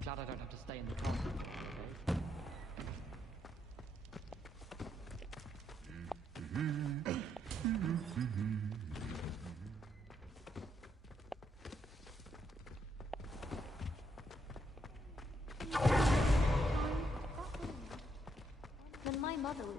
I'm glad I don't have to stay in the car. When my mother was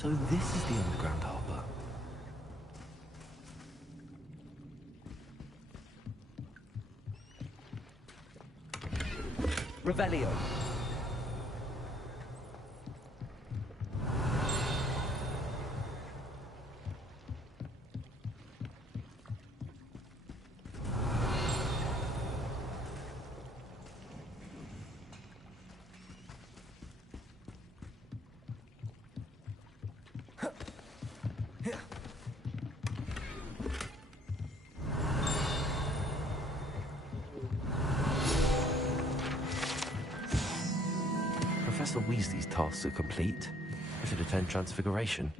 So this is the underground harbour. Revelio. Professor Weasley's tasks are complete. I should attend Transfiguration.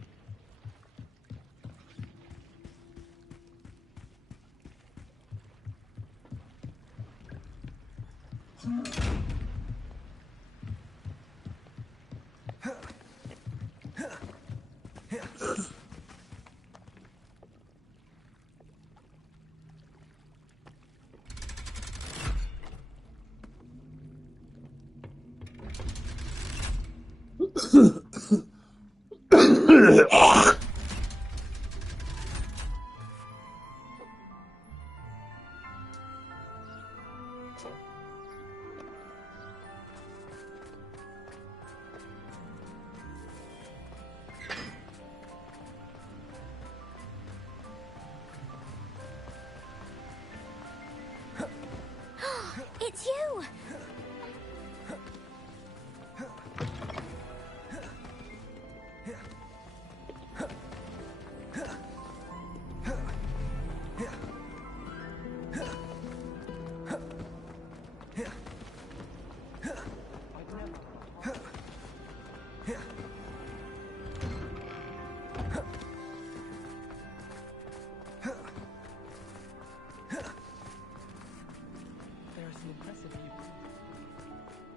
It's you!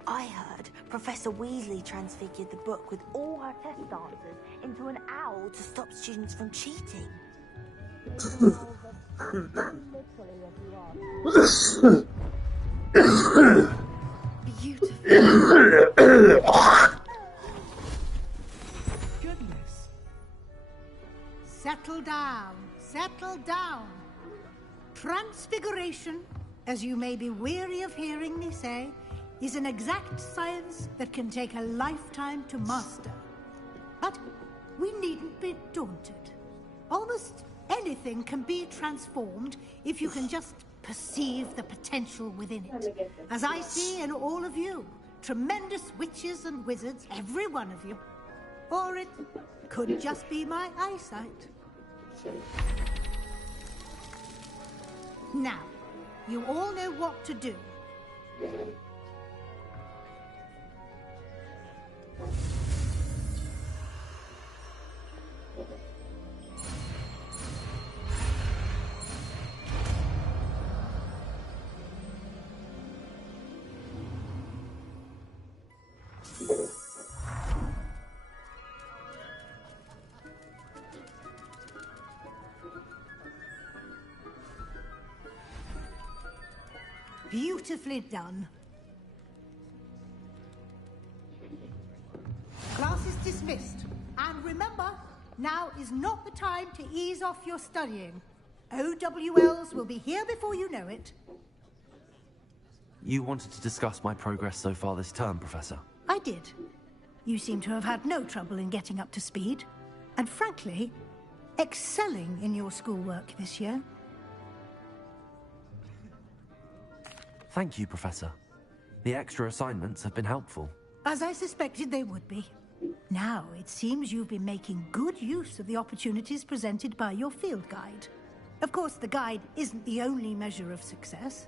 I heard Professor Weasley transfigured the book with all her test answers into an owl to stop students from cheating. Beautiful. Goodness. Settle down. Settle down. Transfiguration, as you may be weary of hearing me say, is an exact science that can take a lifetime to master. But we needn't be daunted. Almost anything can be transformed if you can just perceive the potential within it. As I see in all of you, tremendous witches and wizards, every one of you. Or it could just be my eyesight. Now, you all know what to do. Beautifully done. Class is dismissed. And remember, now is not the time to ease off your studying. OWLs will be here before you know it. You wanted to discuss my progress so far this term, Professor? I did. You seem to have had no trouble in getting up to speed. And frankly, excelling in your schoolwork this year. Thank you, Professor. The extra assignments have been helpful. As I suspected they would be. Now, it seems you've been making good use of the opportunities presented by your field guide. Of course, the guide isn't the only measure of success.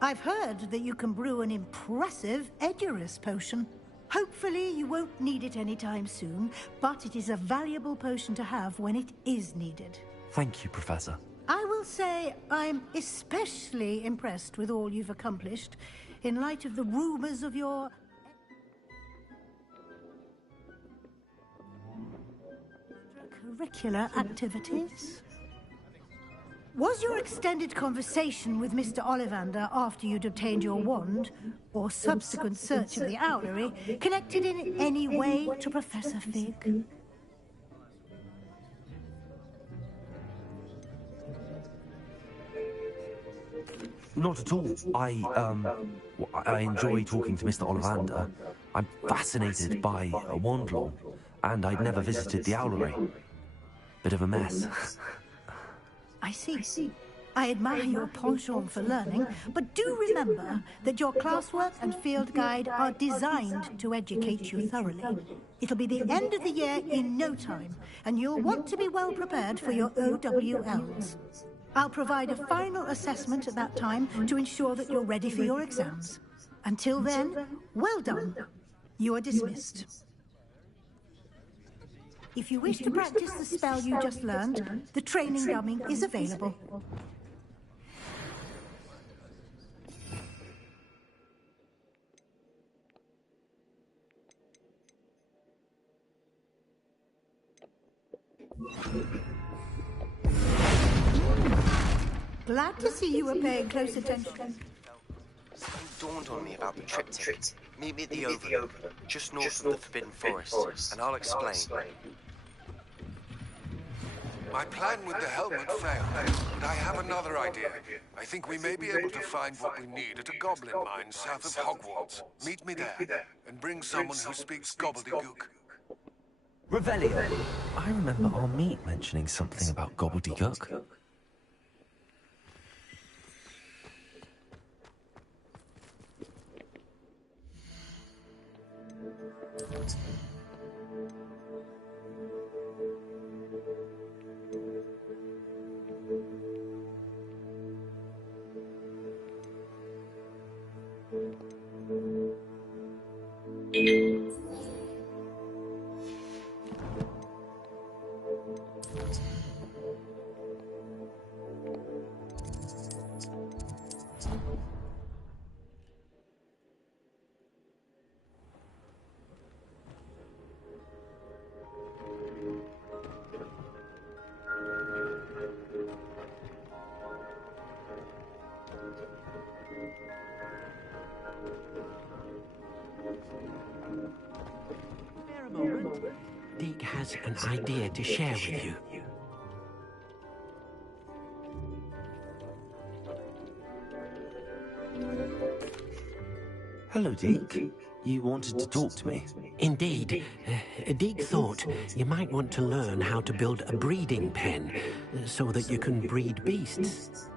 I've heard that you can brew an impressive Edurus potion. Hopefully, you won't need it anytime soon, but it is a valuable potion to have when it is needed. Thank you, Professor. I will say I'm especially impressed with all you've accomplished in light of the rumors of your extracurricular activities. Was your extended conversation with Mr. Ollivander after you'd obtained your wand, or subsequent search of the owlery, connected in any way to Professor Fig? Not at all. I enjoy talking to Mr. Ollivander. I'm fascinated by wand lore, and I'd never visited the owlery. Bit of a mess. I see. I admire your penchant for learning, but do remember that your classwork and field guide are designed to educate you thoroughly. It'll be the end of the year in no time, and you'll want to be well prepared for your OWLs. I'll provide a final assessment at that time to ensure that you're ready for your exams. Until then, well done. You are dismissed. If you wish to practice the spell you just learned, the training dummy is available. Glad to see you were paying close attention. Something dawned on me about the triptych. Meet me at the Overlook, just north of the Forbidden Forest, and I'll explain. My plan with the helmet failed, but I have another idea. I think we may be able to find what we need at a goblin mine south of Hogwarts. Meet me there, and bring someone who speaks gobbledygook. Revelio. I remember our meet mentioning something about gobbledygook. Deke has an idea to share with you. Hello, Deke. You wanted to talk to me? Indeed. Deke thought you might want to learn how to build a breeding pen so that you can breed beasts.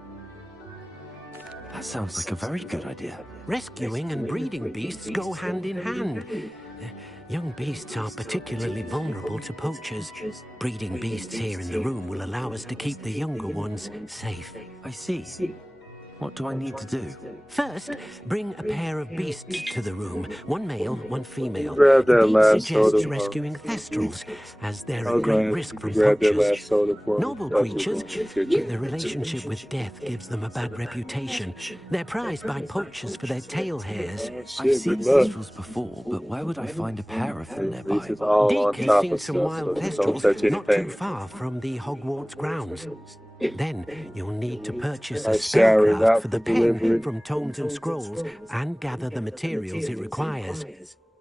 That sounds like a very good idea. Rescuing and breeding beasts go hand in hand. Young beasts are particularly vulnerable to poachers. Breeding beasts here in the room will allow us to keep the younger ones safe. I see. What do I need to do? First, bring a pair of beasts to the room. One male, one female. Grab that Deke last suggests soda, rescuing thestrals, as they're I at was great going risk to from grab that poachers. last soda for him. Noble That's creatures, what the kitchen. their relationship with death gives them a bad reputation. They're prized by poachers for their tail hairs. I've seen thestrals before, but where would I find a pair of them nearby? This is all on Deke has top seen of some stuff, wild so don't thestrals touch not too anything. far from the Hogwarts grounds. Then you'll need to purchase a I shouted spellcraft out for the for pen delivery. from Tomes and Scrolls and gather the materials it requires.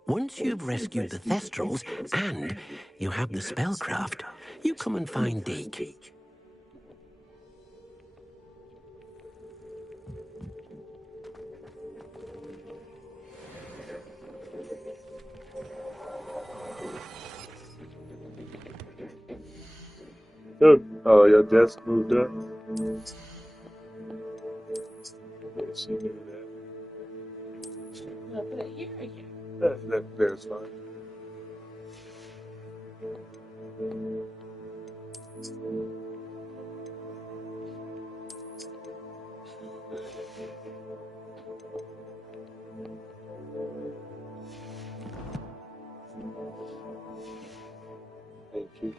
Once you've rescued the thestrals and you have the spellcraft, you come and find Deke. Oh, your desk moved up. Yeah, she knew that. I'll put it here again. That's fine. Thank you.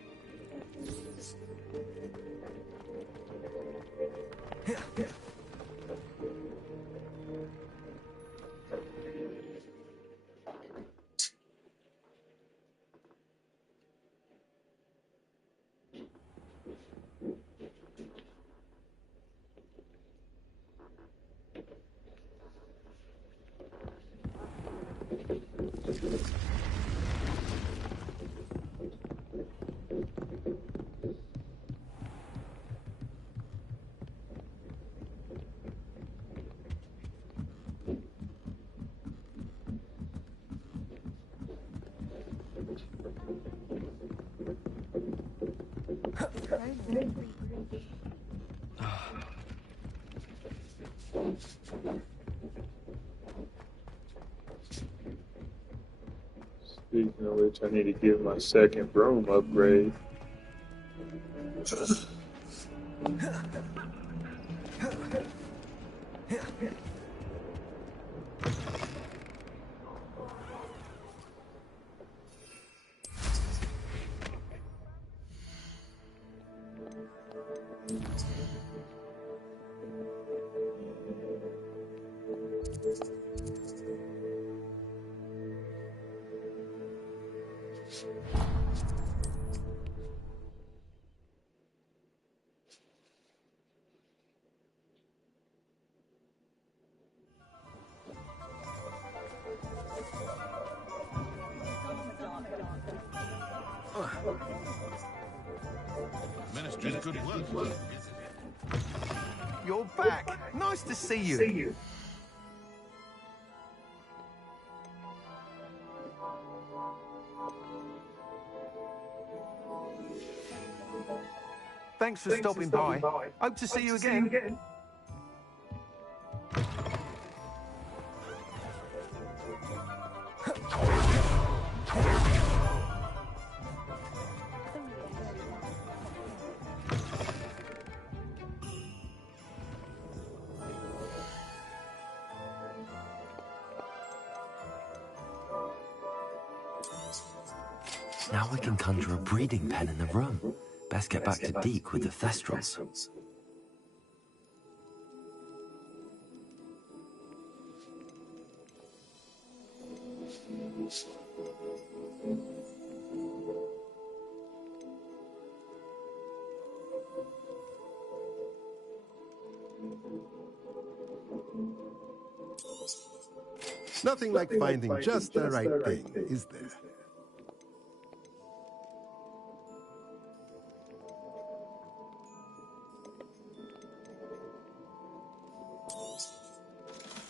Speaking of which, I need to give my second broom upgrade. Ministry's good work. You're back. Nice to see you. Thanks for stopping by. Hope to see you again. Now we can conjure a breeding pen in the room. Best get back to Deke with the Thestrals. Nothing like finding just the right thing, is there?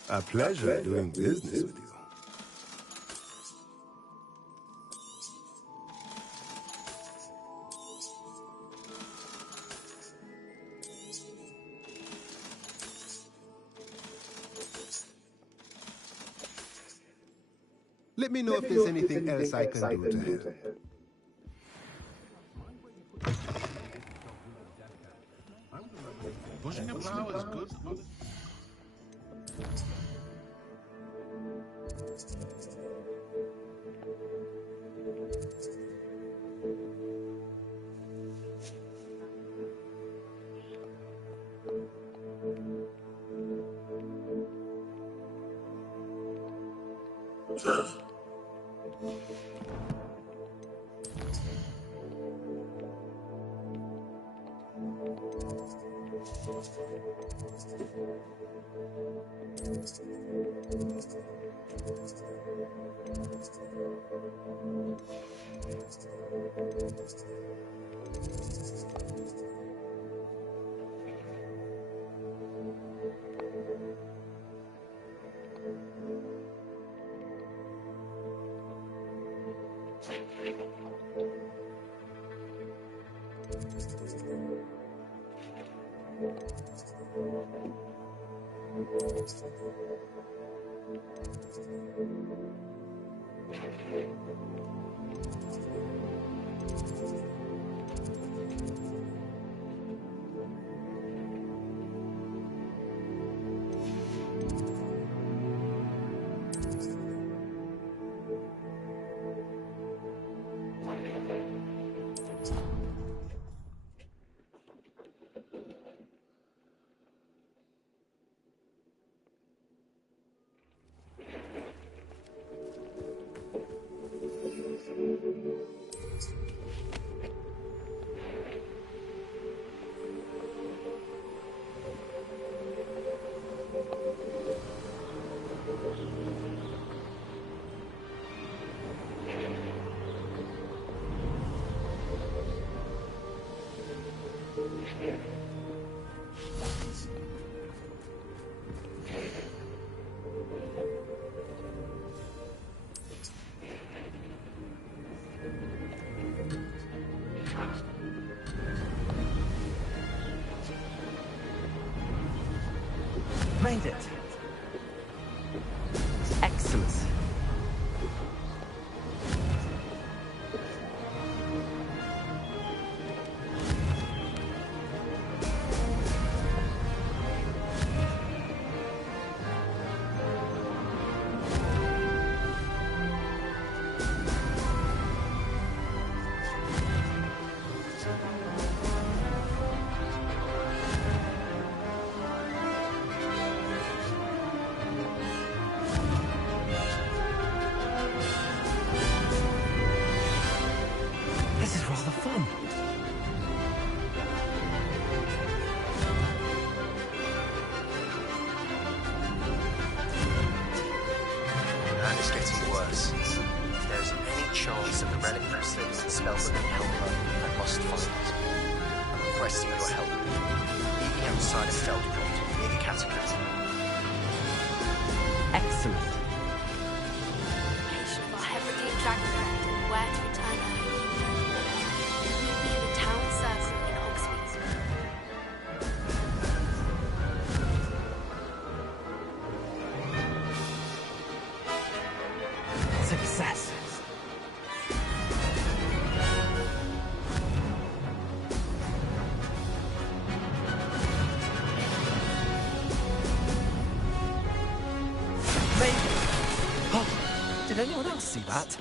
A pleasure doing business with you. Let me know if there's anything else I can do to help. Pushing a plow is good. Made it. Excellent. This is rather fun. And it's getting worse. If there's any chance that the relic slips and spellbook can help her, I must find it. I'm requesting your help. Meet me outside of Feldpot, near the catacombs. Excellent. Location for Hebridean Dragonland and where to return her. Meet me in the town circle in Hogsmeade. Success. Maybe. Oh, did anyone else see that?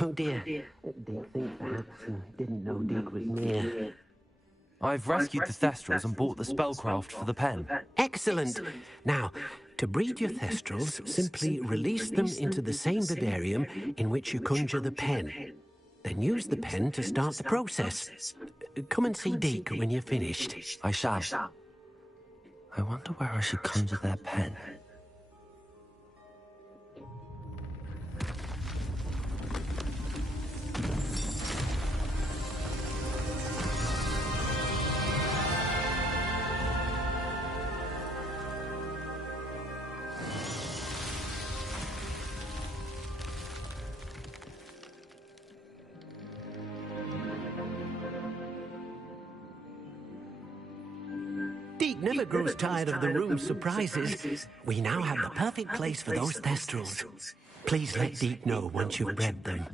Oh dear. Dick thinks perhaps and didn't know Dick was near. I've rescued the Thestrals and bought the spellcraft for the pen. Excellent. Now, to breed your Thestrals, simply release them into the same vivarium in which you conjure the pen. Then use the pen to start the process. Come and see Deke when you're finished. I shall. I wonder where I should conjure their pen. Deke Deek never grows tired of the room's surprises. We now have the perfect place for those thestrals. Please let Deek know once you've bred them.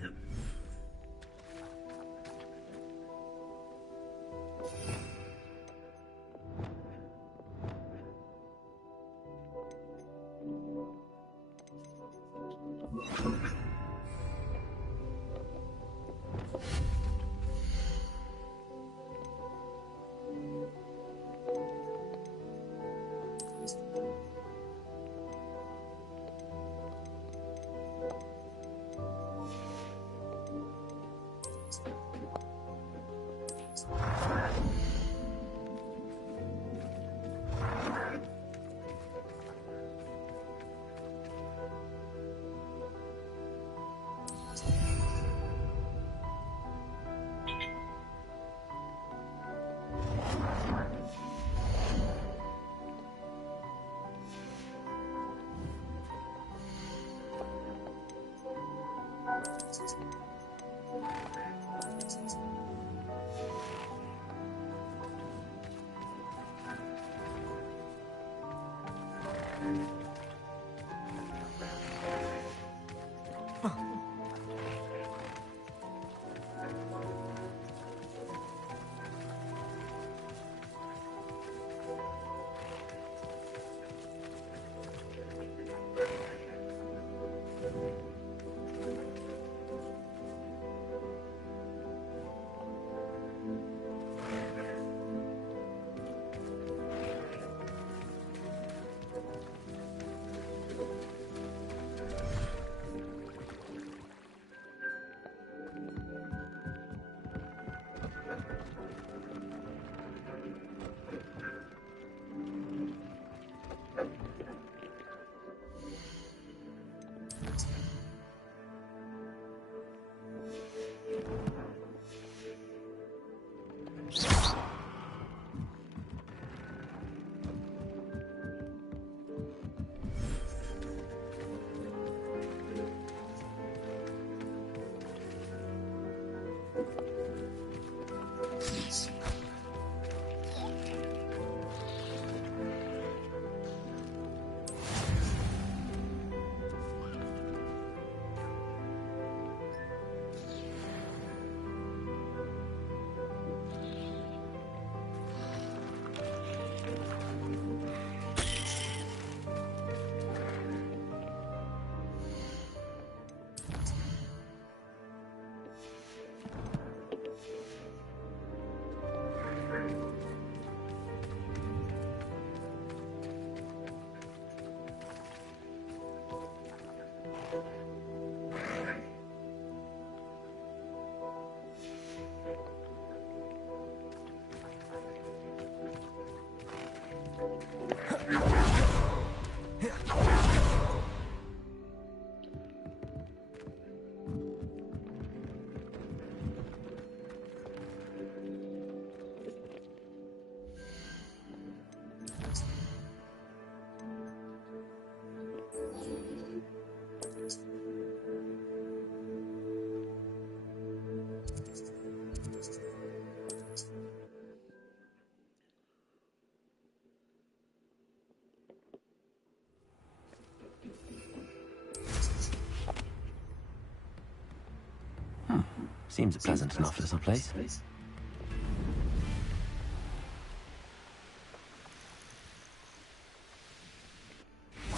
Seems a pleasant enough little place.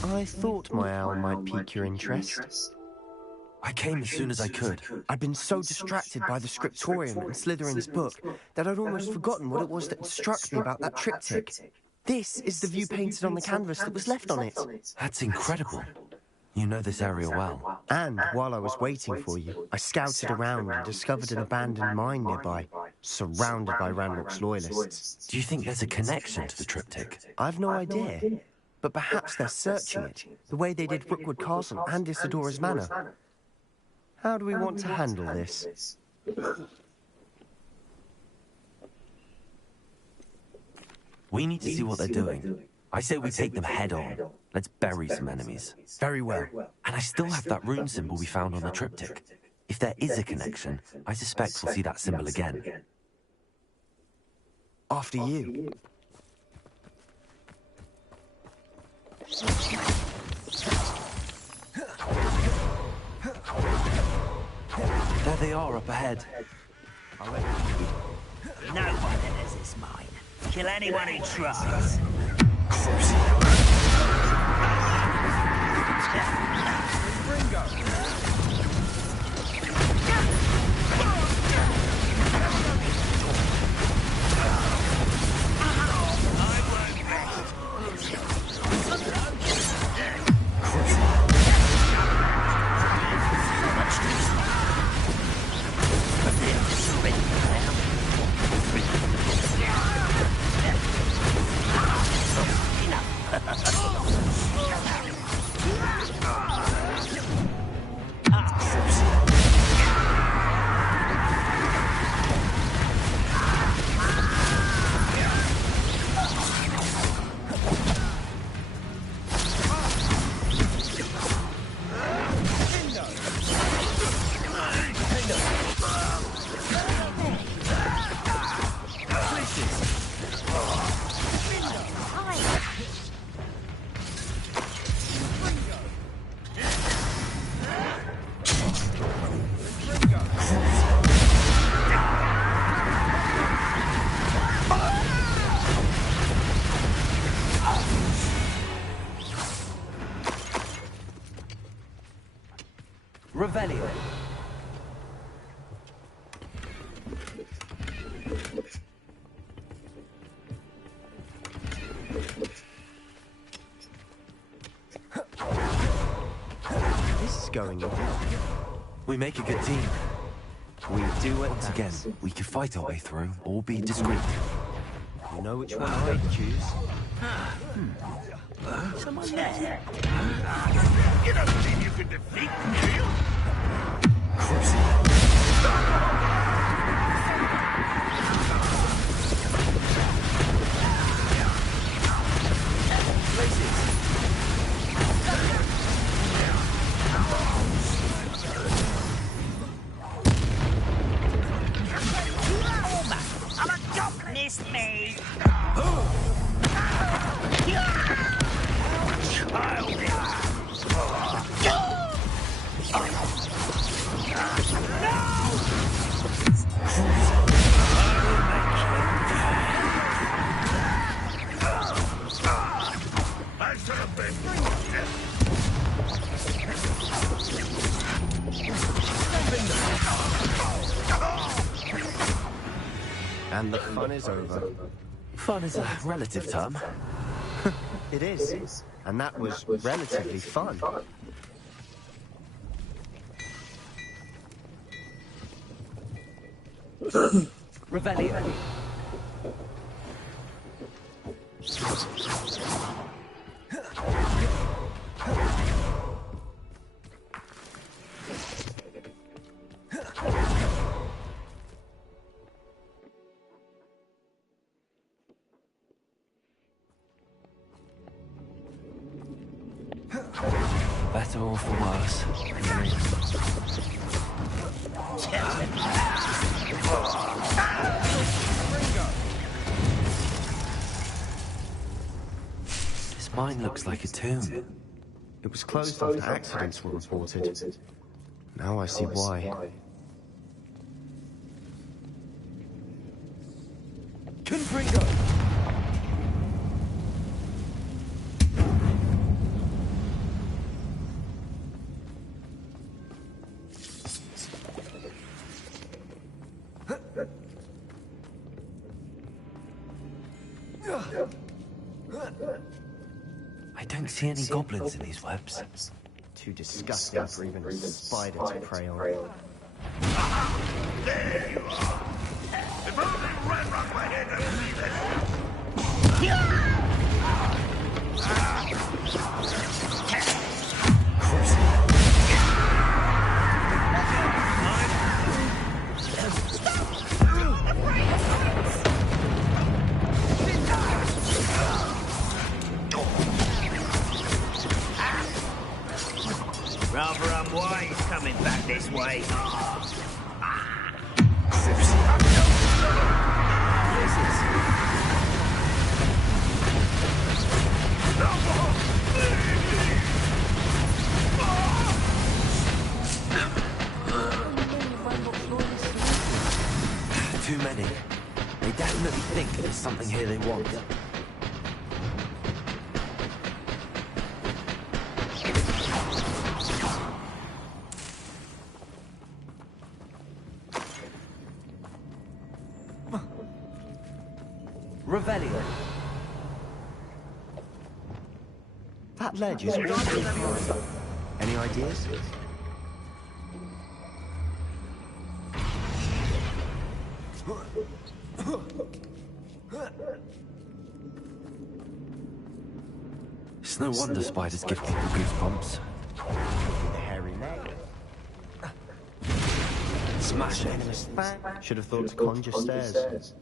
I thought my owl might pique your interest. I came as soon as I could. I'd been so distracted by the scriptorium and Slytherin's book that I'd almost forgotten what it was that struck me about that triptych. This is the view painted on the canvas that was left on it. That's incredible. You know this area well. And while I was waiting for you, I scouted around and discovered an abandoned mine nearby, surrounded by Ranrock's loyalists. Do you think there's a connection to the triptych? I've no idea, but perhaps they're searching it, the way they did Brookwood Castle and Isidora's Manor. How do we want to handle this? We need to see what they're doing. I say we take them head on. Let's bury some enemies. Very well. And I still have that rune symbol we found on the triptych. If there is a connection, I suspect we'll see that symbol again. After you. There they are up ahead. No one enters this mine. Kill anyone who tries. Revelio. This is going well. We make a good team. We do it Once again, we can fight our way through or be discreet. You know which one I'd choose? Someone there. You don't think you can defeat me, do you? I'm a darkness maid. And the fun is over. Fun is a relative term. It is. And that was relatively fun. Revelio. Better or for worse. This mine looks like a tomb. It was closed after accidents were reported. Now I see why. Confringo! I don't see any goblins in these webs. Too disgusting for even a spider to prey on. There you are. If only ran round my head and leave it. Rather unwise coming back this way. There's something here they want. Revelio. That ledge is awfully high. Any ideas? It's no wonder spiders give people goosebumps. The hairy leg. Smash it. Should have thought to conjure stairs.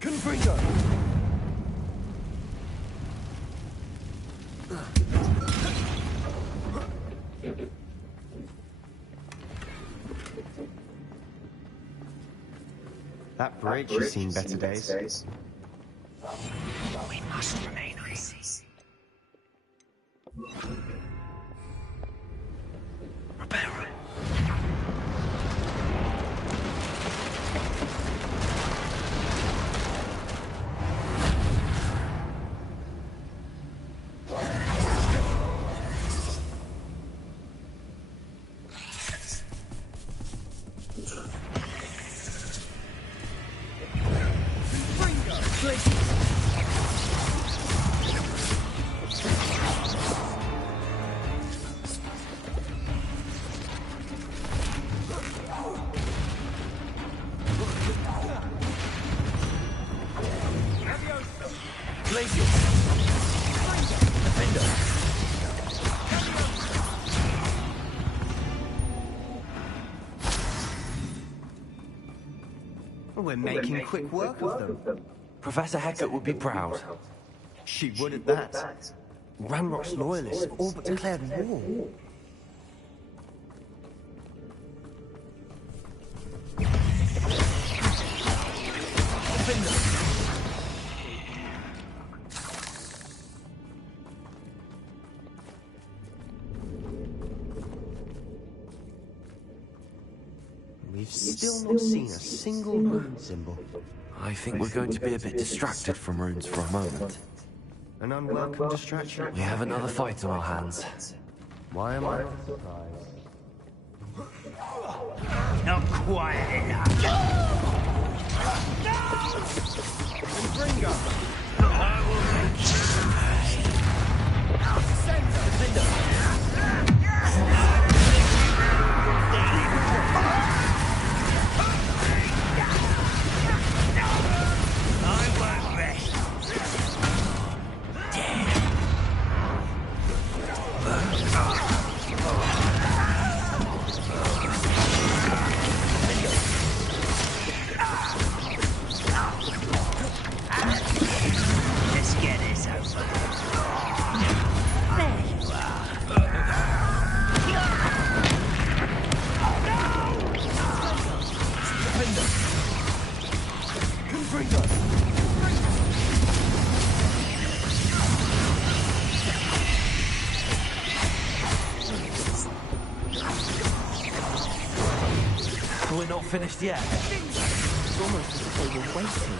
Confringo! That bridge has seen better days. We must remain easy. Repair it. We're making quick work of them. Professor Hecat would be proud. She would at that. Ranrock's loyalists have all but declared war. We've still not seen a single rune symbol. I think we're going to be a bit distracted from runes for a moment. An unwelcome distraction. We have another fight on our hands. Why am I not surprised? Not quiet enough. Confringo! I will make you We're not finished yet. It's almost as if they were waiting.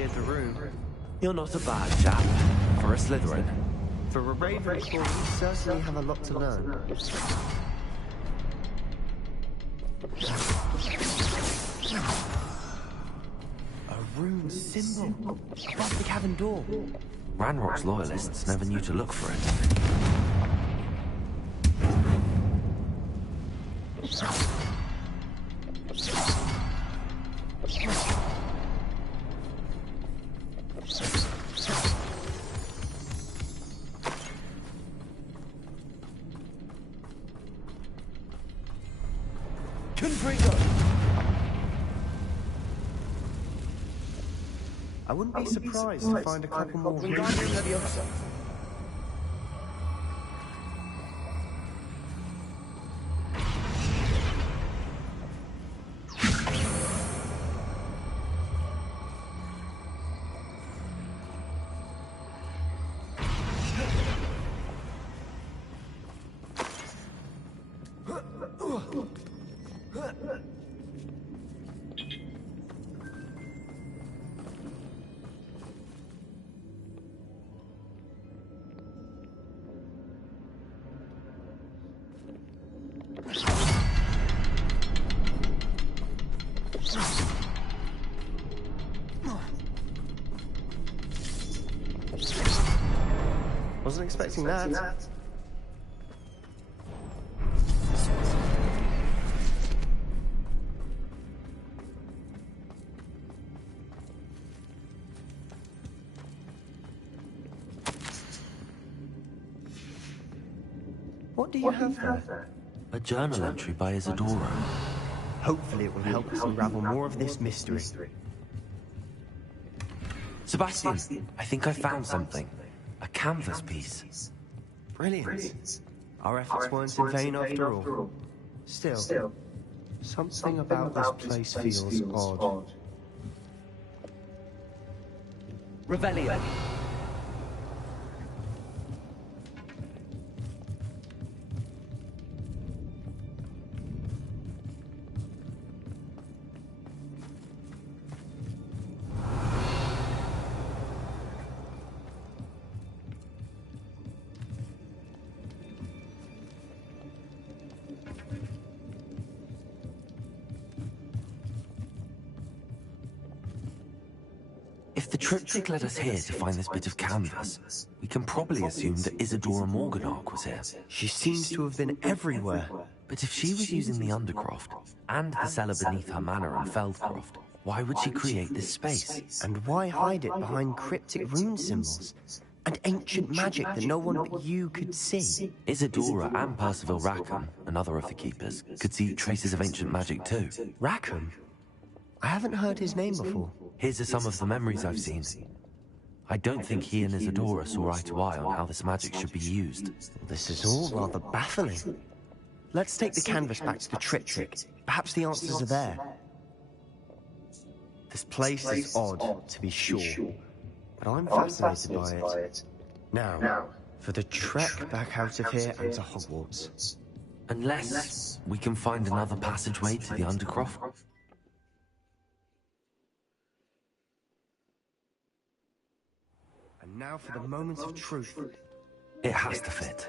cleared the room. You're not a bad chap for a Slytherin. For a Ravenclaw, you certainly have a lot to learn. A rune symbol above the cabin door. Ranrock's loyalists never knew to look for it. I wouldn't be surprised to find a couple more Wingardium Leviosa. Wasn't expecting that. What do you have there? A journal entry by Isadora. Hopefully it will help us unravel more of this mystery. Sebastian, I think I found something. A canvas piece. Brilliant. Our efforts weren't in vain after all. Still, something about this place feels odd. Revelio. If the triptych led us here to find this bit of canvas, we can probably assume that Isadora Morganach was here. She seems to have been everywhere. But if she was using the Undercroft, and the cellar beneath her manor in Feldcroft, why would she create this space? And why hide it behind cryptic rune symbols? And ancient magic that no one but you could see? Isadora and Percival Rackham, another of the Keepers, could see traces of ancient magic too. Rackham? I haven't heard his name before. Here's some of the memories I've seen. I don't think he and Isadora saw eye to eye on how this magic should be used. This is all rather baffling. Let's take the canvas back to the triptych. Perhaps the answers are there. This place is odd, to be sure, but I'm fascinated by it. Now, for the trek back out of here and to Hogwarts. Unless we can find another passageway to the Undercroft. And now for the moments of truth. It has to fit.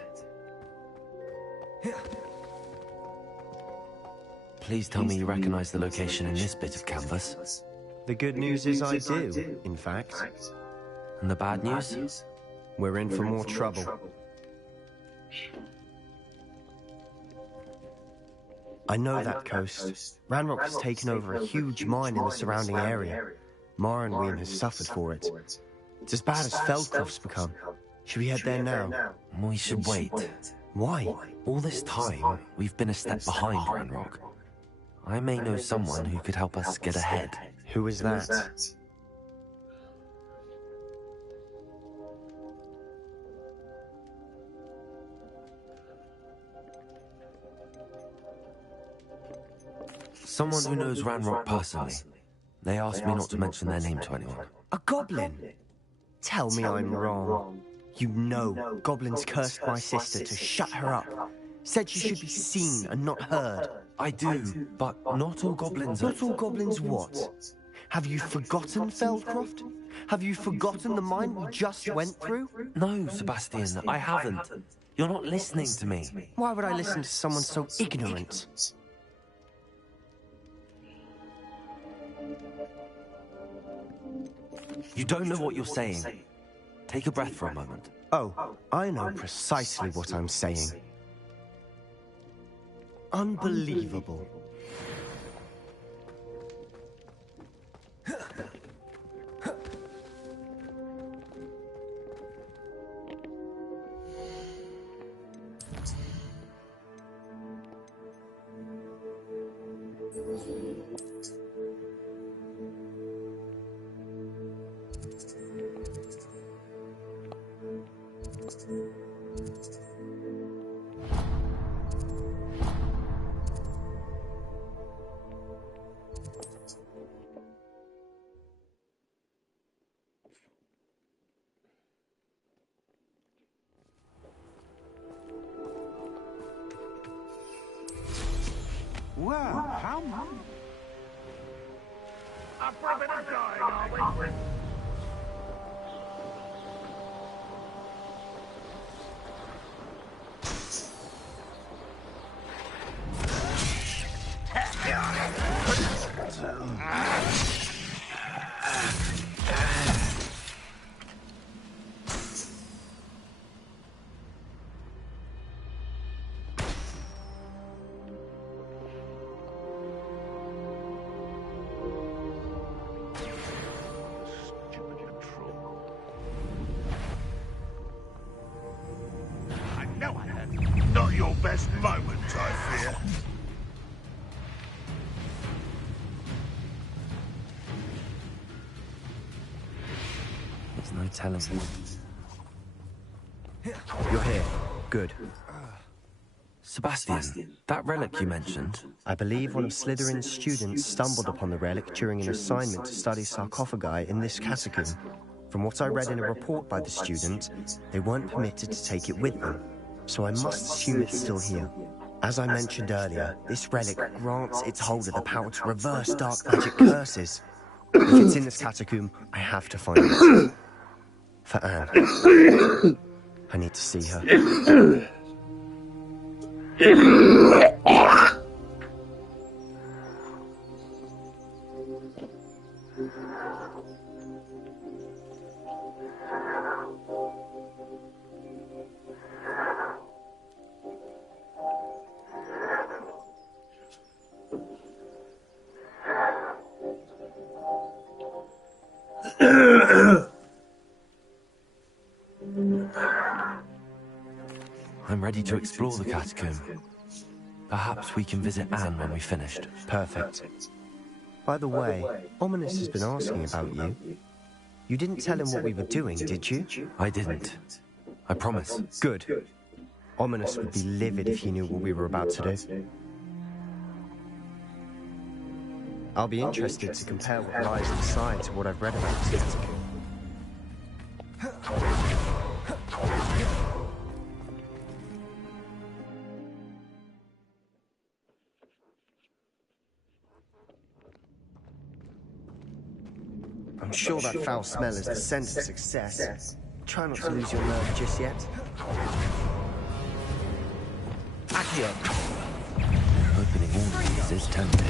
Please tell me you recognize the location in this bit of canvas. The good news is I do, in fact. And the bad news? We're in for more trouble. I know that coast. Ranrock has taken over a huge mine in the surrounding area. Marnweem has suffered for it. It's as bad as Feldcroft's become. Should we head there now? We should wait. Why? All this time, we've been a step behind Ranrock. I may know someone who could help us get ahead. Who is that? Someone who knows Ranrock personally. They asked me not to mention their name to anyone. A goblin? Tell me I'm wrong. You know, goblins cursed my sister to shut her up. Said she should be seen and not heard. I do, but not all goblins are... Not all goblins what? Have you forgotten Feldcroft? Have you forgotten the mine we just went through? No, Sebastian, I haven't. You're not listening to me. Why would I listen to someone so ignorant? You don't know what you're saying. Take a breath for a moment. Oh, I know precisely what I'm saying. Unbelievable. Well, how much? Up for a bit of dying, are we? Not your best moment, I fear. There's no telling. You're here. Good. Sebastian, that relic you mentioned... I believe one of Slytherin's students stumbled upon the relic during an assignment to study sarcophagi in this catacomb. From what I read in a report by the student, they weren't permitted to take it with them, so I must assume it's still here. As I mentioned earlier, this relic grants its holder the power to reverse dark magic curses. If it's in this catacomb, I have to find it. For Anne. I need to see her. I'm ready to explore the catacomb. Perhaps we can visit Anne when we've finished. Perfect. By the way, Ominous has been asking about you. You didn't tell him what we were doing, did you? I didn't. I promise. Good. Ominous would be livid if he knew what we were about to do. I'll be interested to compare what lies inside to what I've read about this catacomb. I'm sure that foul smell is the scent of success. Try not to lose your nerve just yet. Accio! Opening all these is tempting.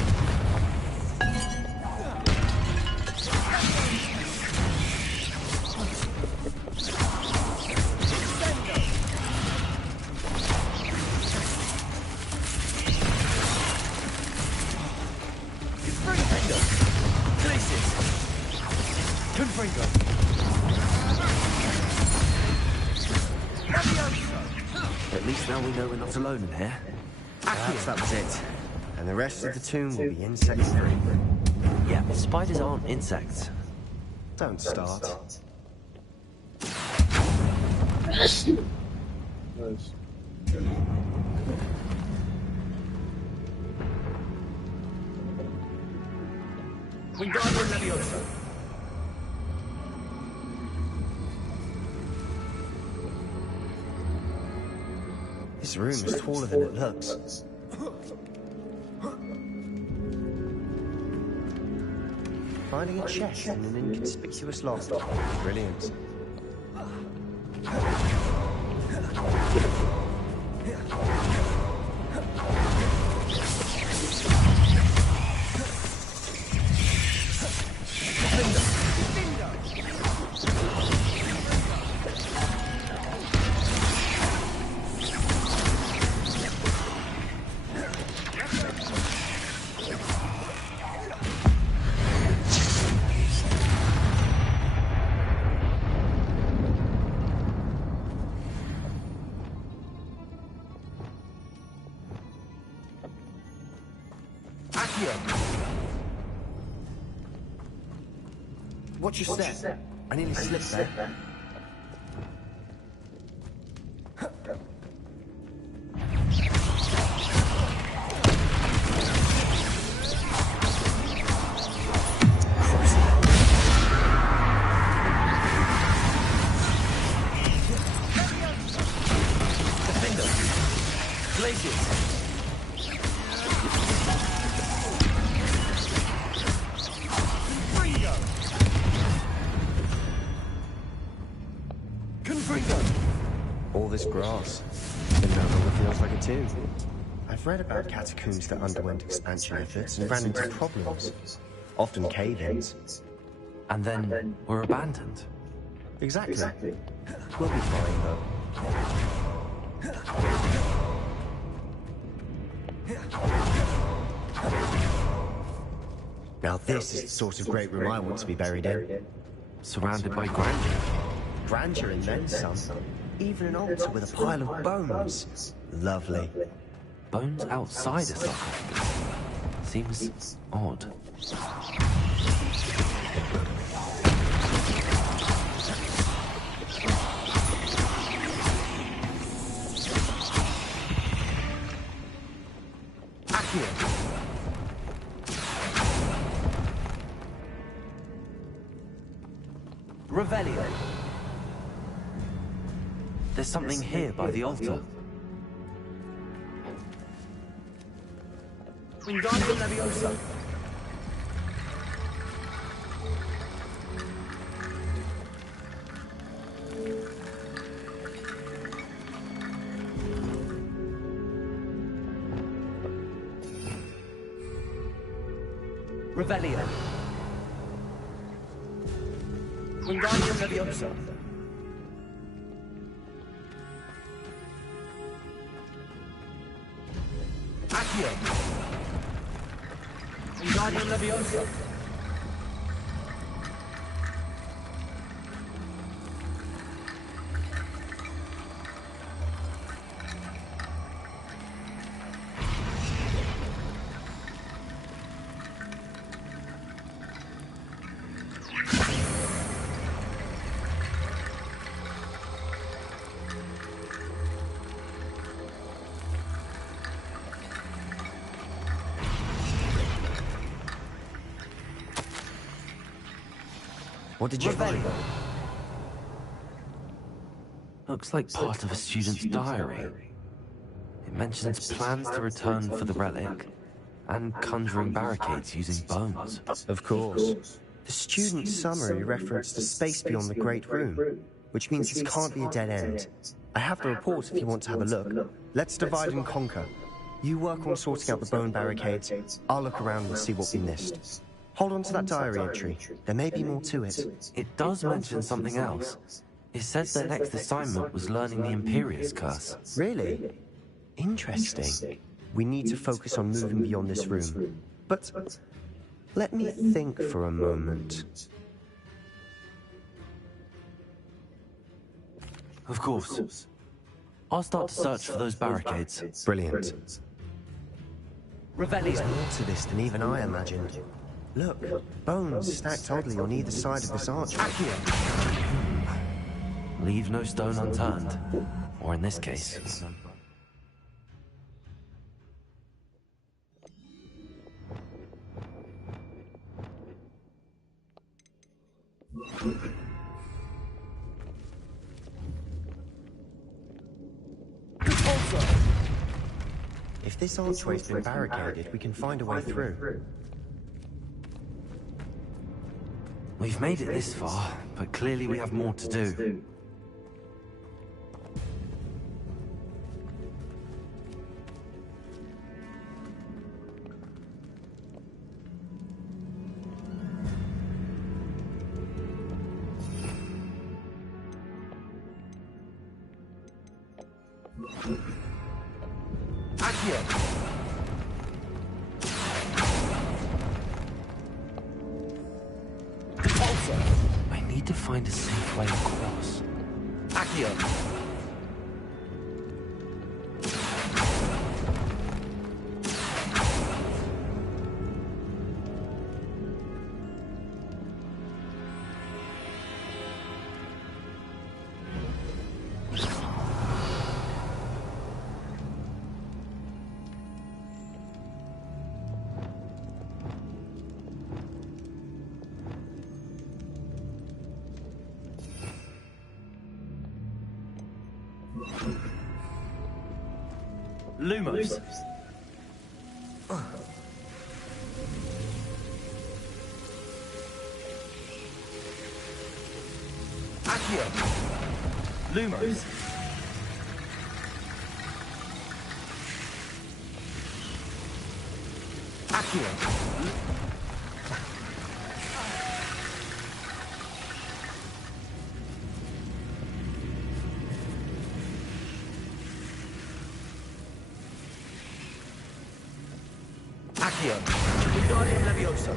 At least now we know we're not alone in here. Perhaps that was it. And the rest of the tomb will be insect-free. Yeah, spiders aren't insects. Don't start. Nice. This room is taller than it looks. Finding a chest in an inconspicuous loft. Brilliant. Watch your step. I nearly slipped there. All this grass. It no longer feels like a tomb. I've read about catacombs that underwent expansion efforts and ran into problems. Often cave-ins. And then were abandoned. Exactly. We'll be fine, though. Now this is the sort of great room I want to be buried in. Surrounded by grandeur. Grandeur and then some. Even an altar with a pile of bones. Lovely. Bones outside a sarcophagus. Seems odd. Revelio. There's something here by the altar. Wingardium Leviosa. Revelio. Wingardium Leviosa. Accio. Wingardium Leviosa. What did you find? Looks like part of a student's diary. It mentions plans to return for the relic and conjuring barricades using bones. Of course. The student's summary referenced the space beyond the Great Room, which means this can't be a dead end. I have the report if you want to have a look. Let's divide and conquer. You work on sorting out the bone barricades. I'll look around and see what we missed. Hold on to that diary entry. There may be more to it. It does mention something else. It says their next assignment was learning the Imperius Curse. Really? Interesting. We need to focus on moving beyond this room. But let me think for a moment. Of course. I'll start to search for those barricades. Brilliant. Revelio. There's more to this than even I imagined. Look, bones stacked oddly on either side of this archway. Leave no stone unturned. Or in this case... If this archway's been barricaded, we can find a way through. We've made it this far, but clearly we have more to do. I need to find a safe way across. Accio. Lumos. Accio. Lumos. Accio. Accio. Wingardium Leviosa.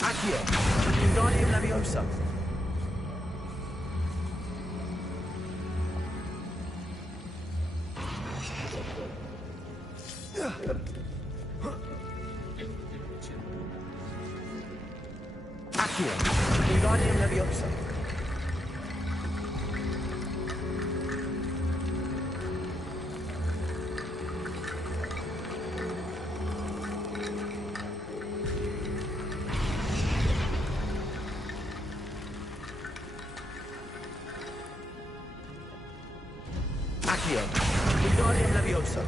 Accio. Wingardium Leviosa. Accio. Wingardium Leviosa. Accio. Wingardium Leviosa.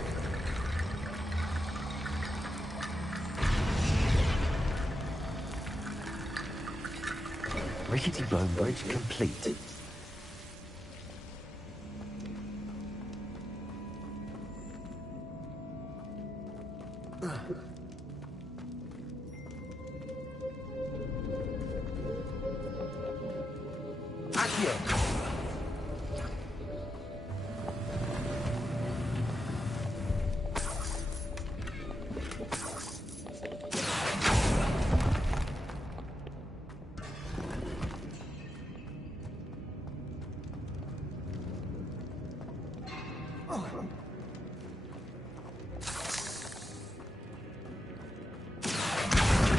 Rickety bone bridge complete. Accio.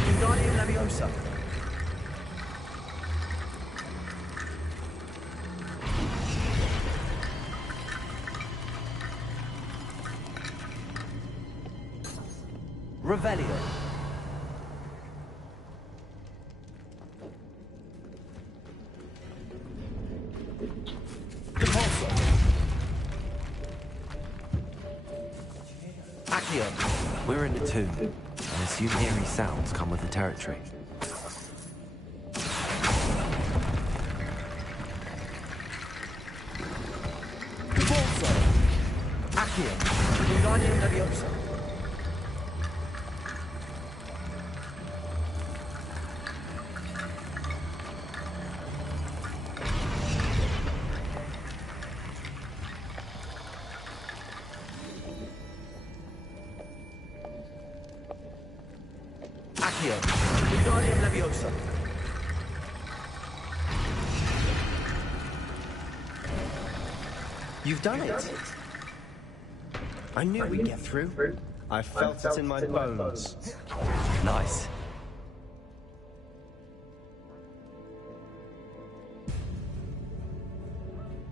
Wingardium Leviosa. Revelio. Repulsor. Accio. We're in the tomb. I assume eerie sounds come with the territory. Repulsor. Accio. Wingardium Leviosa. Accio. Wingardium Leviosa. You've done it. I knew we'd get through. I felt it in my bones. Nice.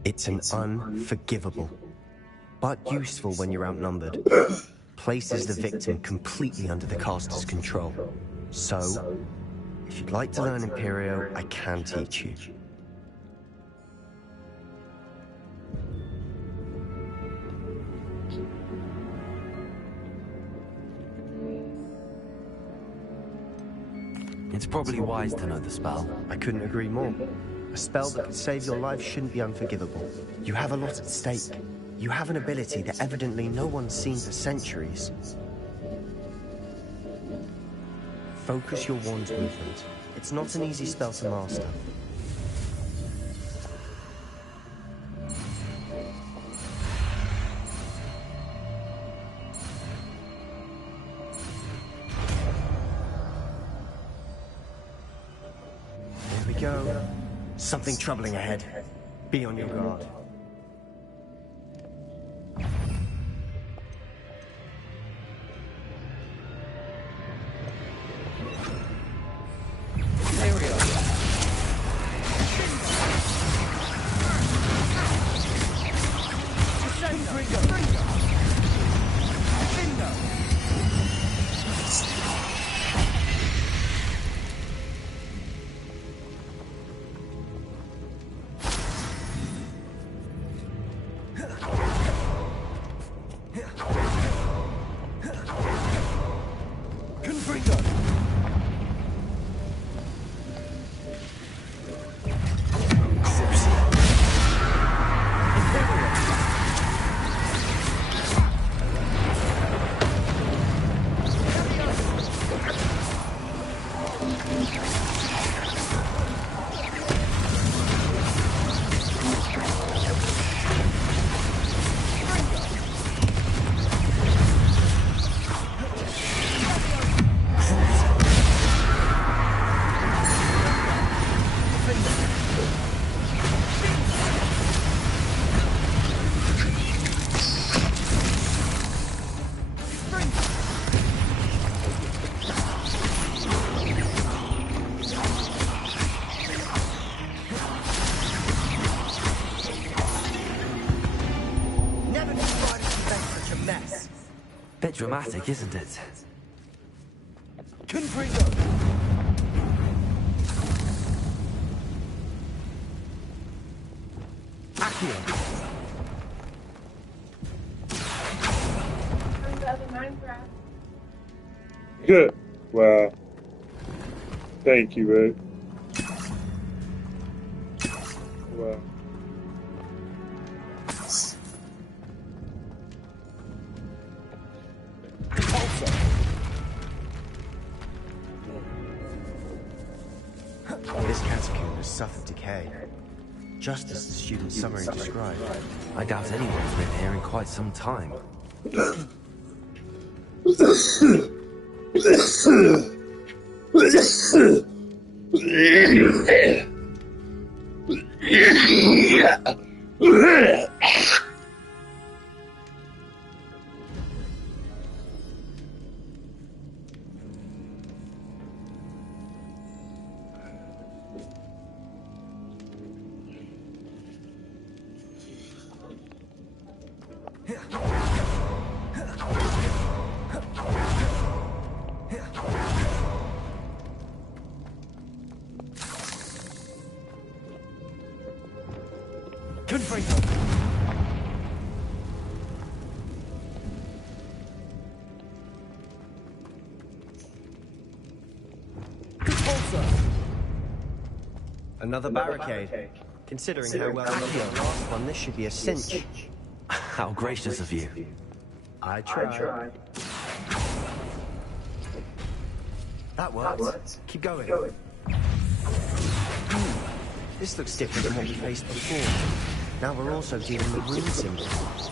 It's an unforgivable, but useful when you're outnumbered. Places the victim completely under the caster's control. So, if you'd like to learn Imperio, I can teach you. It's probably wise to know the spell. I couldn't agree more. A spell that could save your life shouldn't be unforgivable. You have a lot at stake. You have an ability that evidently no one's seen for centuries. Focus your wand movement. It's not an easy spell to master. Here we go. Something troubling ahead. Be on your guard. Bit dramatic, isn't it? Confringo! Accio! Good. Wow. Thank you, man. Wow. This catacomb has suffered decay, just as the student's summary described. I doubt anyone's been here in quite some time. Another barricade. Considering how well I did the last one, this should be a cinch. How gracious of you. I tried. That worked. Keep going. This looks different from what we faced before. Now we're also dealing with rune symbols.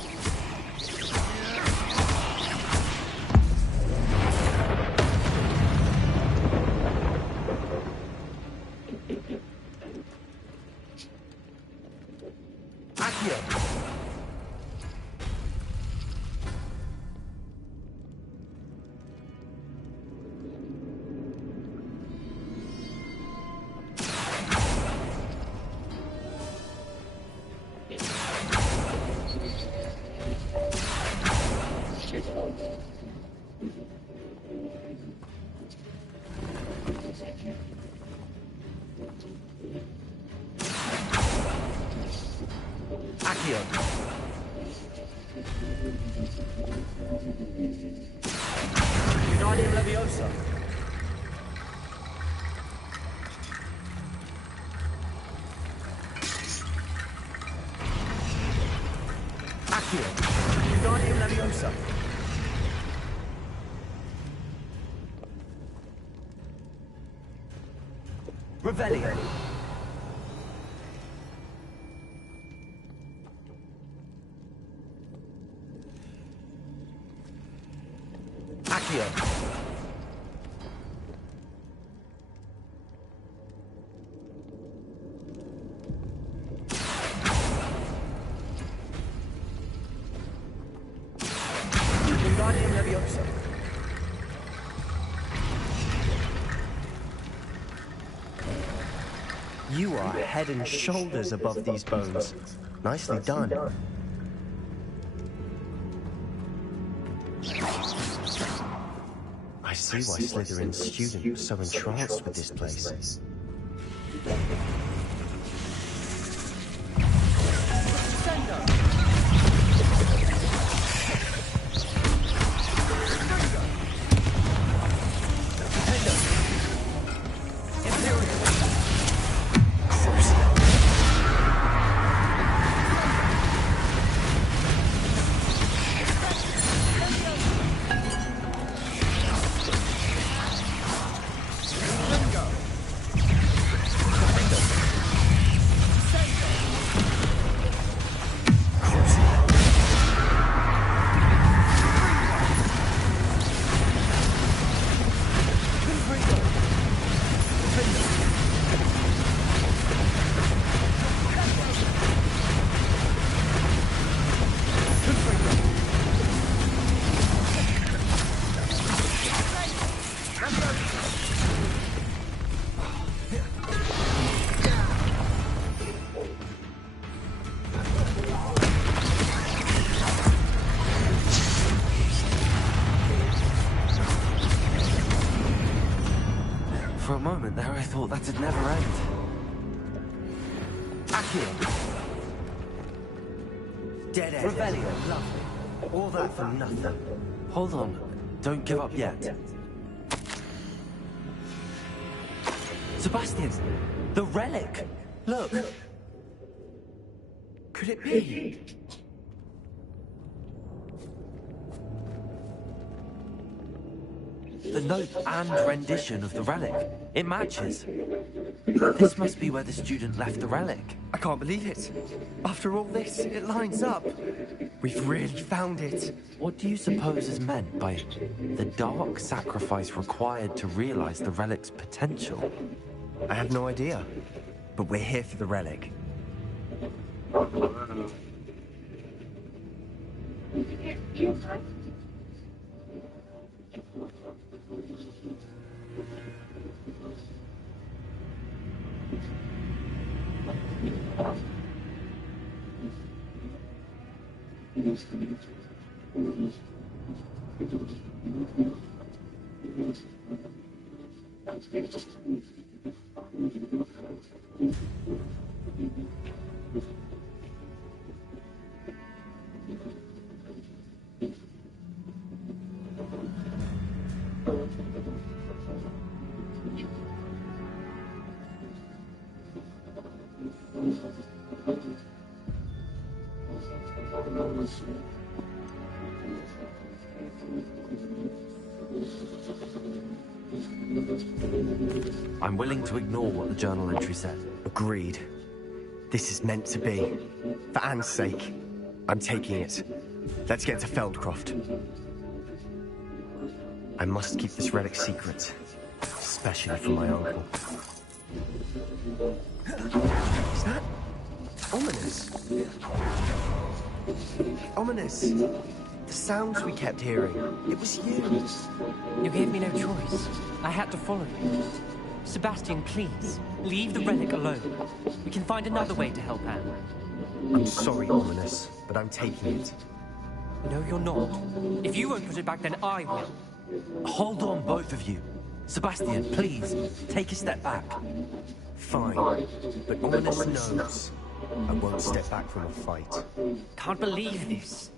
Accio. Wingardium Leviosa. Revelio. Accio. Wingardium Leviosa. You are head and shoulders above these bones. Nicely done. I see why Slytherin's student was so entranced with this place. For a moment there, I thought that'd never end. Accio. Dead end. Revelio. Lovely. All that for nothing. Hold on. Don't give up yet. Sebastian! The relic! Look! Could it be? The note and rendition of the relic. It matches. This must be where the student left the relic. I can't believe it. After all this, it lines up. We've really found it. What do you suppose is meant by the dark sacrifice required to realize the relic's potential? I have no idea. But we're here for the relic. I'm willing to ignore what the journal entry said. Agreed. This is meant to be. For Anne's sake, I'm taking it. Let's get to Feldcroft. I must keep this relic secret, especially from my uncle. Is that ominous? Ominous. The sounds we kept hearing. It was you. You gave me no choice. I had to follow you. Sebastian, please, leave the relic alone. We can find another way to help Anne. I'm sorry, Ominous, but I'm taking it. No, you're not. If you won't put it back, then I will. Hold on, both of you. Sebastian, please, take a step back. Fine, but Ominous knows I won't step back from a fight. Can't believe this.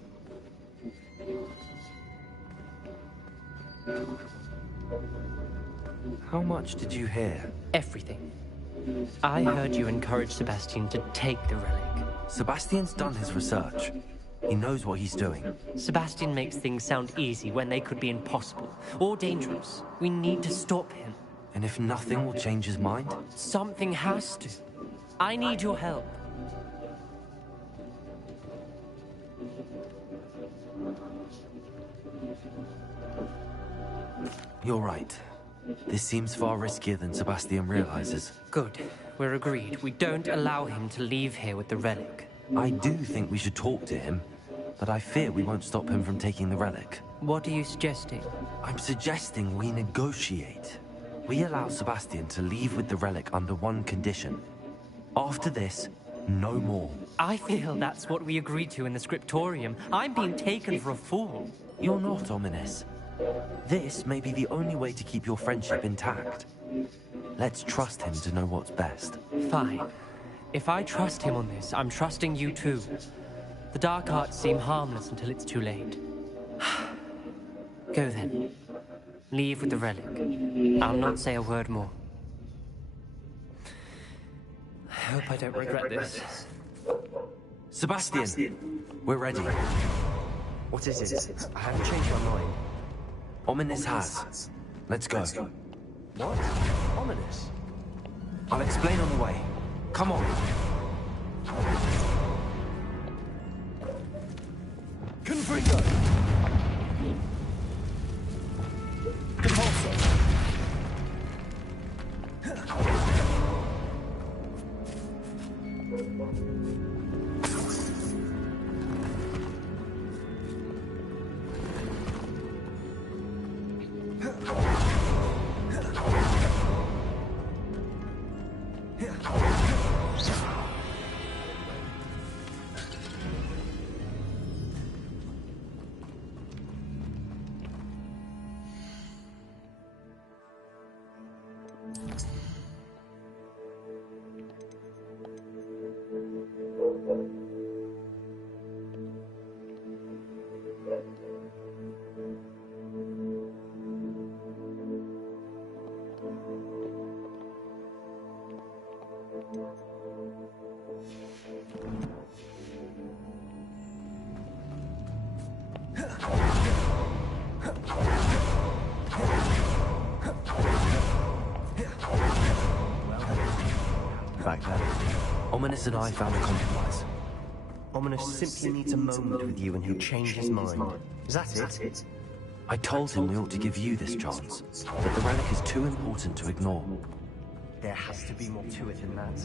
How much did you hear? Everything. I heard you encourage Sebastian to take the relic. Sebastian's done his research. He knows what he's doing. Sebastian makes things sound easy when they could be impossible or dangerous. We need to stop him. And if nothing will change his mind? Something has to. I need your help. You're right. This seems far riskier than Sebastian realizes. Good. We're agreed. We don't allow him to leave here with the relic. I do think we should talk to him, but I fear we won't stop him from taking the relic. What are you suggesting? I'm suggesting we negotiate. We allow Sebastian to leave with the relic under one condition. After this, no more. I feel that's what we agreed to in the scriptorium. I'm being taken for a fool. You're not, Ominous. This may be the only way to keep your friendship intact. Let's trust him to know what's best. Fine. If I trust him on this, I'm trusting you too. The dark arts seem harmless until it's too late. Go then. Leave with the relic. I'll not say a word more. I hope I don't regret this. Sebastian, we're ready. What is it? I haven't changed my mind. Ominous has. Let's go. What? Ominous? I'll explain on the way. Come on. Confringo! Repulsor! Back there. Ominous and I found a compromise. Ominous simply needs a moment with you and he'll change his mind. Is that it? I told him we ought to give you this chance, that the relic is too important to ignore. There has to be more to it than that.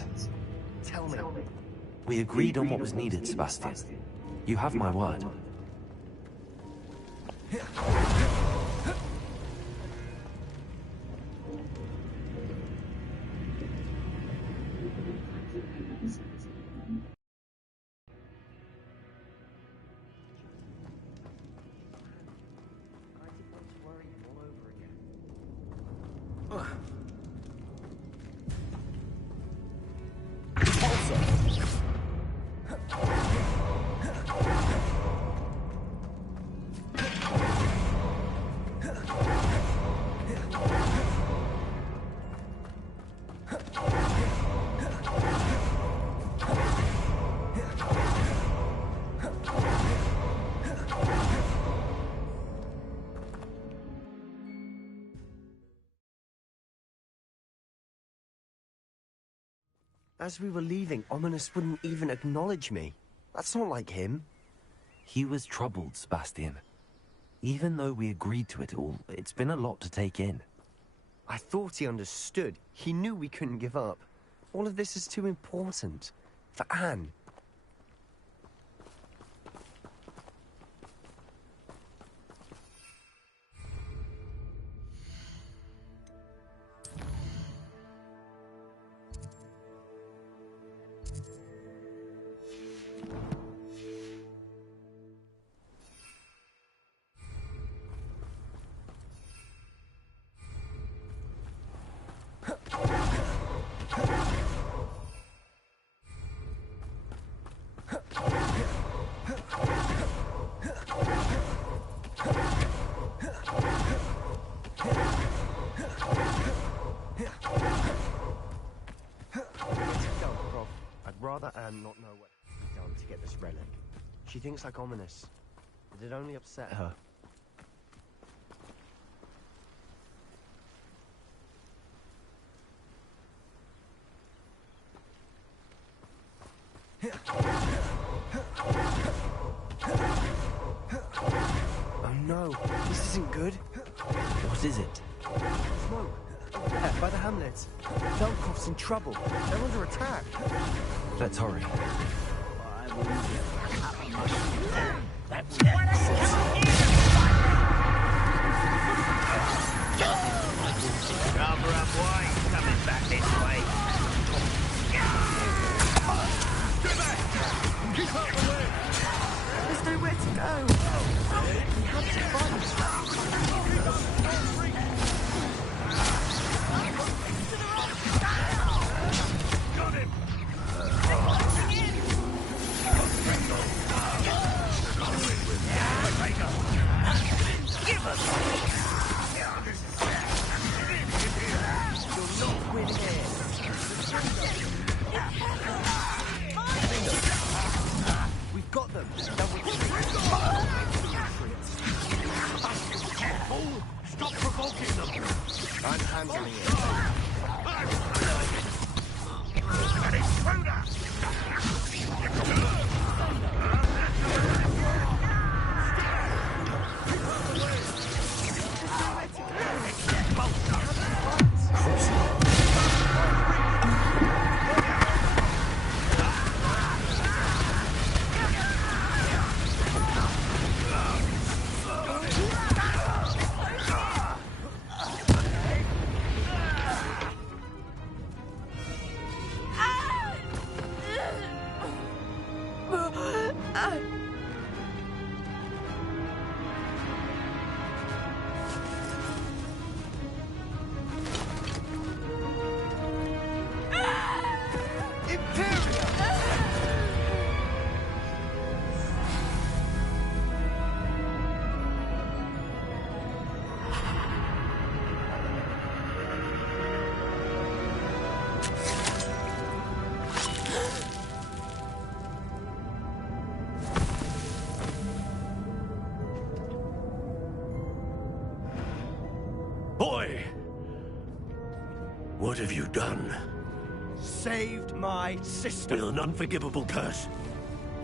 Tell me. We agreed on what was needed, Sebastian. You have my word. As we were leaving, Ominous wouldn't even acknowledge me. That's not like him. He was troubled, Sebastian. Even though we agreed to it all, it's been a lot to take in. I thought he understood. He knew we couldn't give up. All of this is too important. For Anne. I'd rather Anne not know what he's done to get this relic. She thinks like ominous, but it only upset her. Oh no, this isn't good. What is it? Smoke. There, by the hamlet. Velkov's in trouble. They're under attack. Let's hurry. Cover up wide, coming back this way. Keep out the way! There's nowhere to go. We have to find Got him! Give us! You'll not win here. We've got them. Oh, stop provoking them! I'm handling it. That is Schroeder! Boy! What have you done? Saved my sister. With an unforgivable curse.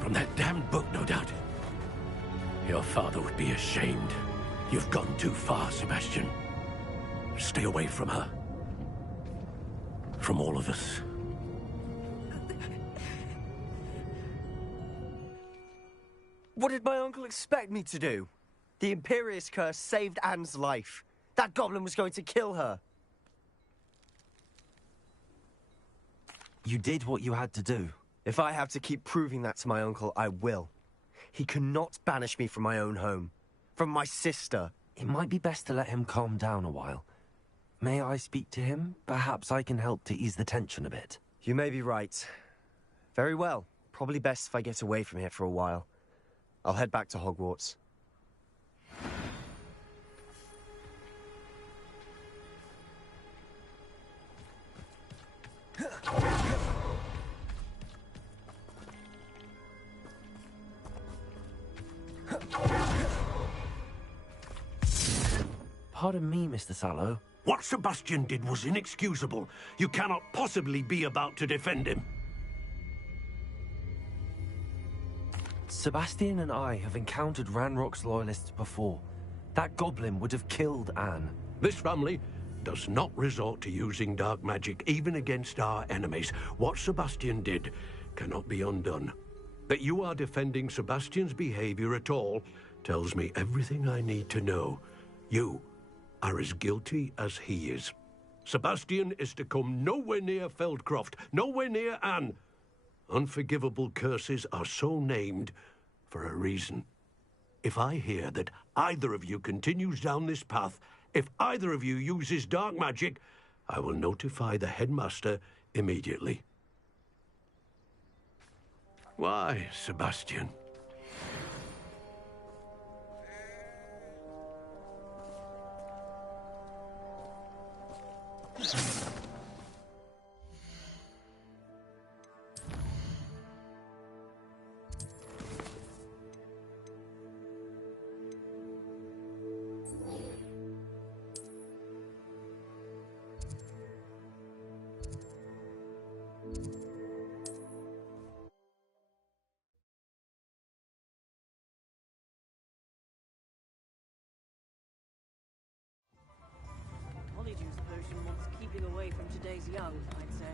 From that damned book, no doubt. Your father would be ashamed. You've gone too far, Sebastian. Stay away from her. From all of us. What did my uncle expect me to do? The Imperious curse saved Anne's life. That goblin was going to kill her. You did what you had to do. If I have to keep proving that to my uncle, I will. He cannot banish me from my own home. From my sister. It might be best to let him calm down a while. May I speak to him? Perhaps I can help to ease the tension a bit. You may be right. Very well. Probably best if I get away from here for a while. I'll head back to Hogwarts. Pardon me, Mr. Sallow. What Sebastian did was inexcusable. You cannot possibly be about to defend him. Sebastian and I have encountered Ranrock's loyalists before. That goblin would have killed Anne. This family does not resort to using dark magic, even against our enemies. What Sebastian did cannot be undone. That you are defending Sebastian's behavior at all tells me everything I need to know. You are as guilty as he is. Sebastian is to come nowhere near Feldcroft, nowhere near Anne. Unforgivable curses are so named for a reason. If I hear that either of you continues down this path, if either of you uses dark magic, I will notify the headmaster immediately. Why, Sebastian? stays young, I'd say.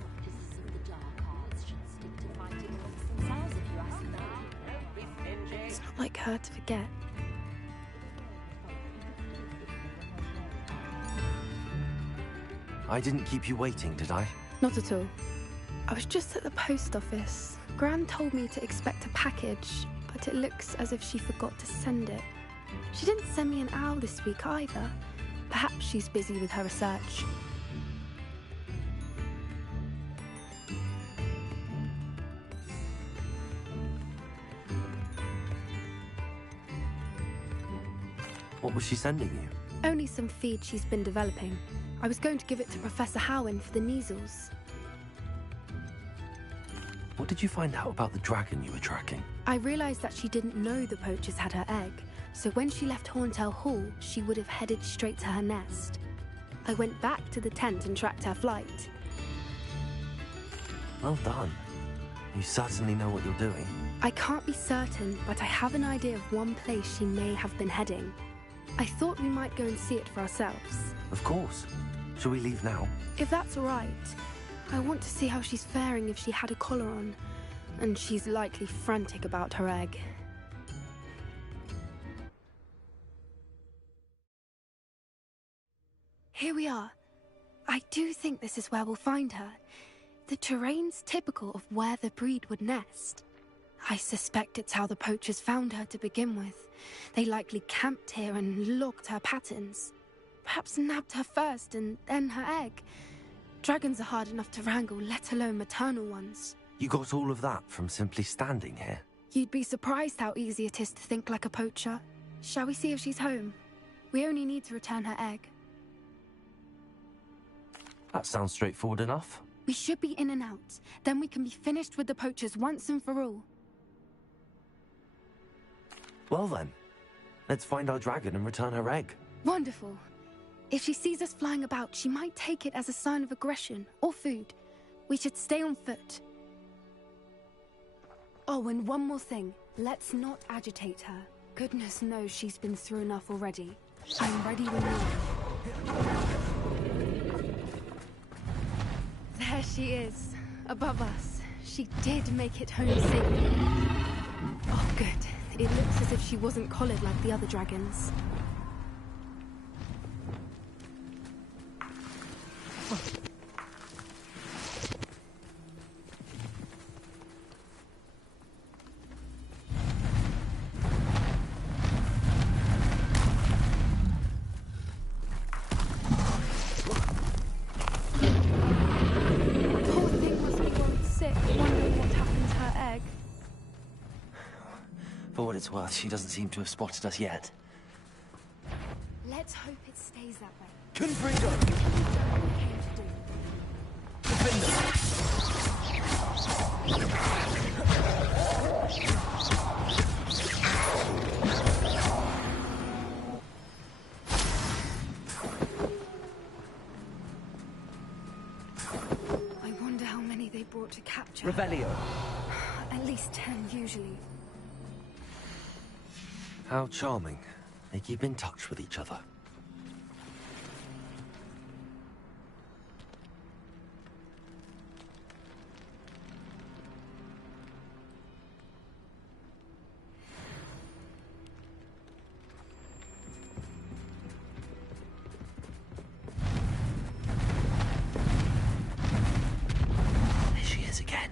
Practices of the dark arts should stick to fighting amongst themselves, if you ask me. It's not like her to forget. I didn't keep you waiting, did I? Not at all. I was just at the post office. Gran told me to expect a package, but it looks as if she forgot to send it. She didn't send me an owl this week either. Perhaps she's busy with her research. What was she sending you? Only some feed she's been developing. I was going to give it to Professor Howin for the measles. What did you find out about the dragon you were tracking? I realized that she didn't know the poachers had her egg, so when she left Horntail Hall, she would have headed straight to her nest. I went back to the tent and tracked her flight. Well done. You certainly know what you're doing. I can't be certain, but I have an idea of one place she may have been heading. I thought we might go and see it for ourselves. Of course. Shall we leave now? If that's all right. I want to see how she's faring if she had a collar on. And she's likely frantic about her egg. Here we are. I do think this is where we'll find her. The terrain's typical of where the breed would nest. I suspect it's how the poachers found her to begin with. They likely camped here and logged her patterns. Perhaps nabbed her first and then her egg. Dragons are hard enough to wrangle, let alone maternal ones. You got all of that from simply standing here? You'd be surprised how easy it is to think like a poacher. Shall we see if she's home? We only need to return her egg. That sounds straightforward enough. We should be in and out. Then we can be finished with the poachers once and for all. Well then, let's find our dragon and return her egg. Wonderful. If she sees us flying about, she might take it as a sign of aggression or food. We should stay on foot. Oh, and one more thing. Let's not agitate her. Goodness knows she's been through enough already. I'm ready when you are. There she is, above us. She did make it home safely. Oh, good. It looks as if she wasn't collared like the other dragons. For what it's worth, she doesn't seem to have spotted us yet. Let's hope it stays that way. Confringo! I wonder how many they brought to capture. Revelio. At least 10 usually. How charming. They keep in touch with each other. There she is again.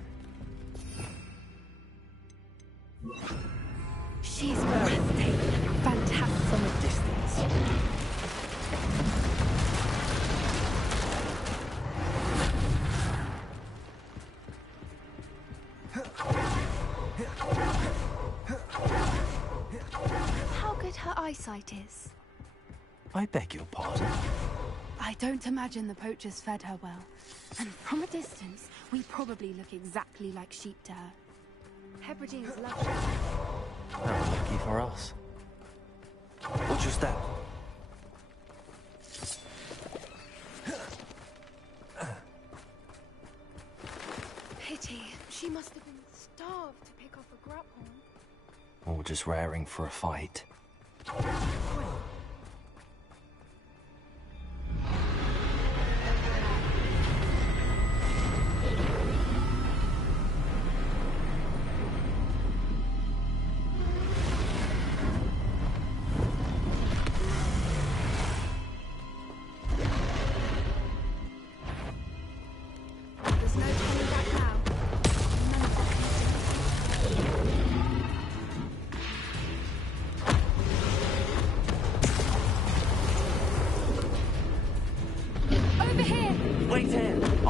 She's breathtaking. Fantastic. From a distance. How good her eyesight is. I beg your pardon? I don't imagine the poachers fed her well. And from a distance, we probably look exactly like sheep to her. Hebrideans love her. How lucky for us. Watch your step. Pity. She must have been starved to pick off a grapple. Or just raring for a fight.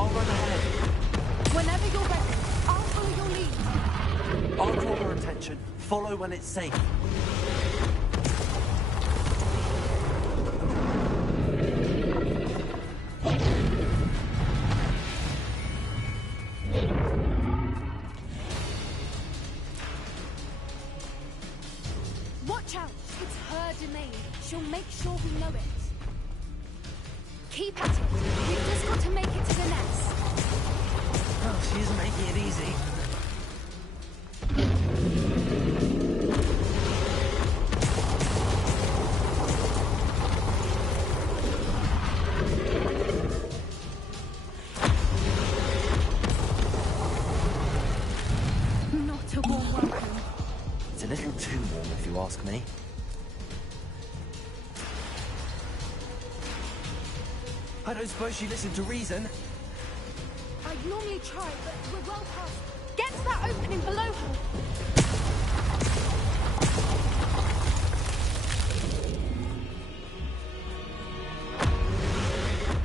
I'll run ahead. Whenever you're ready, I'll follow your lead. I'll draw her attention. Follow when it's safe. Watch out! It's her domain. She'll make sure we know it. Keep at it. We've just got to make it to the nest. Oh, she isn't making it easy. Not a warm welcome. It's a little too warm, if you ask me. I don't suppose she listened to reason. I'd normally try, but we're well past. Get to that opening below her.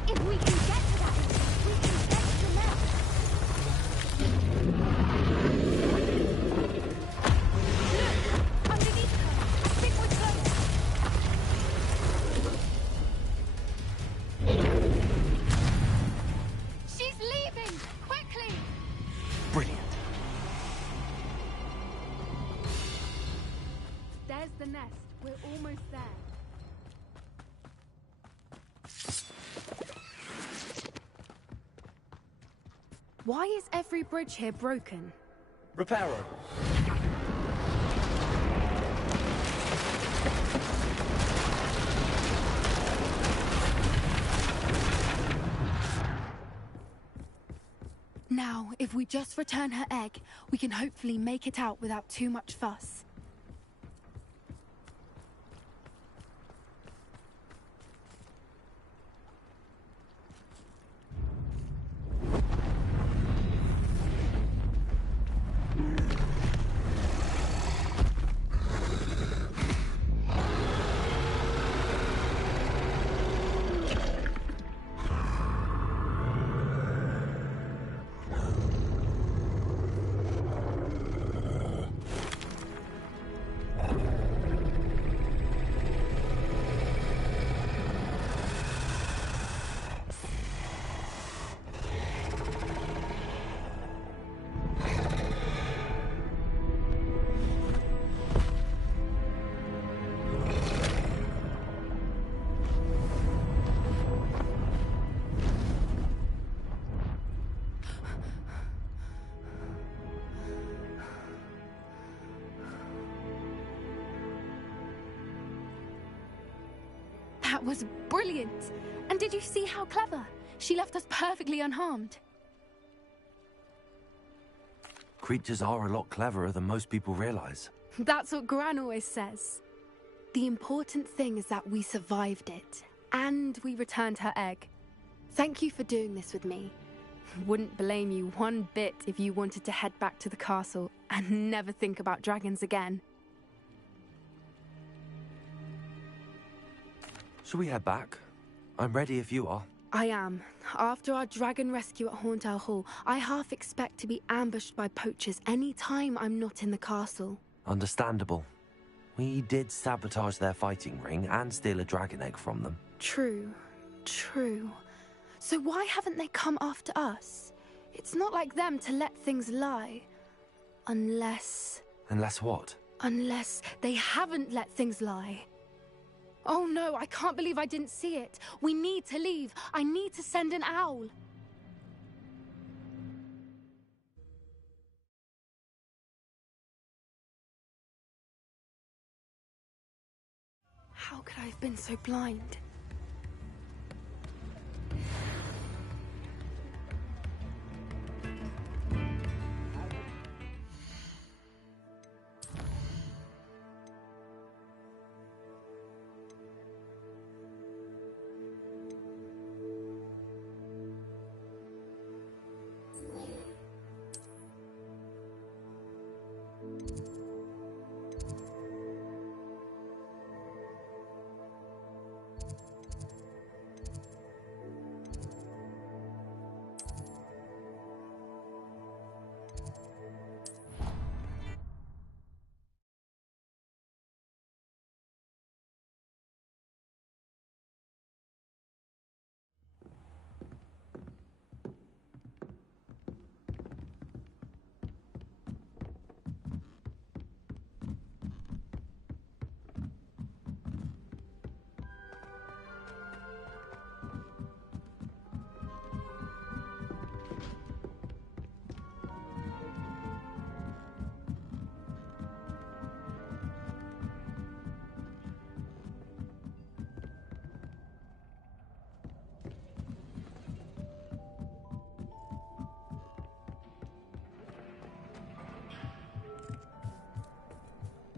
If we can get to that, we can get to the nest. Look, underneath her. I think we're close. She's leaving! Quickly! Brilliant. There's the nest. We're almost there. Why is every bridge here broken? Reparo. Now, if we just return her egg, we can hopefully make it out without too much fuss. That was brilliant! And did you see how clever? She left us perfectly unharmed. Creatures are a lot cleverer than most people realize. That's what Gran always says. The important thing is that we survived it, and we returned her egg. Thank you for doing this with me. Wouldn't blame you one bit if you wanted to head back to the castle and never think about dragons again. Shall we head back? I'm ready if you are. I am. After our dragon rescue at Hauntow Hall, I half expect to be ambushed by poachers any time I'm not in the castle. Understandable. We did sabotage their fighting ring and steal a dragon egg from them. True. True. So why haven't they come after us? It's not like them to let things lie. Unless... Unless what? Unless they haven't let things lie. Oh no, I can't believe I didn't see it. We need to leave. I need to send an owl. How could I have been so blind?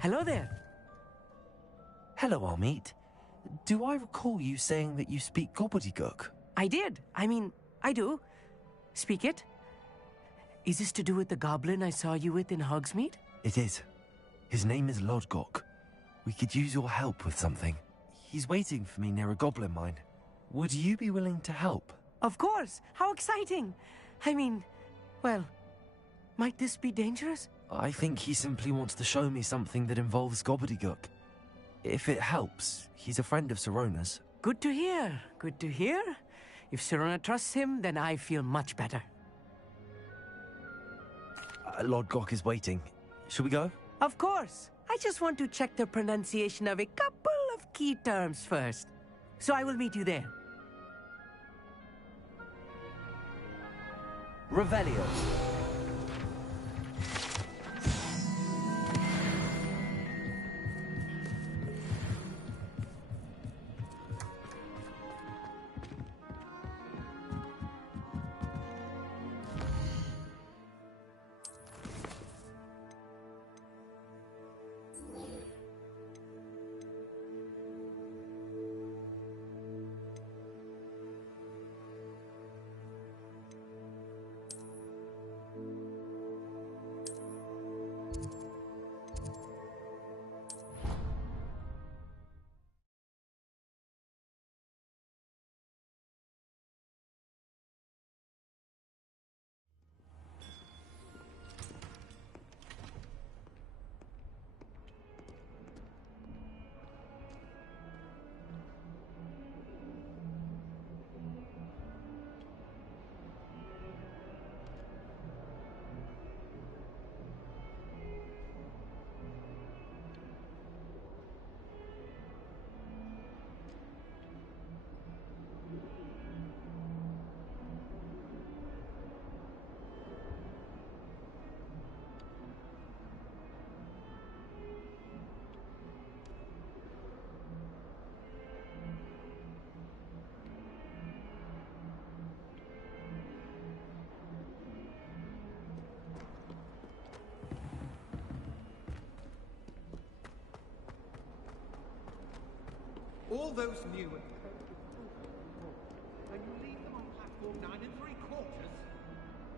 Hello there. Hello, Armeet. Do I recall you saying that you speak gobbledygook? I did. I mean, I do. Speak it. Is this to do with the goblin I saw you with in Hogsmeade? It is. His name is BleuGod. We could use your help with something. He's waiting for me near a goblin mine. Would you be willing to help? Of course. How exciting. I mean, well, might this be dangerous? I think he simply wants to show me something that involves gobbledygook. If it helps, he's a friend of Sirona's. Good to hear. Good to hear. If Sirona trusts him, then I feel much better. Lord Gok is waiting. Shall we go? Of course. I just want to check the pronunciation of a couple of key terms first. So I will meet you there. Revelio. All those new and and you leave them on platform 9 3/4?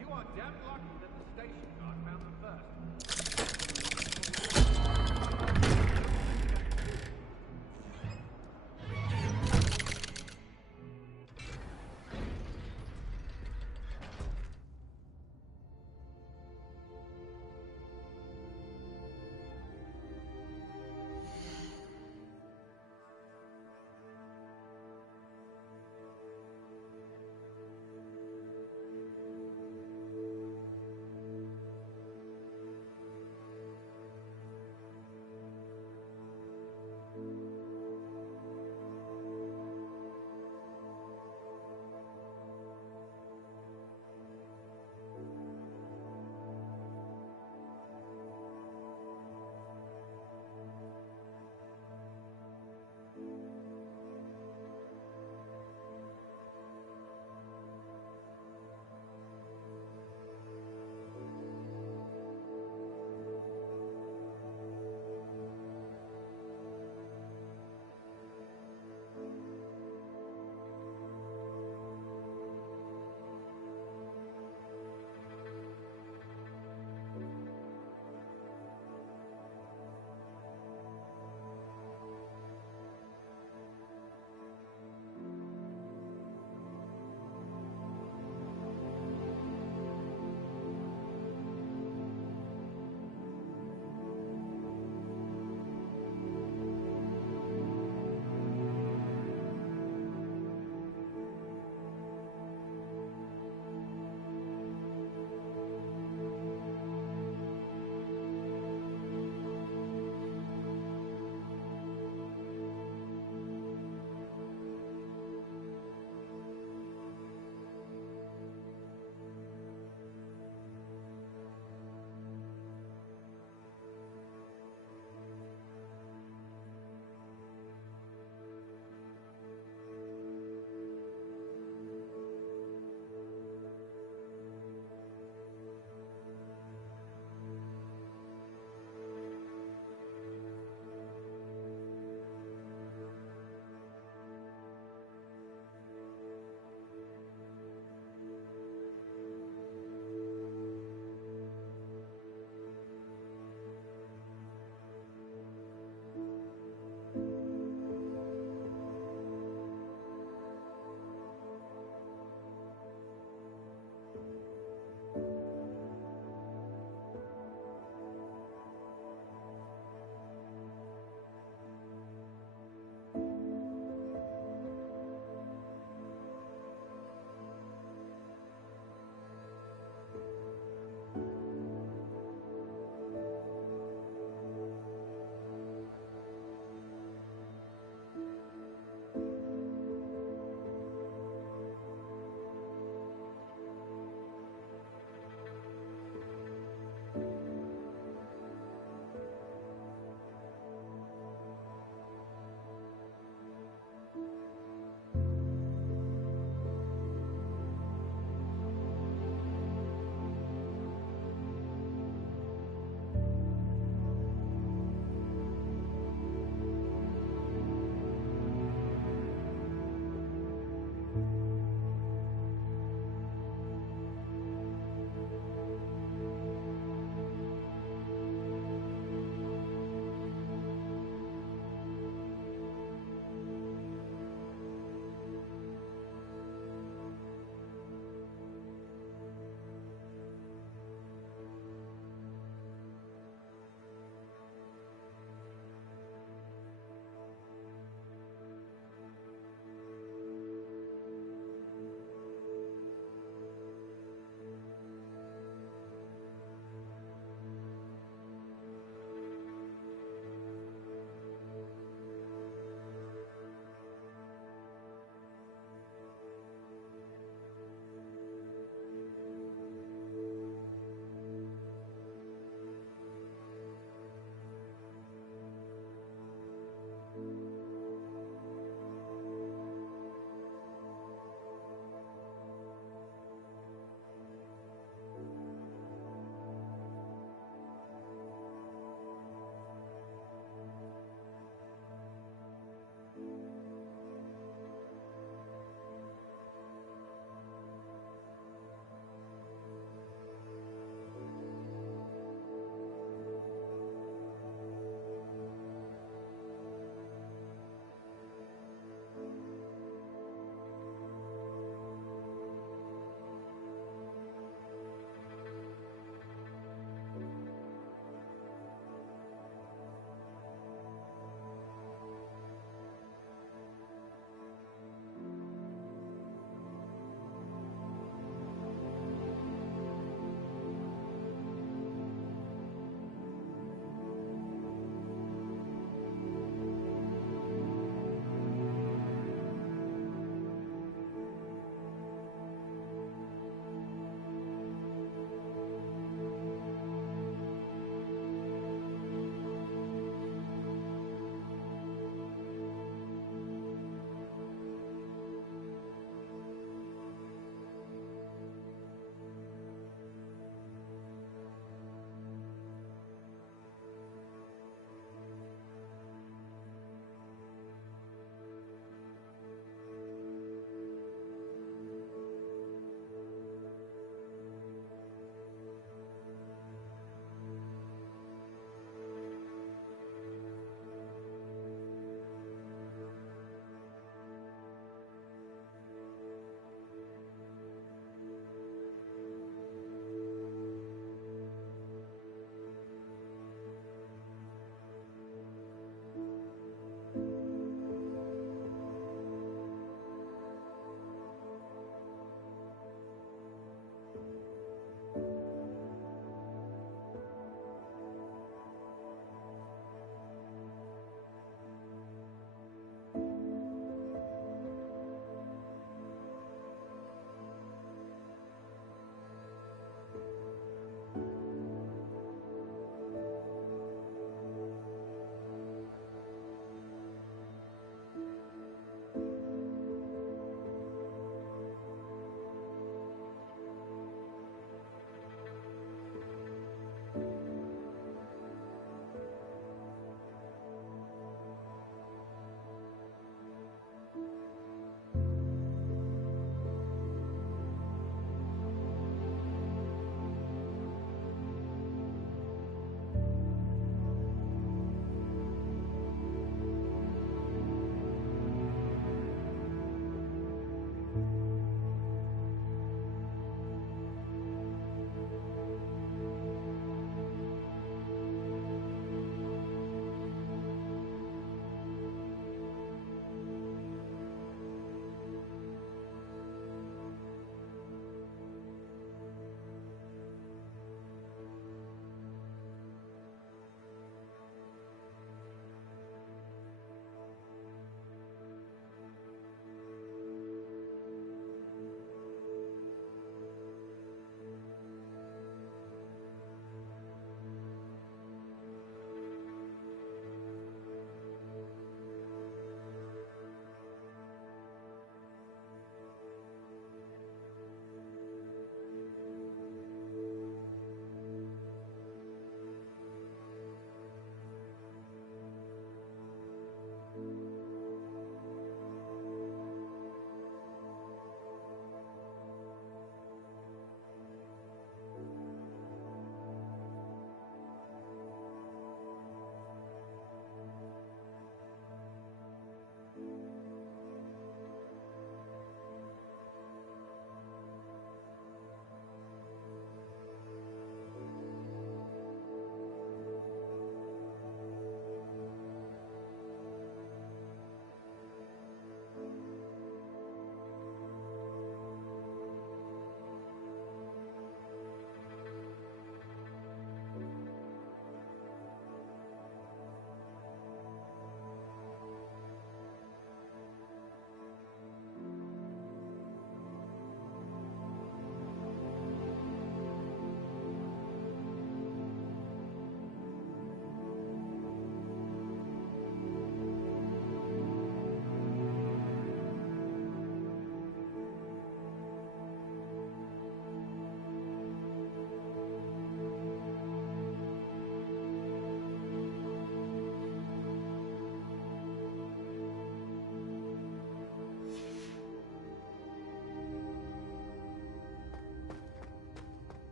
You are damn lucky that the station guard found them first.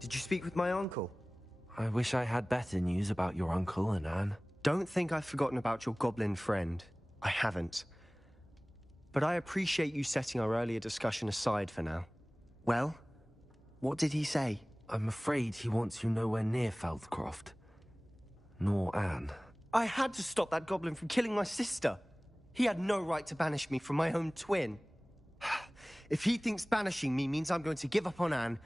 Did you speak with my uncle? I wish I had better news about your uncle and Anne. Don't think I've forgotten about your goblin friend. I haven't. But I appreciate you setting our earlier discussion aside for now. Well, what did he say? I'm afraid he wants you nowhere near Feldcroft. Nor Anne. I had to stop that goblin from killing my sister. He had no right to banish me from my own twin. If he thinks banishing me means I'm going to give up on Anne,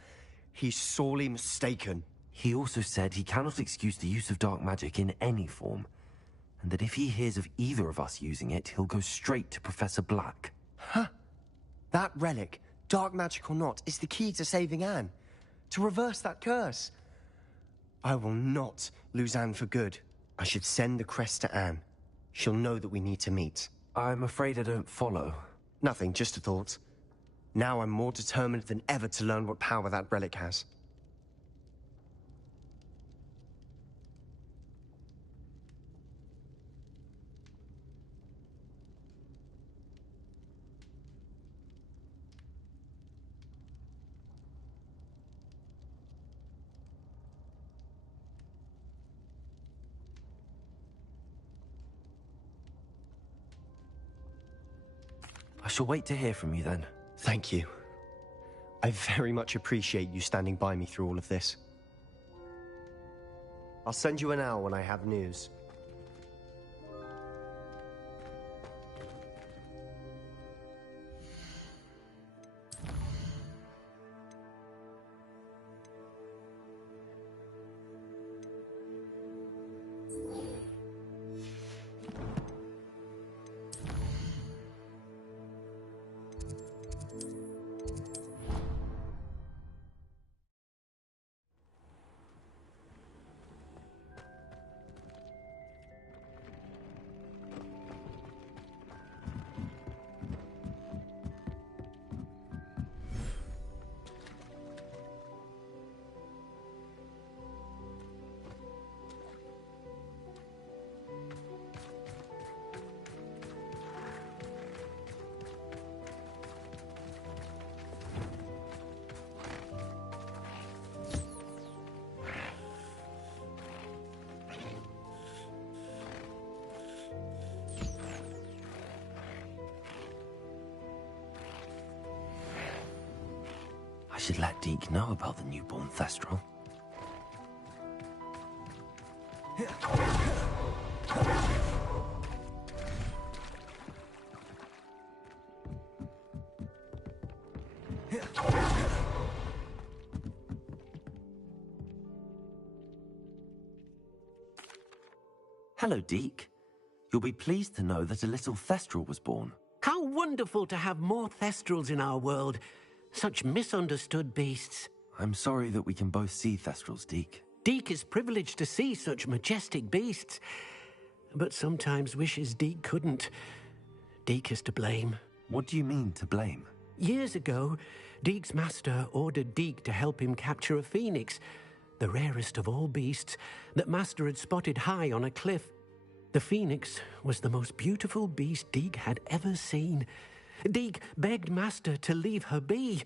he's sorely mistaken. He also said he cannot excuse the use of dark magic in any form, and that if he hears of either of us using it, he'll go straight to Professor Black. Huh? That relic, dark magic or not, is the key to saving Anne. To reverse that curse. I will not lose Anne for good. I should send the crest to Anne. She'll know that we need to meet. I'm afraid I don't follow. Nothing, just a thought. Now I'm more determined than ever to learn what power that relic has. I shall wait to hear from you then. Thank you. I very much appreciate you standing by me through all of this. I'll send you an owl when I have news. I should let Deke know about the newborn Thestral. Hello, Deke. You'll be pleased to know that a little Thestral was born. How wonderful to have more Thestrals in our world. Such misunderstood beasts. I'm sorry that we can both see Thestrals, Deke. Deke is privileged to see such majestic beasts, but sometimes wishes Deke couldn't. Deke is to blame. What do you mean, to blame? Years ago, Deke's master ordered Deke to help him capture a phoenix, the rarest of all beasts, that master had spotted high on a cliff. The phoenix was the most beautiful beast Deke had ever seen. Deke begged master to leave her be.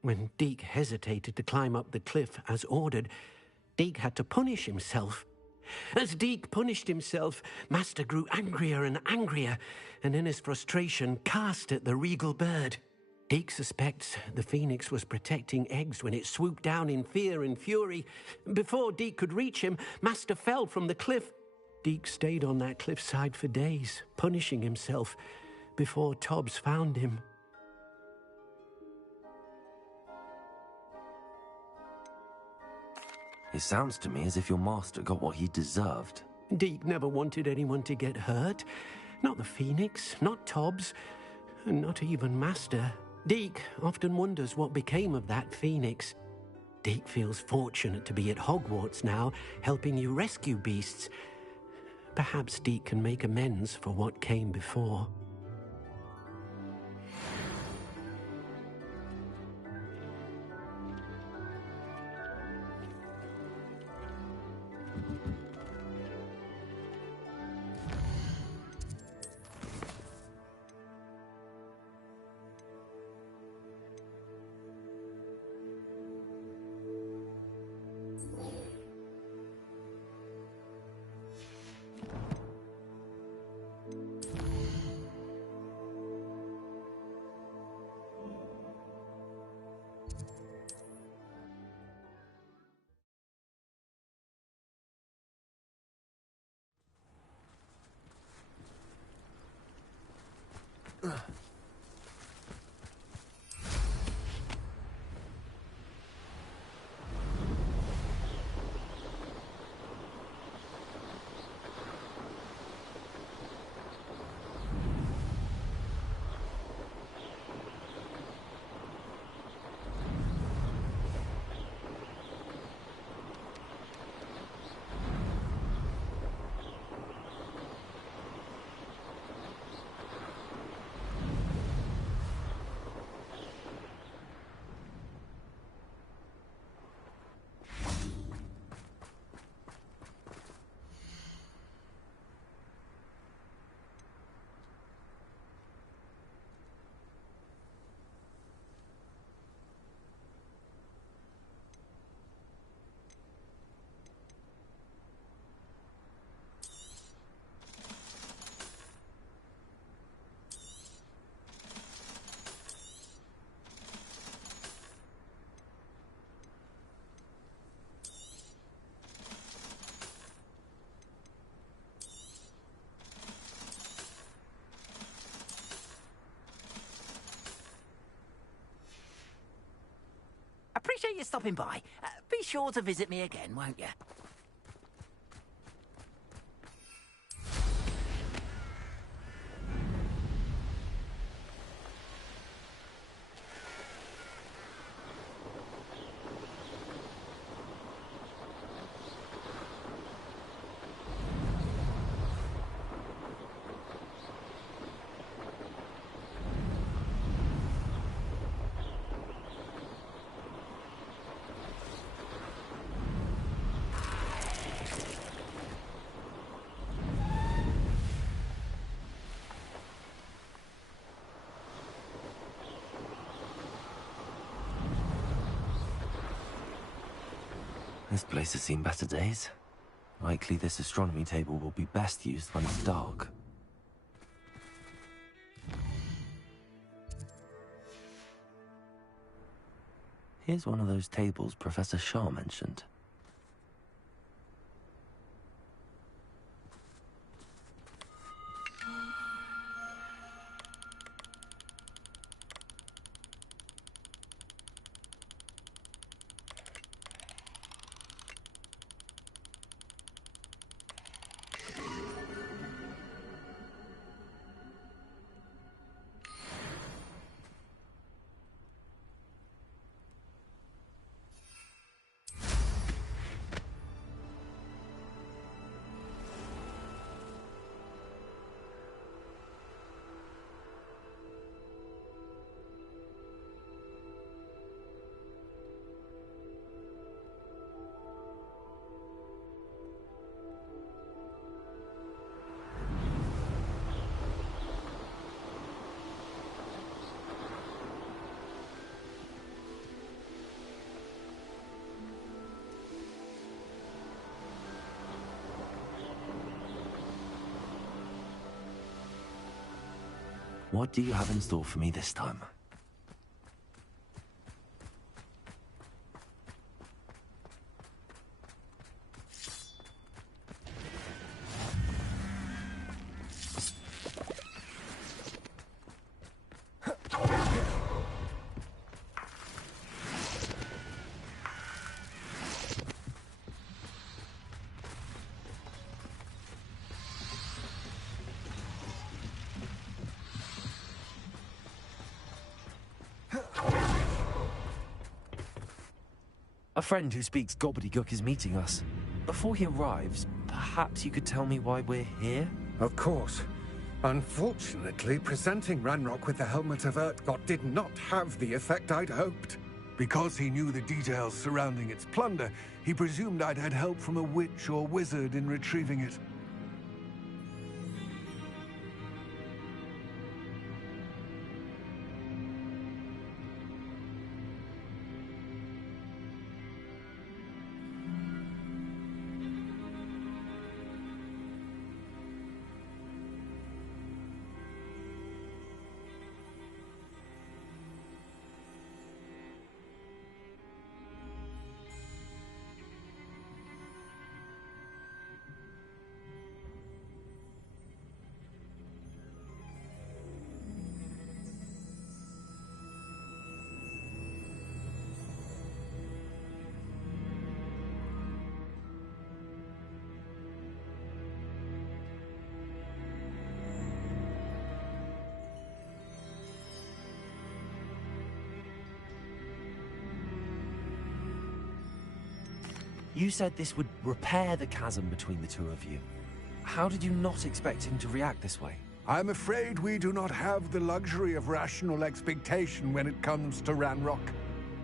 When Deke hesitated to climb up the cliff as ordered, Deke had to punish himself. As Deke punished himself, master grew angrier and angrier, and in his frustration cast at the regal bird. Deke suspects the phoenix was protecting eggs when it swooped down in fear and fury. Before Deke could reach him, master fell from the cliff. Deke stayed on that cliffside for days, punishing himself, before Tobbs found him. It sounds to me as if your master got what he deserved. Deke never wanted anyone to get hurt. Not the phoenix, not Tobbs, and not even master. Deke often wonders what became of that phoenix. Deke feels fortunate to be at Hogwarts now, helping you rescue beasts. Perhaps Deke can make amends for what came before. Appreciate you stopping by. Be sure to visit me again, won't you? This place has seen better days. Likely this astronomy table will be best used when it's dark. Here's one of those tables Professor Shaw mentioned. What do you have in store for me this time? A friend who speaks gobbledygook is meeting us. Before he arrives, perhaps you could tell me why we're here? Of course. Unfortunately, presenting Ranrock with the Helmet of BleuGod did not have the effect I'd hoped. Because he knew the details surrounding its plunder, he presumed I'd had help from a witch or wizard in retrieving it. You said this would repair the chasm between the two of you. How did you not expect him to react this way? I'm afraid we do not have the luxury of rational expectation when it comes to Ranrock.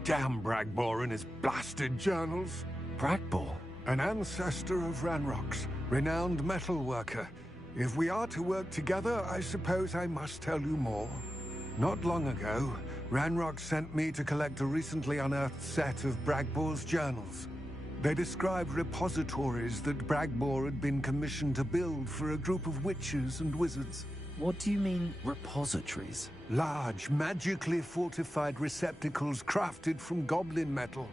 Damn Bragbor and his blasted journals. Bragbor? An ancestor of Ranrock's, renowned metal worker. If we are to work together, I suppose I must tell you more. Not long ago, Ranrock sent me to collect a recently unearthed set of Bragbor's journals. They described repositories that Bragbor had been commissioned to build for a group of witches and wizards. What do you mean, repositories? Large, magically fortified receptacles crafted from goblin metal.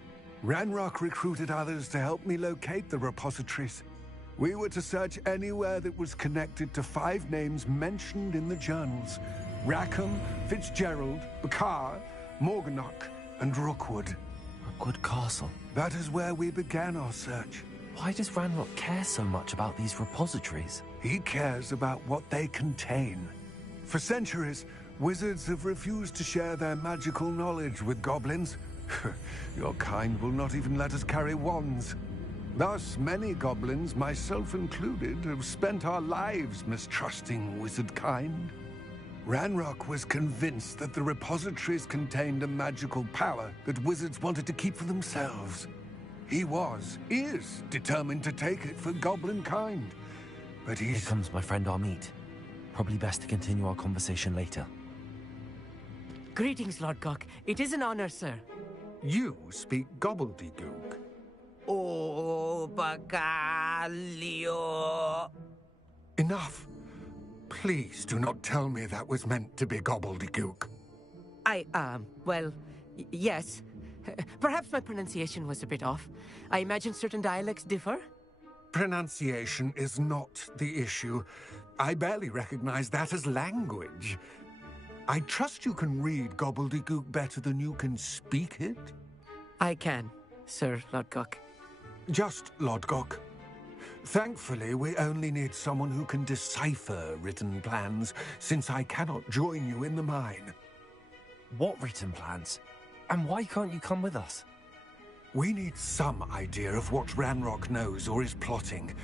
Ranrock recruited others to help me locate the repositories. We were to search anywhere that was connected to 5 names mentioned in the journals: Rackham, Fitzgerald, Bakar, Morganach, and Rookwood. Rookwood Castle? That is where we began our search. Why does Ranrock care so much about these repositories? He cares about what they contain. For centuries, wizards have refused to share their magical knowledge with goblins. Your kind will not even let us carry wands. Thus, many goblins, myself included, have spent our lives mistrusting wizard kind. Ranrock was convinced that the repositories contained a magical power that wizards wanted to keep for themselves. He is determined to take it for goblin kind. But Here comes my friend Amit. Probably best to continue our conversation later. Greetings, Lodgok. It is an honor, sir. You speak gobbledygook. Oh, Bacalio. Enough. Please do not tell me that was meant to be gobbledygook. Well, yes. Perhaps my pronunciation was a bit off. I imagine certain dialects differ? Pronunciation is not the issue. I barely recognize that as language. I trust you can read gobbledygook better than you can speak it? I can, Sir Lodgok. Just Lodgok. Thankfully, we only need someone who can decipher written plans, since I cannot join you in the mine. What written plans? And why can't you come with us? We need some idea of what Ranrock knows or is plotting.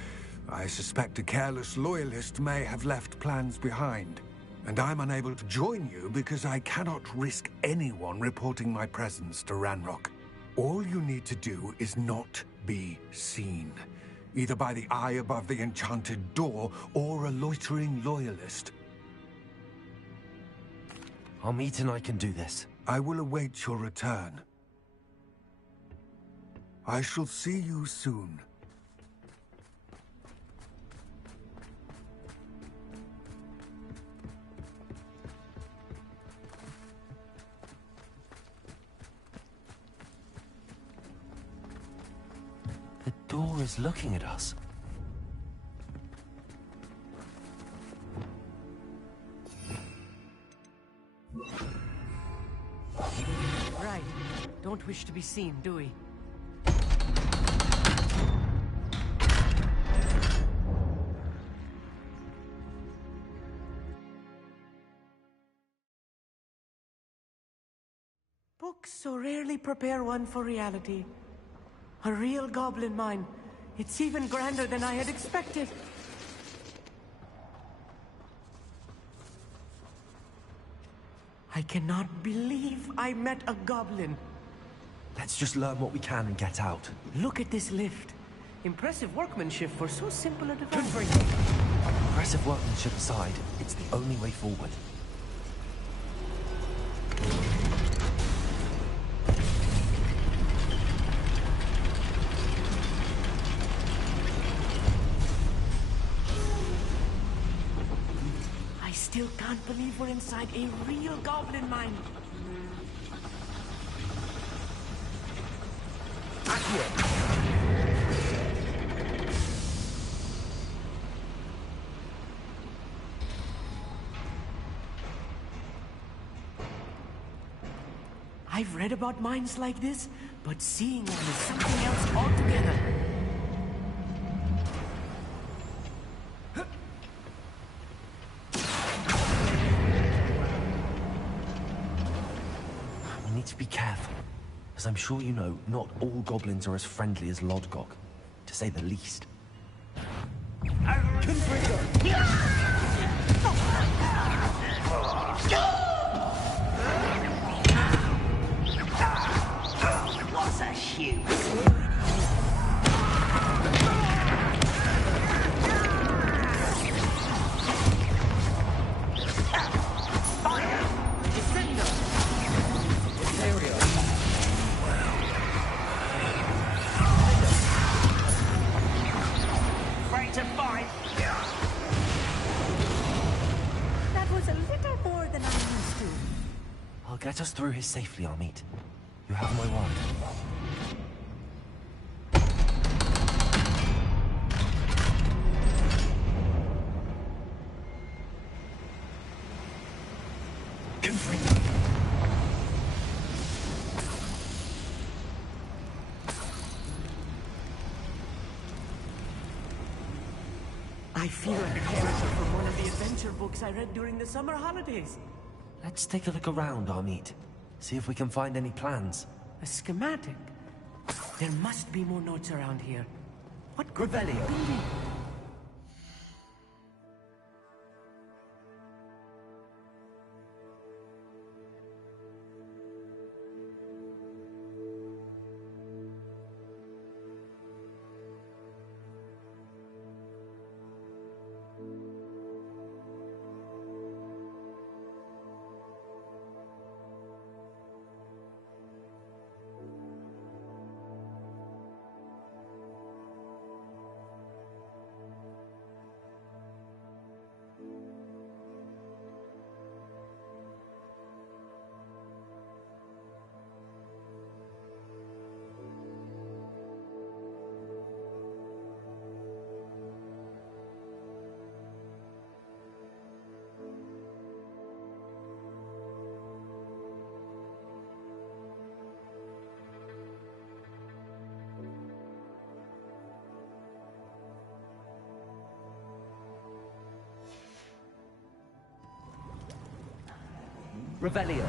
I suspect a careless loyalist may have left plans behind. And I'm unable to join you because I cannot risk anyone reporting my presence to Ranrock. All you need to do is not be seen, either by the eye above the enchanted door or a loitering loyalist. Amit and I can do this. I will await your return. I shall see you soon. The door is looking at us. Right. Don't wish to be seen, do we? Books so rarely prepare one for reality. A real goblin mine. It's even grander than I had expected. I cannot believe I met a goblin. Let's just learn what we can and get out. Look at this lift. Impressive workmanship for so simple a device. Impressive workmanship aside, it's the only way forward. I still can't believe we're inside a real goblin mine. I've read about mines like this, but seeing them is something else altogether. We need to be careful. As I'm sure you know, not all goblins are as friendly as Lodgok. to say the least. What's a shoe? That was a little more than I'm used to. I'll get us through his safely, Amit. You have my word. I feel like a character from one of the adventure books I read during the summer holidays. Let's take a look around, Amit. See if we can find any plans. A schematic? There must be more notes around here. What could that be? Revelio.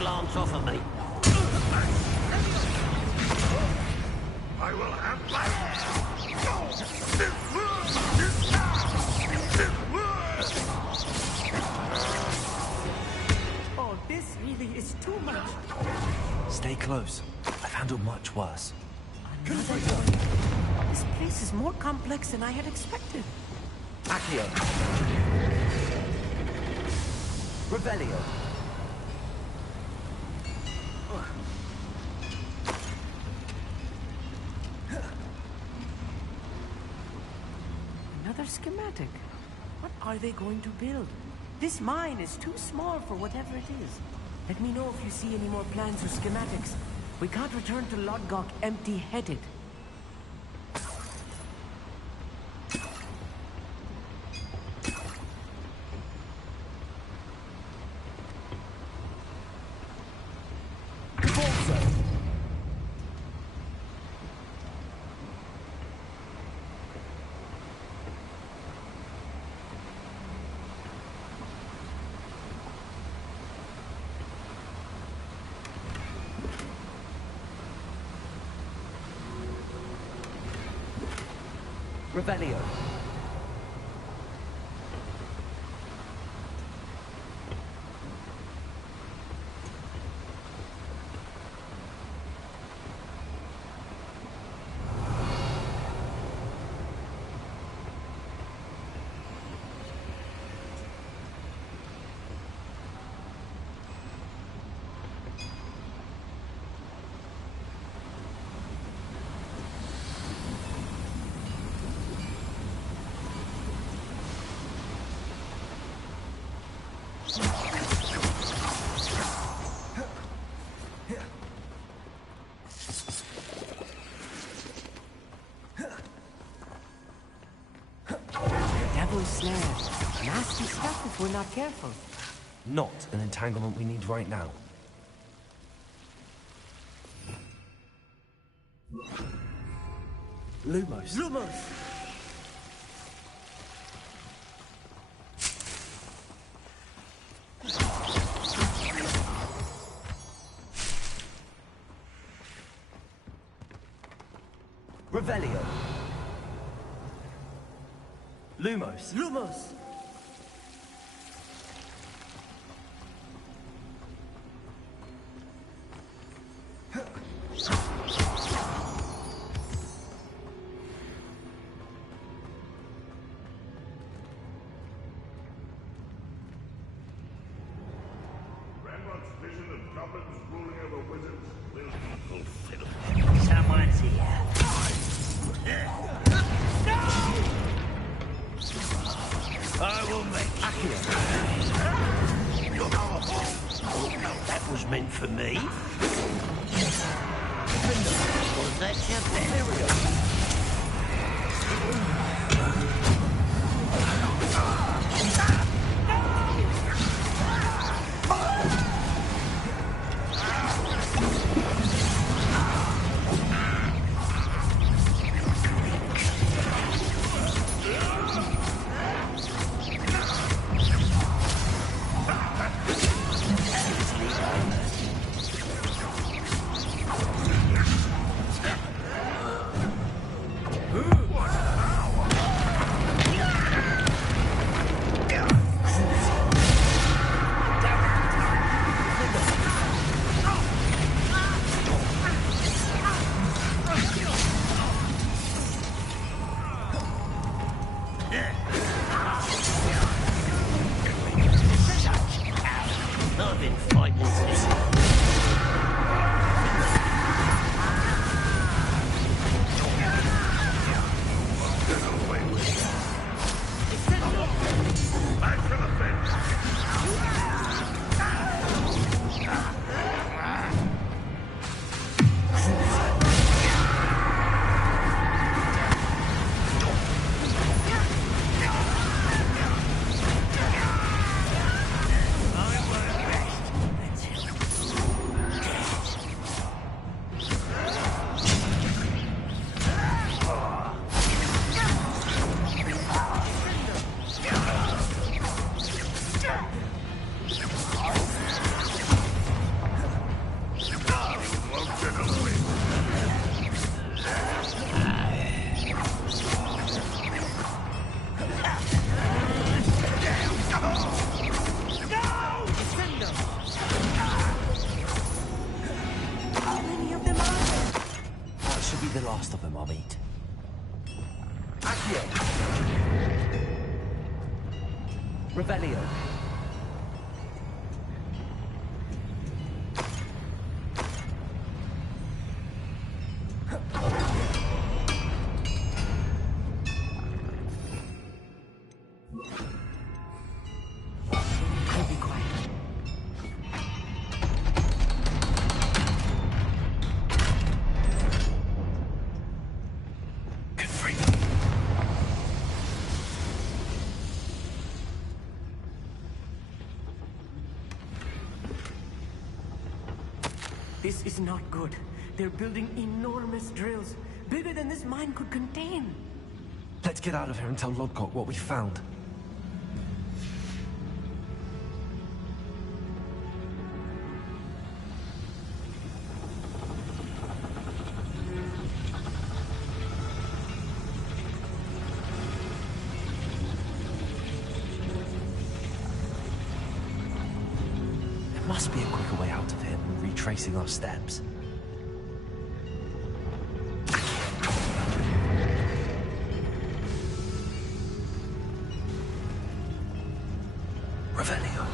glance off of me. I will have fire. Oh, this really is too much. Stay close. I've handled much worse. This place is more complex than I had expected. Accio. Revelio. Another schematic. What are they going to build? This mine is too small for whatever it is. Let me know if you see any more plans or schematics. We can't return to Lodgok empty-headed. Revelio. Devil's snare. Nasty stuff if we're not careful. Not an entanglement we need right now. Lumos. Lumos! Revelio. Lumos. Lumos! Ranrock's vision of goblins ruling over wizards will be fulfilled. Someone's here. I will make that was meant for me. Was that your best? I've been fighting this. The last of them I'll meet. Accio. Revelio. This is not good. They're building enormous drills, bigger than this mine could contain. Let's get out of here and tell Lodgok what we found. There must be a quicker way out of here than retracing our steps. Revelio.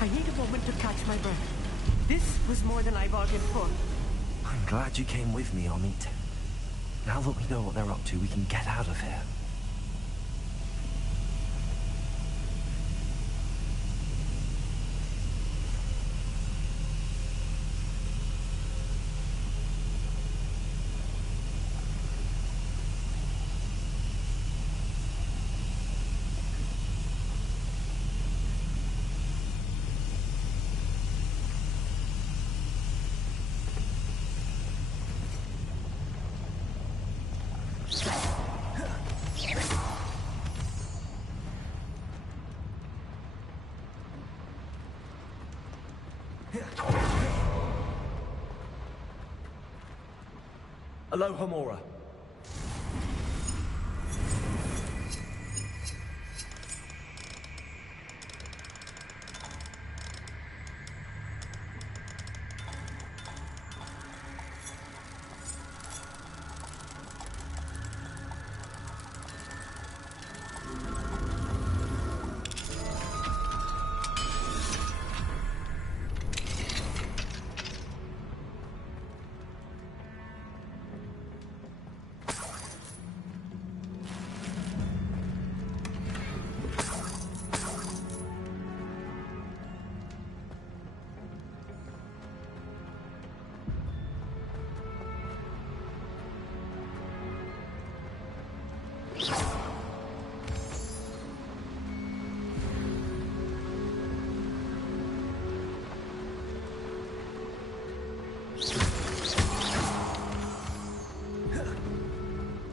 I need a moment to catch my breath. This was more than I bargained for. I'm glad you came with me, Amit. Now that we know what they're up to, we can get out of here. Aloha, Mora.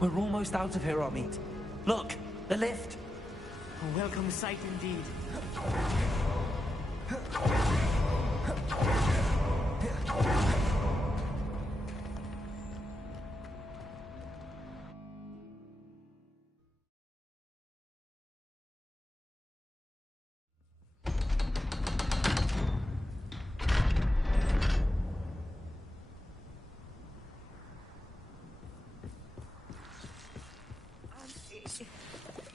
We're almost out of here, Amit. Look, the lift. A welcome sight indeed.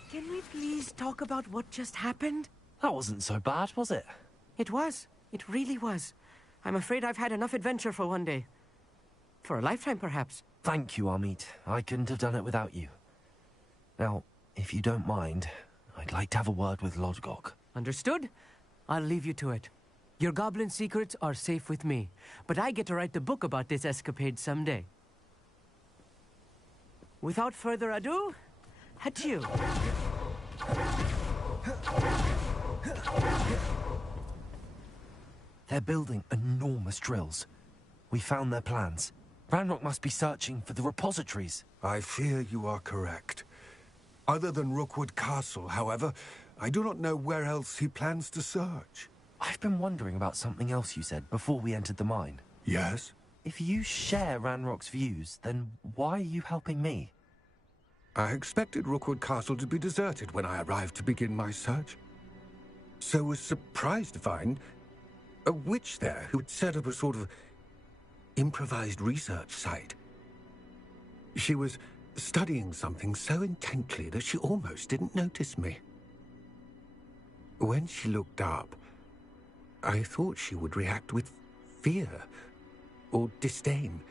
Can we please talk about what just happened? That wasn't so bad, was it? It was. It really was. I'm afraid I've had enough adventure for one day. For a lifetime, perhaps. Thank you, Amit. I couldn't have done it without you. Now, if you don't mind, I'd like to have a word with Lodgok. Understood? I'll leave you to it. Your goblin secrets are safe with me, but I get to write the book about this escapade someday. Without further ado, adieu. They're building enormous drills. We found their plans. Ranrock must be searching for the repositories. I fear you are correct. Other than Rookwood Castle, however, I do not know where else he plans to search. I've been wondering about something else you said before we entered the mine. Yes? If you share Ranrock's views, then why are you helping me? I expected Rookwood Castle to be deserted when I arrived to begin my search. So was surprised to find a witch there who had set up a sort of improvised research site. She was studying something so intently that she almost didn't notice me. When she looked up, I thought she would react with fear or disdain.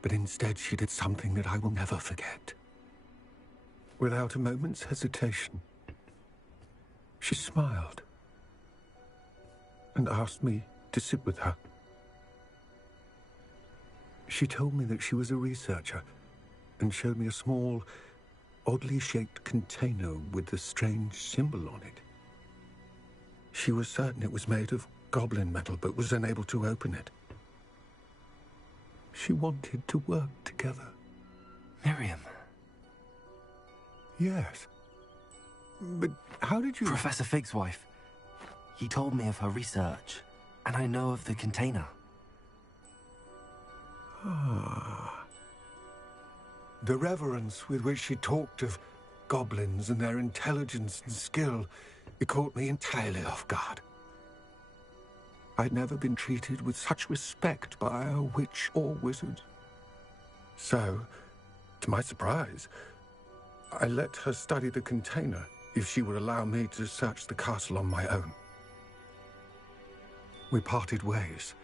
But instead she did something that I will never forget. Without a moment's hesitation, she smiled and asked me to sit with her. She told me that she was a researcher and showed me a small oddly shaped container with a strange symbol on it. She was certain it was made of goblin metal, but was unable to open it. She wanted to work together. Miriam. Yes. But how did you... Professor Fig's wife. He told me of her research, and I know of the container. Ah. The reverence with which she talked of goblins and their intelligence and skill, it caught me entirely off guard. I'd never been treated with such respect by a witch or wizard. So, to my surprise, I let her study the container if she would allow me to search the castle on my own. We parted ways,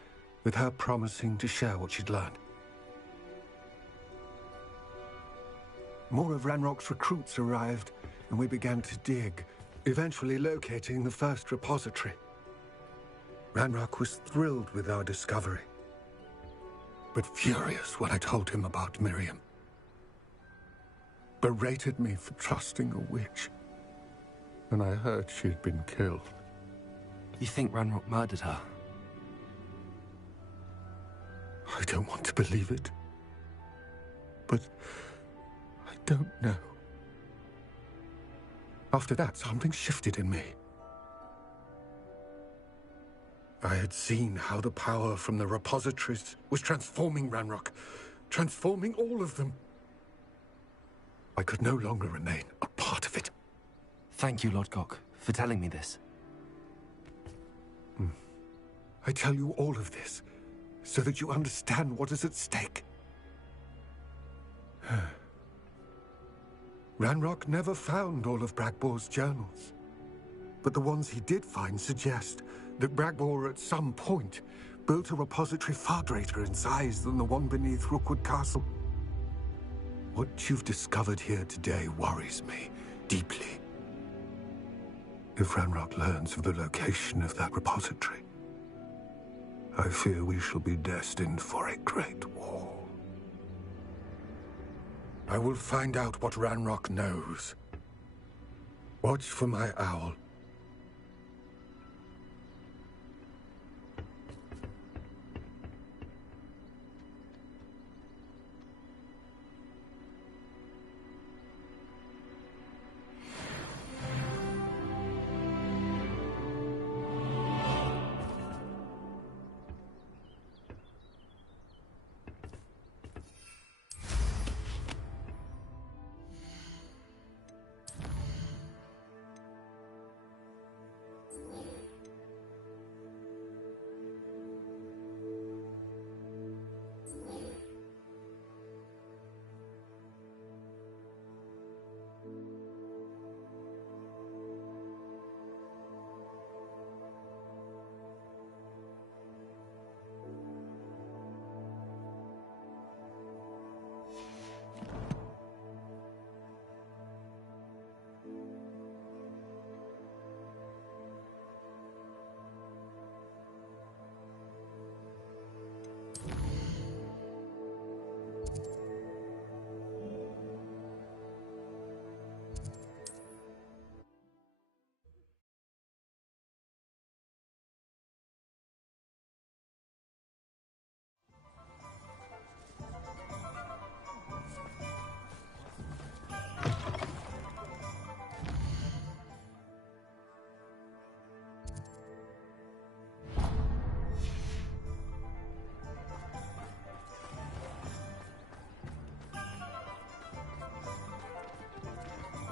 with her promising to share what she'd learned. More of Ranrock's recruits arrived, and we began to dig, eventually locating the first repository. Ranrock was thrilled with our discovery, but furious when I told him about Miriam. Berated me for trusting a witch, and I heard she'd been killed. You think Ranrock murdered her? I don't want to believe it, but I don't know. After that, something shifted in me. I had seen how the power from the repositories was transforming Ranrock, transforming all of them. I could no longer remain a part of it. Thank you, Lord Gok, for telling me this. I tell you all of this so that you understand what is at stake. Ranrock never found all of Bragbor's journals, but the ones he did find suggest that Bragbor at some point built a repository far greater in size than the one beneath Rookwood Castle. What you've discovered here today worries me deeply. If Ranrock learns of the location of that repository, I fear we shall be destined for a great war. I will find out what Ranrock knows. Watch for my owl.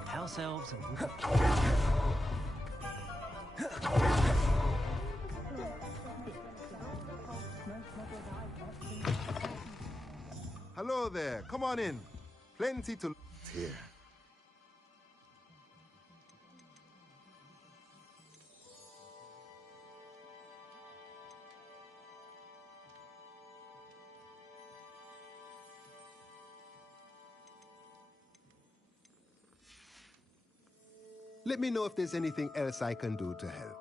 House elves and... Hello there. Come on in. Plenty to here. Let me know if there's anything else I can do to help.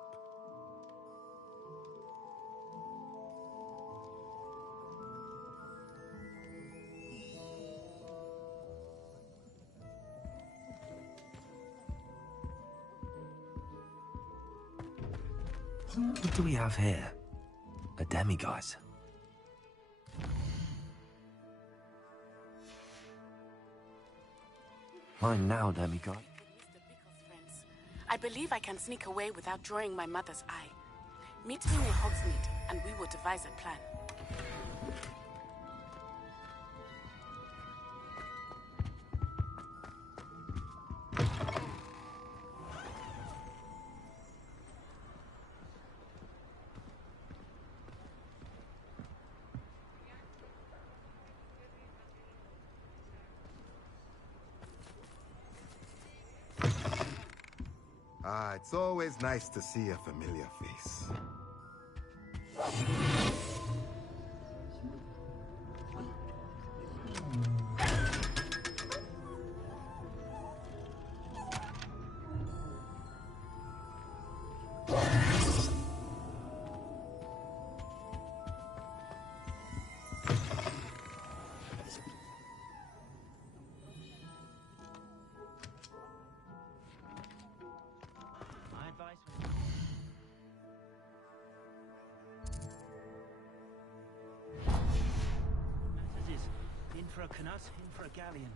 What do we have here? A demiguise. Mine now, demiguise. I believe I can sneak away without drawing my mother's eye. Meet me near Hogsmeade, and we will devise a plan. It's always nice to see a familiar face. In for a canut, in for a galleon.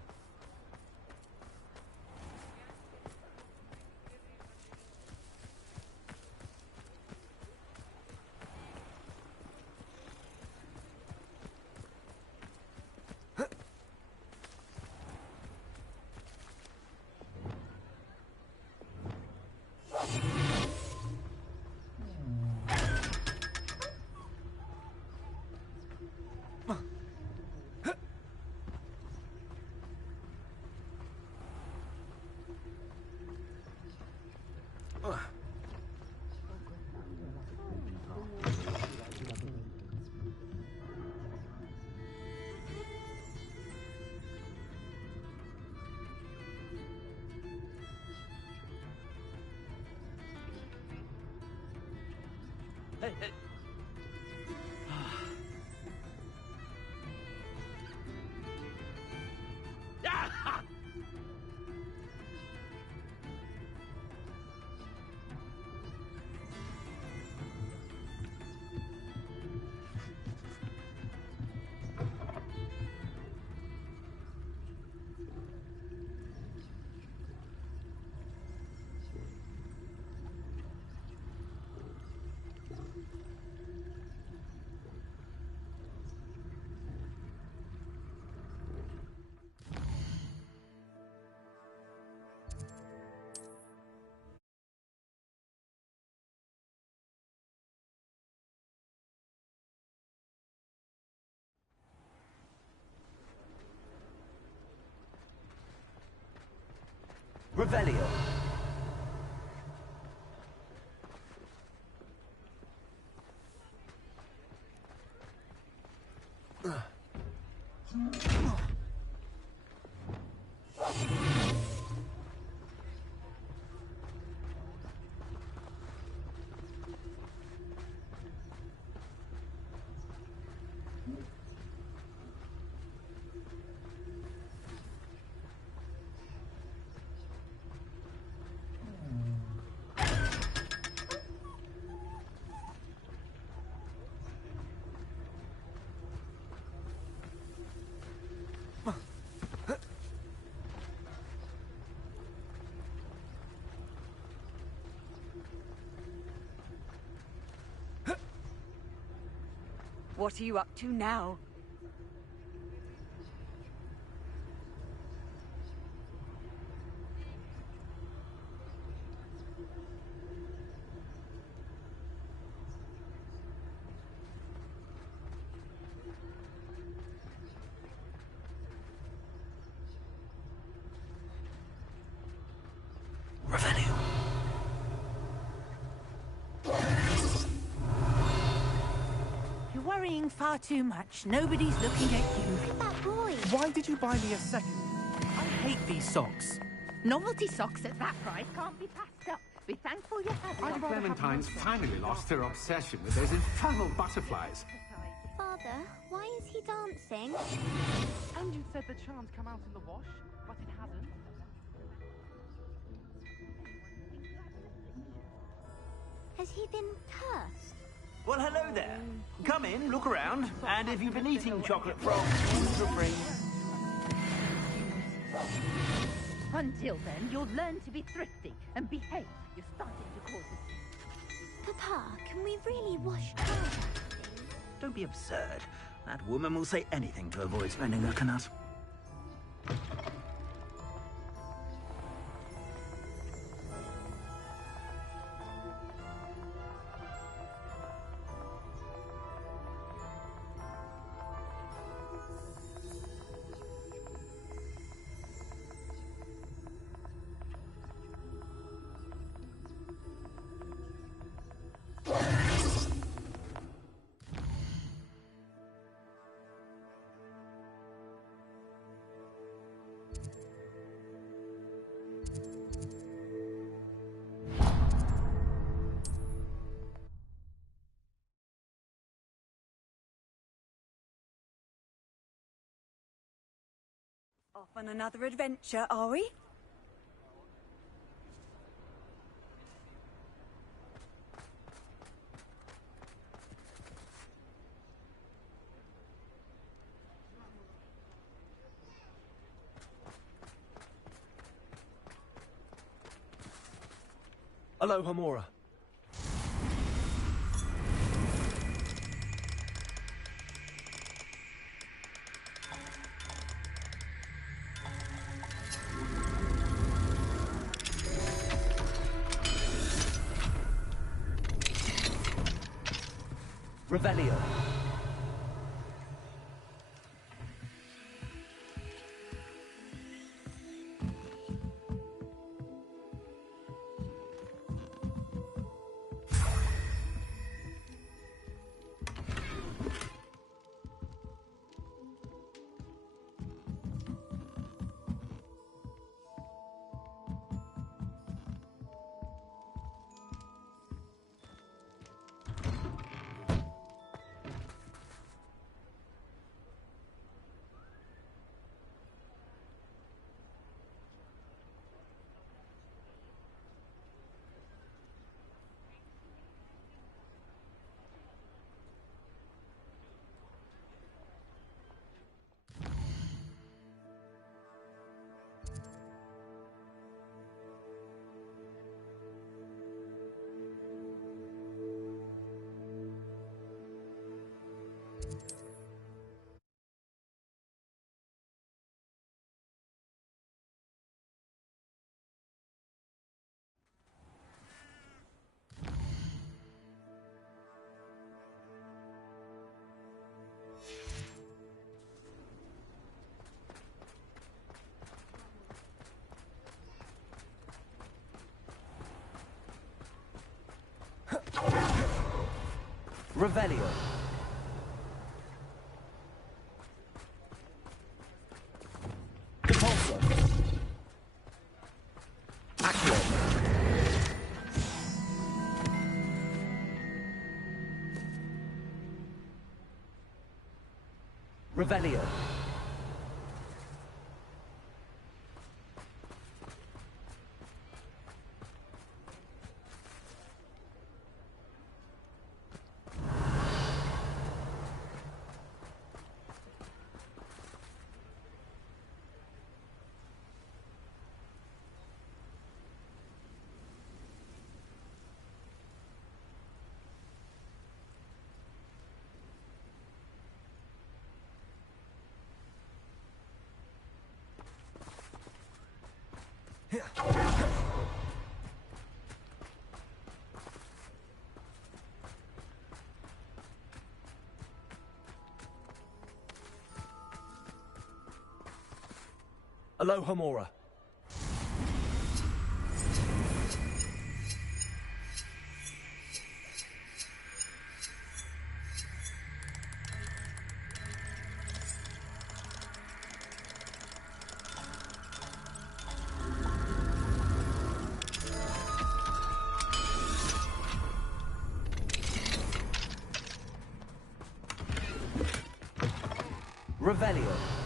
Hey, hey. Revelio. What are you up to now? You're worrying far too much. Nobody's looking at you. That boy. Why did you buy me a second? I hate these socks. Novelty socks at that price can't be passed up. Be thankful you had Why them. do Clementine's finally lost her obsession with those infernal butterflies? Father, why is he dancing? And you said the charms come out in the wash, but it hasn't. Has he been cursed? Well, hello there. Come in, look around, and if you've been eating chocolate frogs, feel free. Until then, you'll learn to be thrifty and behave. You're starting to cause us. Papa, can we really wash cars? Don't be absurd. That woman will say anything to avoid spending her canut. Off on another adventure, are we? Aloha Mora. Revelio. Revelio. Repulsor. Accio. Revelio. Aloha Mora. Revelio.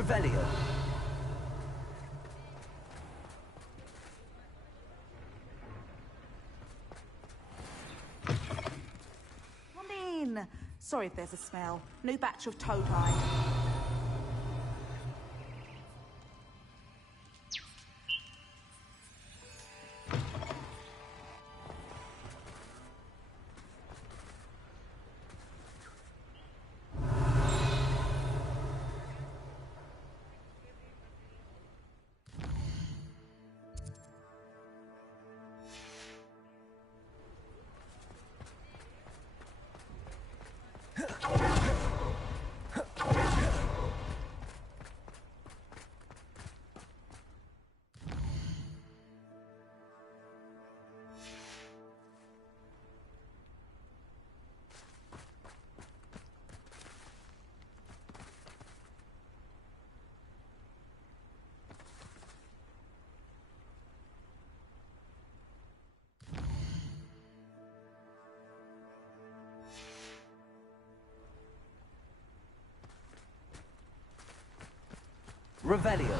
Revelio. Come in. Sorry if there's a smell. New batch of toe dye. Revelio.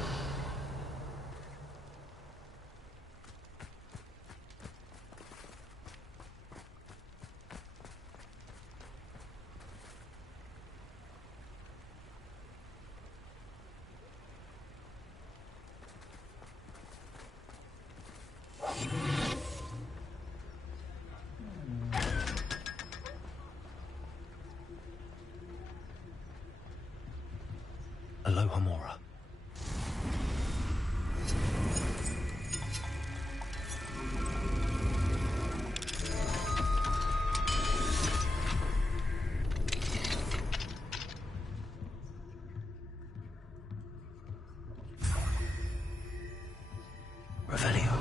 Aloha Mora. Revelio.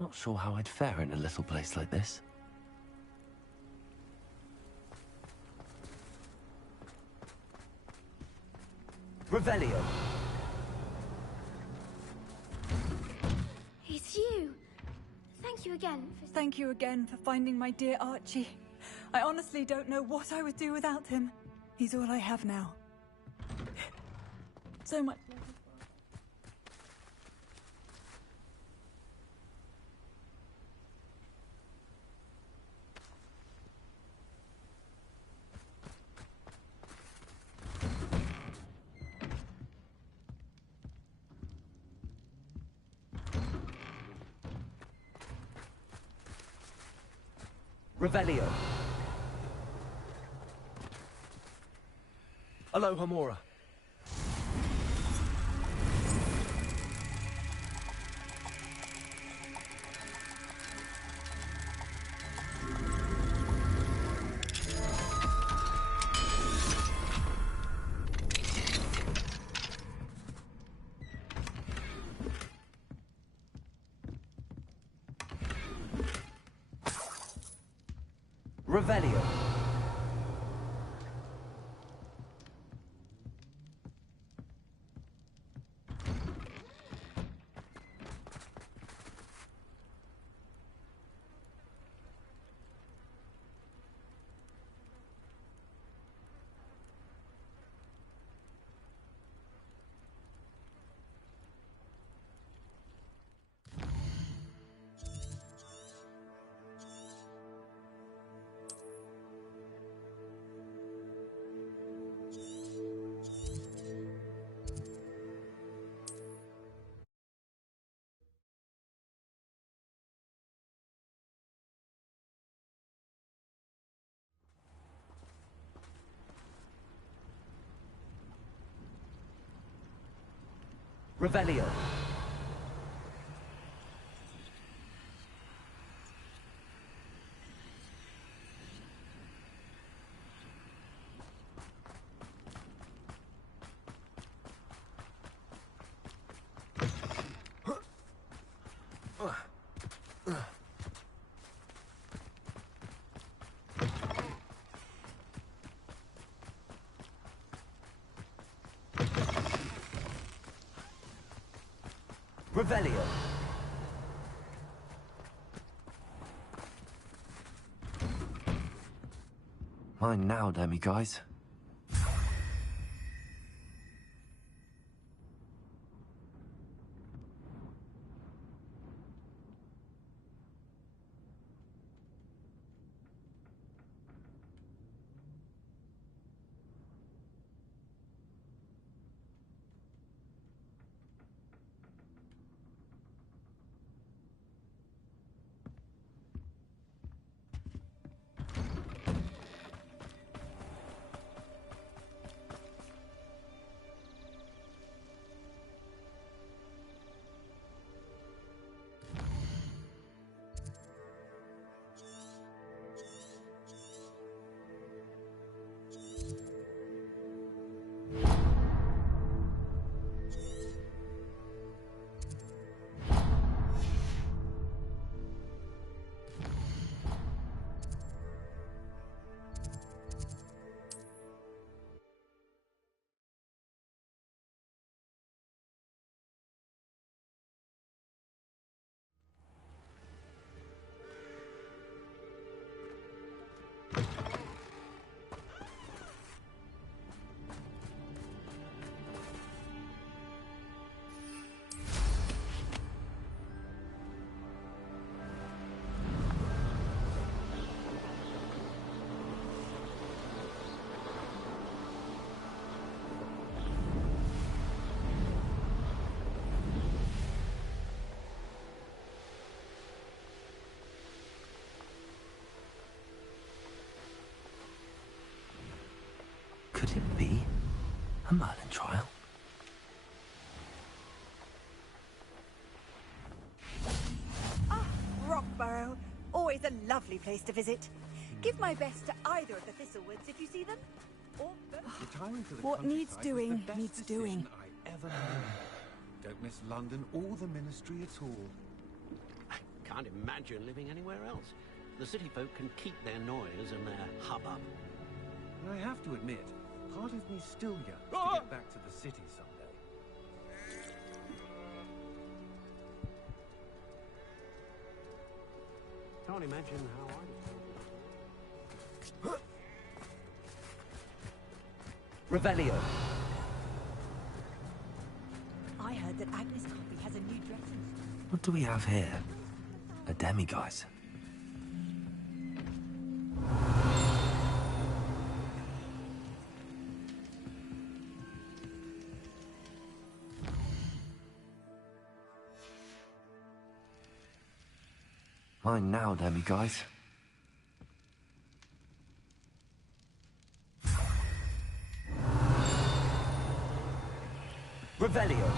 Not sure how I'd fare in a little place like this. Revelio. It's you. Thank you again for... Thank you again for finding my dear Archie. I honestly don't know what I would do without him. He's all I have now. So much... Revelio. Aloha Mora. Revelio. Revelio. Revelio. Mine now, demi-guys. Could it be a Merlin trial? Ah, Rockburrow. Always a lovely place to visit. Give my best to either of the Thistlewoods if you see them. Or What needs doing, needs doing. I ever made. Don't miss London or the Ministry at all. I can't imagine living anywhere else. The city folk can keep their noise and their hubbub. And I have to admit, part of me still yearns to get back to the city someday. Can't imagine how I... Revelio. I heard that Agnes Coffey has a new dressing. What do we have here? A demi-guise. Mine now, demi-guys. Revelio.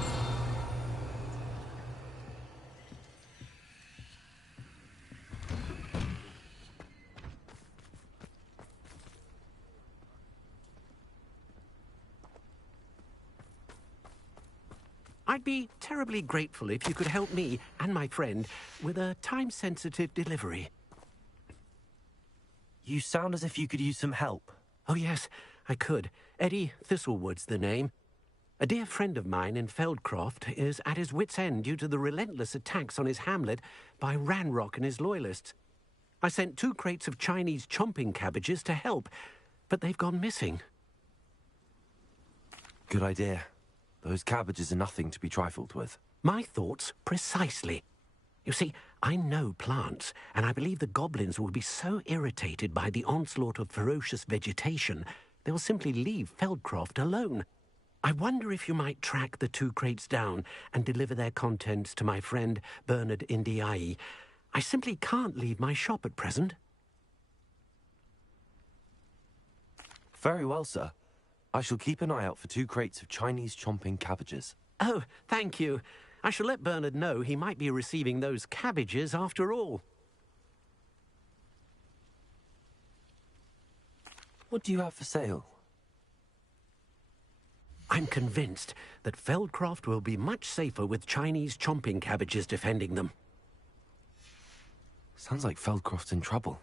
I'd be terribly grateful if you could help me and my friend with a time-sensitive delivery. You sound as if you could use some help. Oh, yes, I could. Eddie Thistlewood's the name. A dear friend of mine in Feldcroft is at his wit's end due to the relentless attacks on his hamlet by Ranrock and his loyalists. I sent 2 crates of Chinese chomping cabbages to help, but they've gone missing. Good idea. Those cabbages are nothing to be trifled with. My thoughts precisely. You see, I know plants, and I believe the goblins will be so irritated by the onslaught of ferocious vegetation, they'll simply leave Feldcroft alone. I wonder if you might track the 2 crates down and deliver their contents to my friend Bernard Indiai. I simply can't leave my shop at present. Very well, sir. I shall keep an eye out for 2 crates of Chinese chomping cabbages. Oh, thank you. I shall let Bernard know he might be receiving those cabbages after all. What do you have for sale? I'm convinced that Feldcroft will be much safer with Chinese chomping cabbages defending them. Sounds like Feldcroft's in trouble.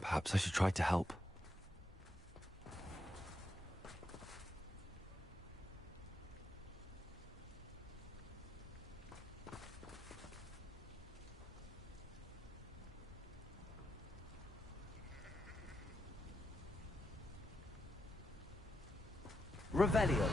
Perhaps I should try to help. Revelio.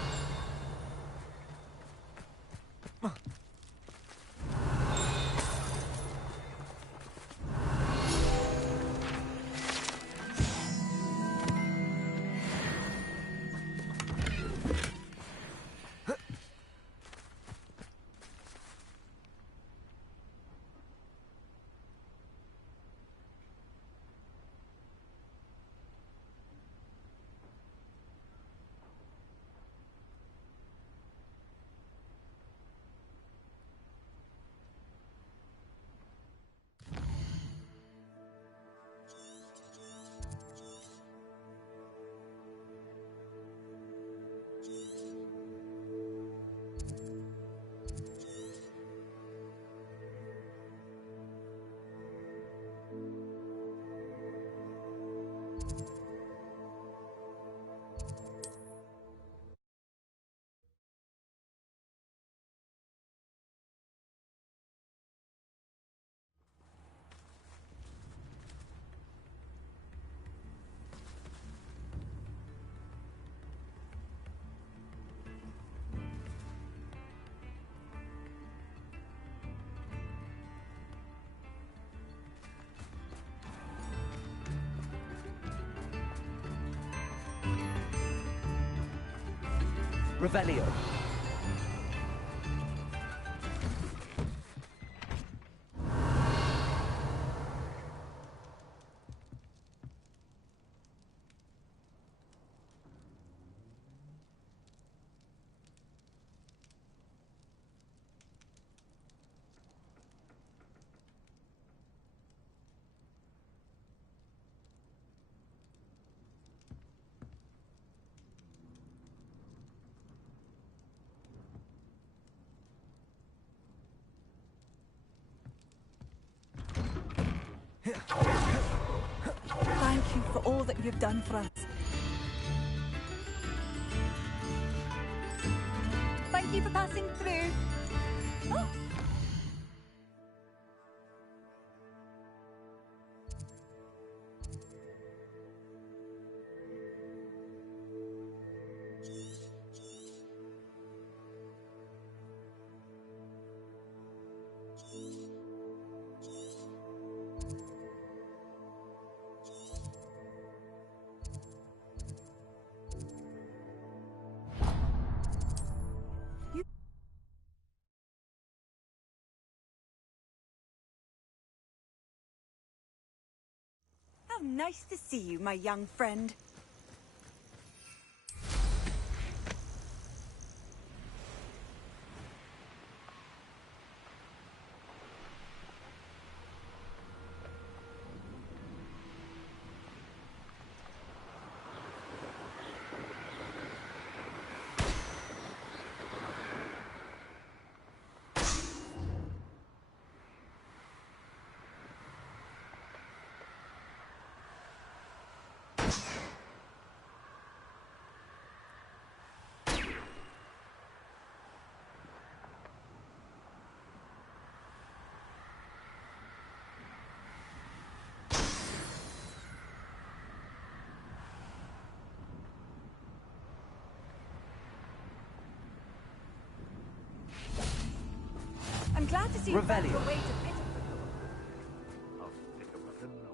Revelio. Thank you for all that you've done for us. Thank you for passing through. Oh. How nice to see you, my young friend. I'm glad to see you found your way to Pitt. I'll stick 'em up in no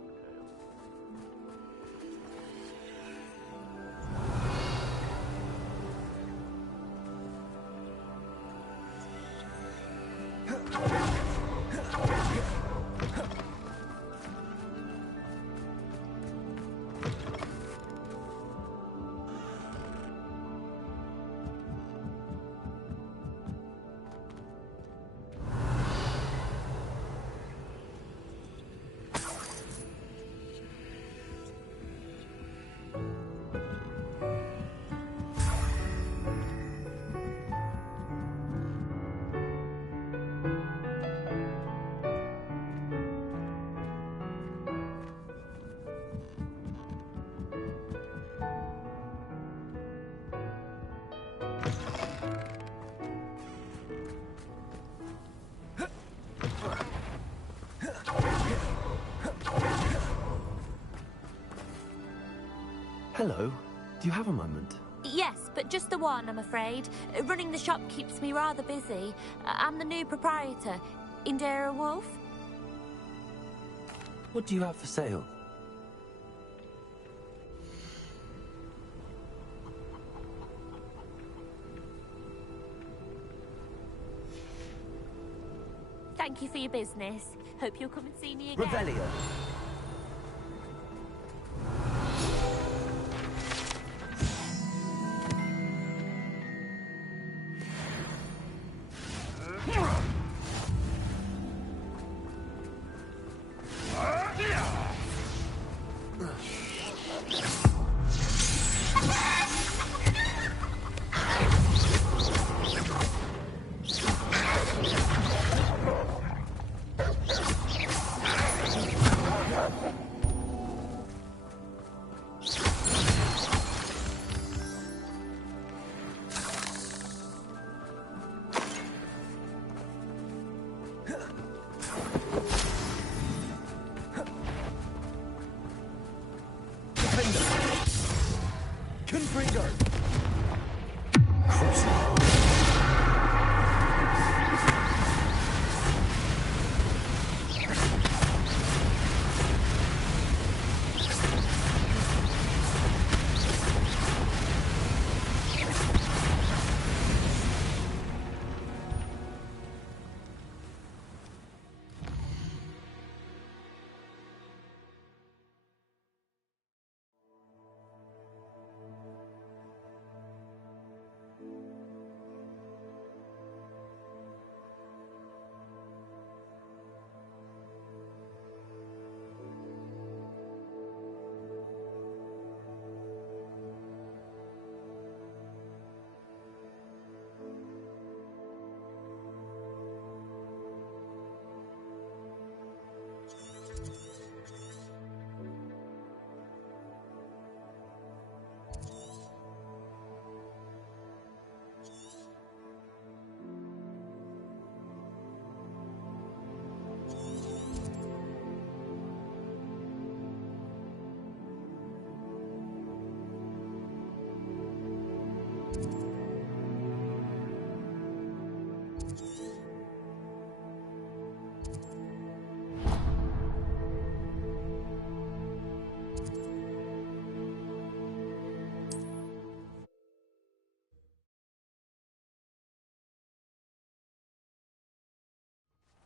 Hello. Do you have a moment? Yes, but just the one, I'm afraid. Running the shop keeps me rather busy. I'm the new proprietor, Indira Wolf. What do you have for sale? Thank you for your business. Hope you'll come and see me again. Revelio.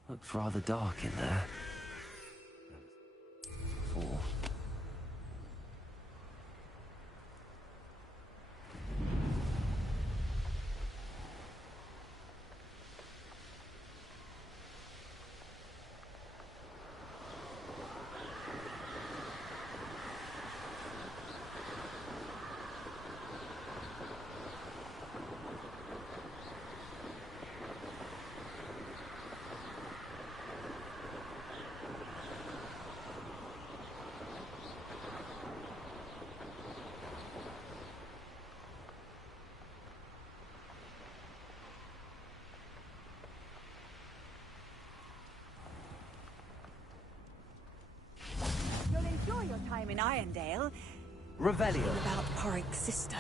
Looks rather dark in there. 4. You'll enjoy your time in Irondale. Revelio. About Porrick's sister.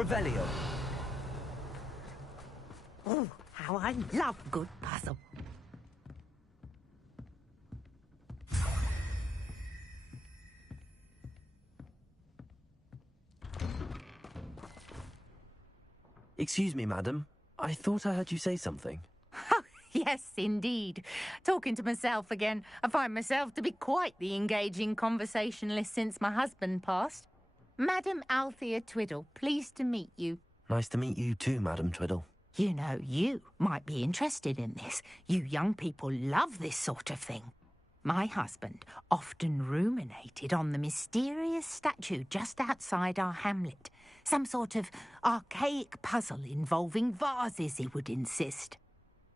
Revelio. Oh, how I love good puzzle. Excuse me, madam. I thought I heard you say something. Yes, indeed. Talking to myself again. I find myself to be quite the engaging conversationalist since my husband passed. Madam Althea Twiddle, pleased to meet you. Nice to meet you too, Madam Twiddle. You know, you might be interested in this. You young people love this sort of thing. My husband often ruminated on the mysterious statue just outside our hamlet. Some sort of archaic puzzle involving vases, he would insist.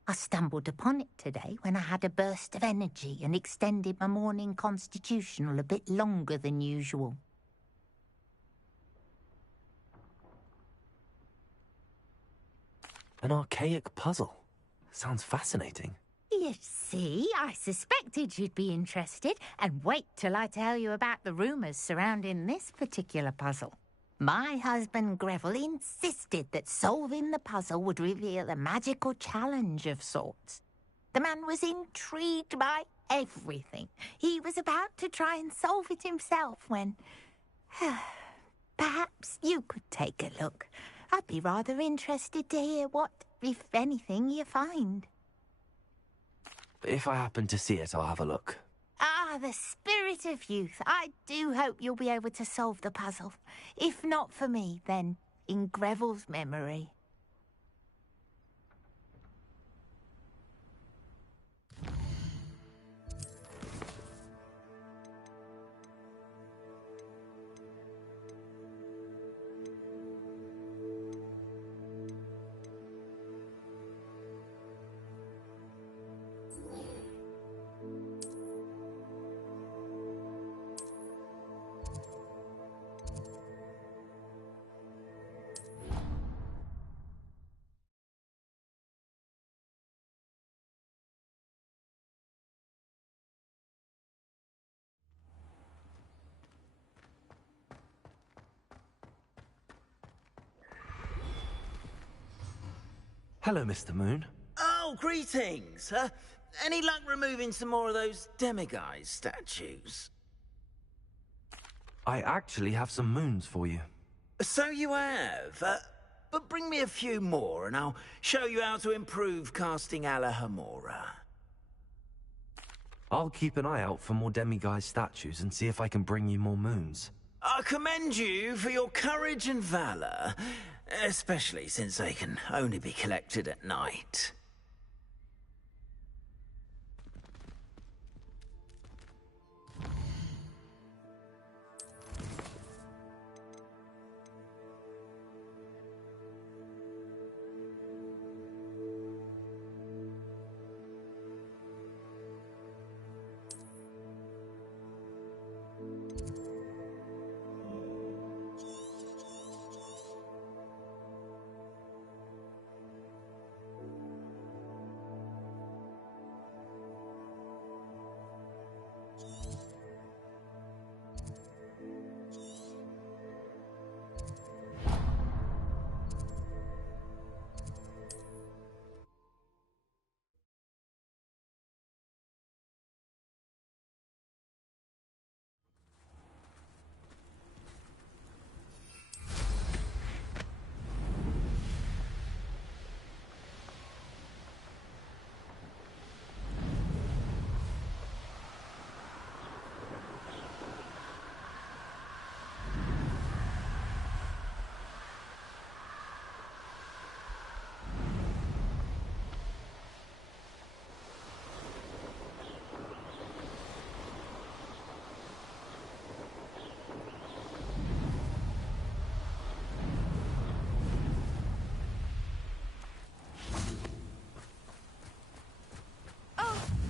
I stumbled upon it today when I had a burst of energy and extended my morning constitutional a bit longer than usual. An archaic puzzle. Sounds fascinating. You see, I suspected you'd be interested, and wait till I tell you about the rumours surrounding this particular puzzle. My husband Greville insisted that solving the puzzle would reveal a magical challenge of sorts. The man was intrigued by everything. He was about to try and solve it himself when... Perhaps you could take a look. I'd be rather interested to hear what, if anything, you find. If I happen to see it, I'll have a look. Ah, the spirit of youth. I do hope you'll be able to solve the puzzle. If not for me, then in Greville's memory. Hello, Mr. Moon. Oh, greetings. Any luck removing some more of those demiguise statues? I actually have some moons for you. So you have. But bring me a few more and I'll show you how to improve casting Alohomora. I'll keep an eye out for more demiguise statues and see if I can bring you more moons. I commend you for your courage and valor, especially since they can only be collected at night.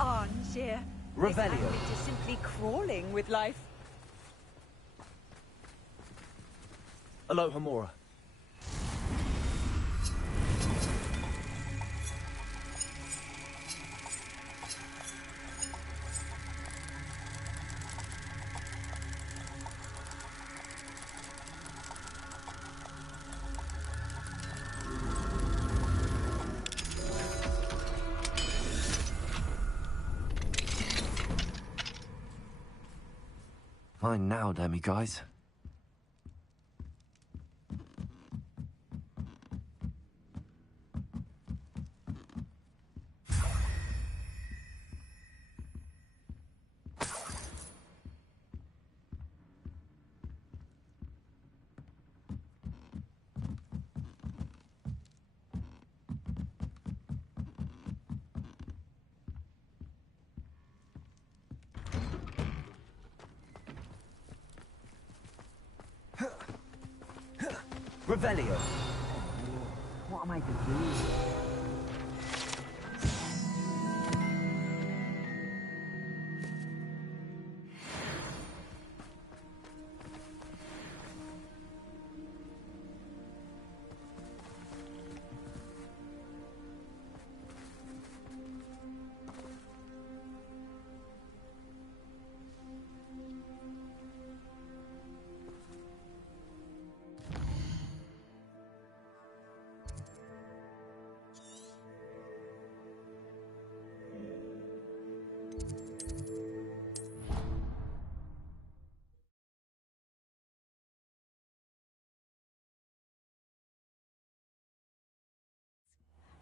Armchair. Revelio. This is simply crawling with life. Alohomora. Fine now, demiguys. Revelio. What am I to do?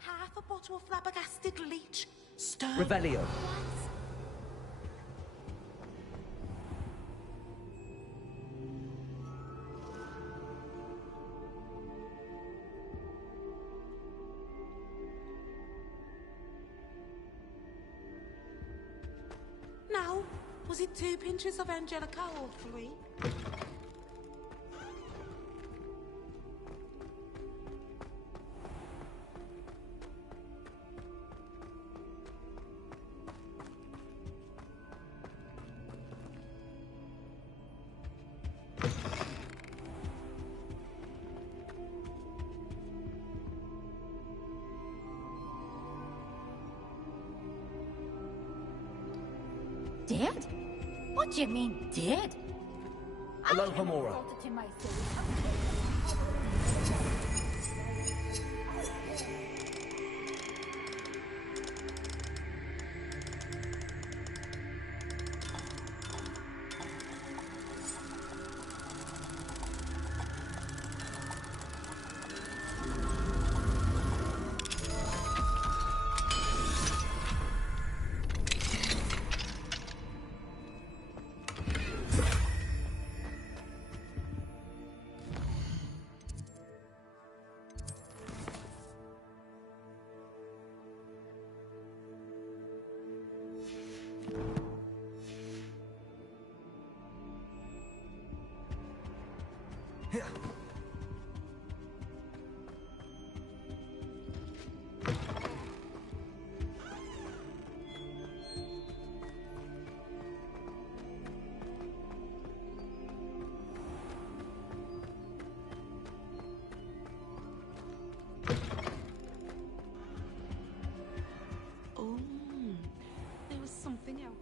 Half a bottle of flabbergasted leech. Stir. Revelio. Now, was it 2 pinches of Angelica or 3? Dead? What do you mean, dead? Hello, Homora. Oh, there was something else.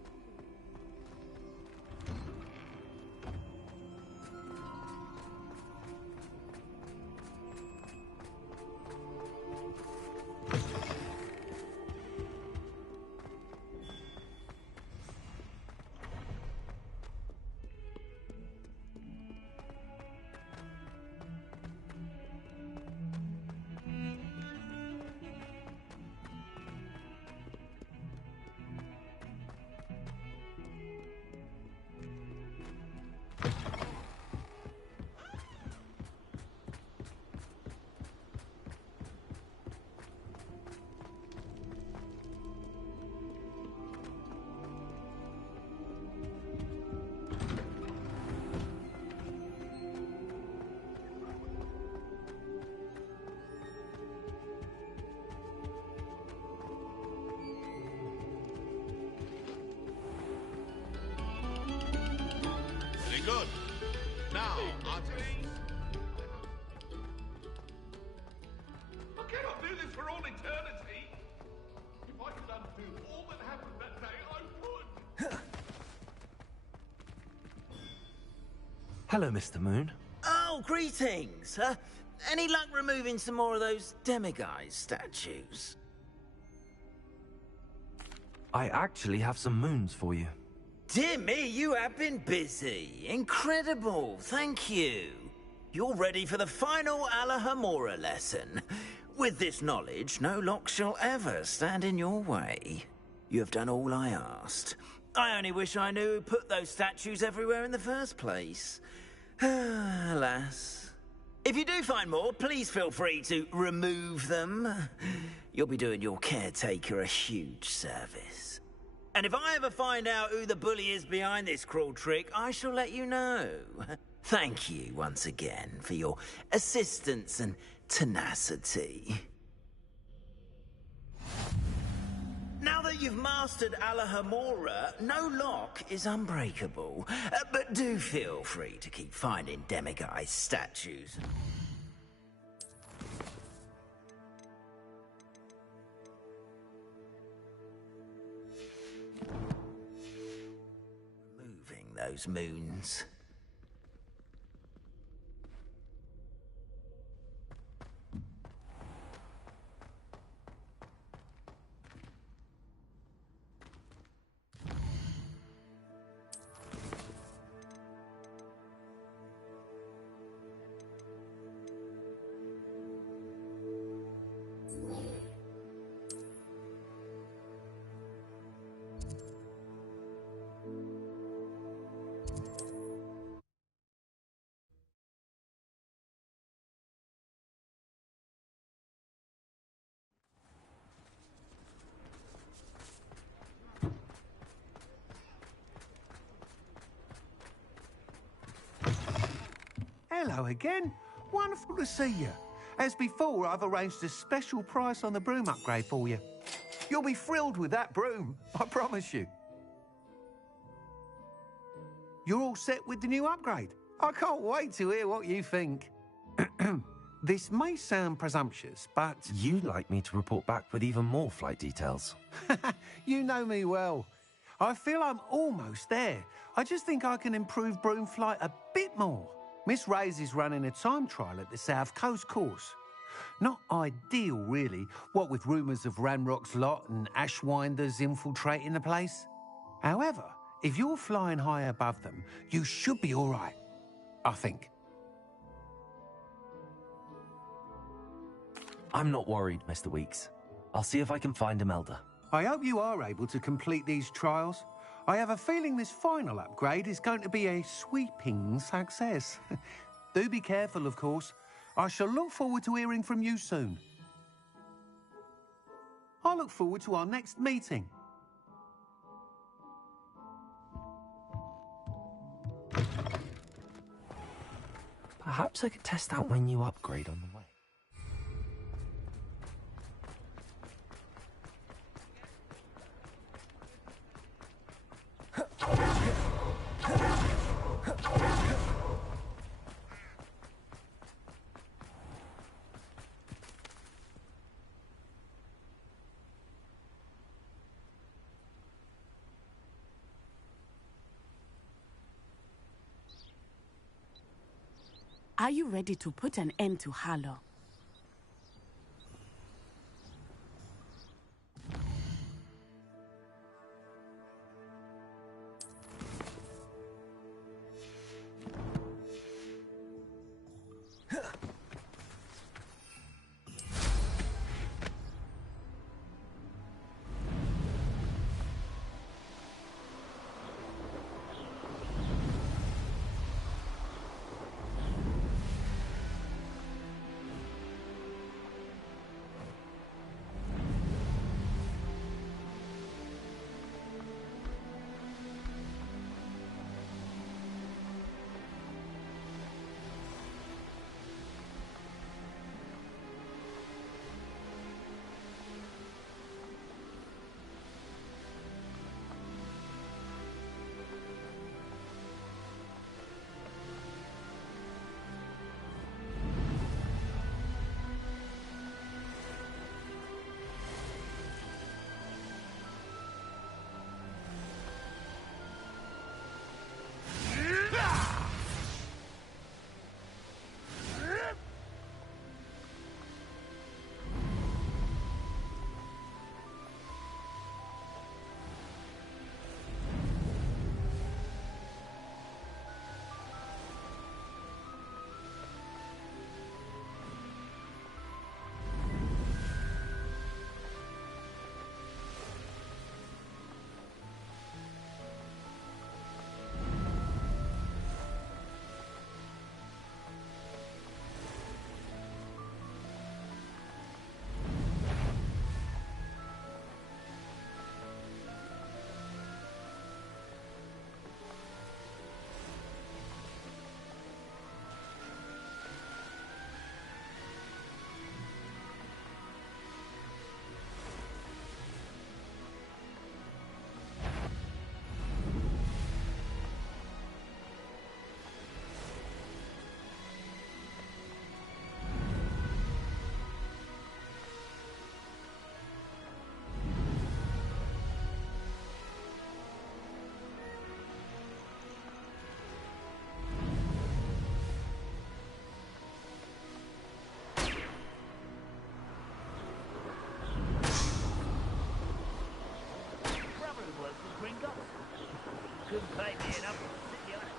Very good. Now, Artemis. I cannot do this for all eternity. If I could undo all that happened that day, I would. Hello, Mr. Moon. Oh, greetings. Any luck removing some more of those demiguise statues? I actually have some moons for you. Dear me, you have been busy. Incredible. Thank you. You're ready for the final Alahamora lesson. With this knowledge, no lock shall ever stand in your way. You have done all I asked. I only wish I knew who put those statues everywhere in the first place. Alas. If you do find more, please feel free to remove them. You'll be doing your caretaker a huge service. And if I ever find out who the bully is behind this cruel trick, I shall let you know. Thank you once again for your assistance and tenacity. Now that you've mastered Alahamora, no lock is unbreakable. But do feel free to keep finding demiguise statues. Removing those moons. Hello again. Wonderful to see you. As before, I've arranged a special price on the broom upgrade for you. You'll be thrilled with that broom, I promise you. You're all set with the new upgrade. I can't wait to hear what you think. This may sound presumptuous, but... You'd like me to report back with even more flight details. You know me well. I feel I'm almost there. I just think I can improve broom flight a bit more. Miss Ray's is running a time trial at the South Coast course. Not ideal, really, what with rumours of Ranrock's lot and Ashwinders infiltrating the place. However, if you're flying high above them, you should be all right, I think. I'm not worried, Mr. Weeks. I'll see if I can find Imelda. I hope you are able to complete these trials. I have a feeling this final upgrade is going to be a sweeping success. Do be careful, of course. I shall look forward to hearing from you soon. I look forward to our next meeting. Perhaps I could test out my new upgrade on the way. Are you ready to put an end to Harlow? couldn't pay me enough to sit you on it.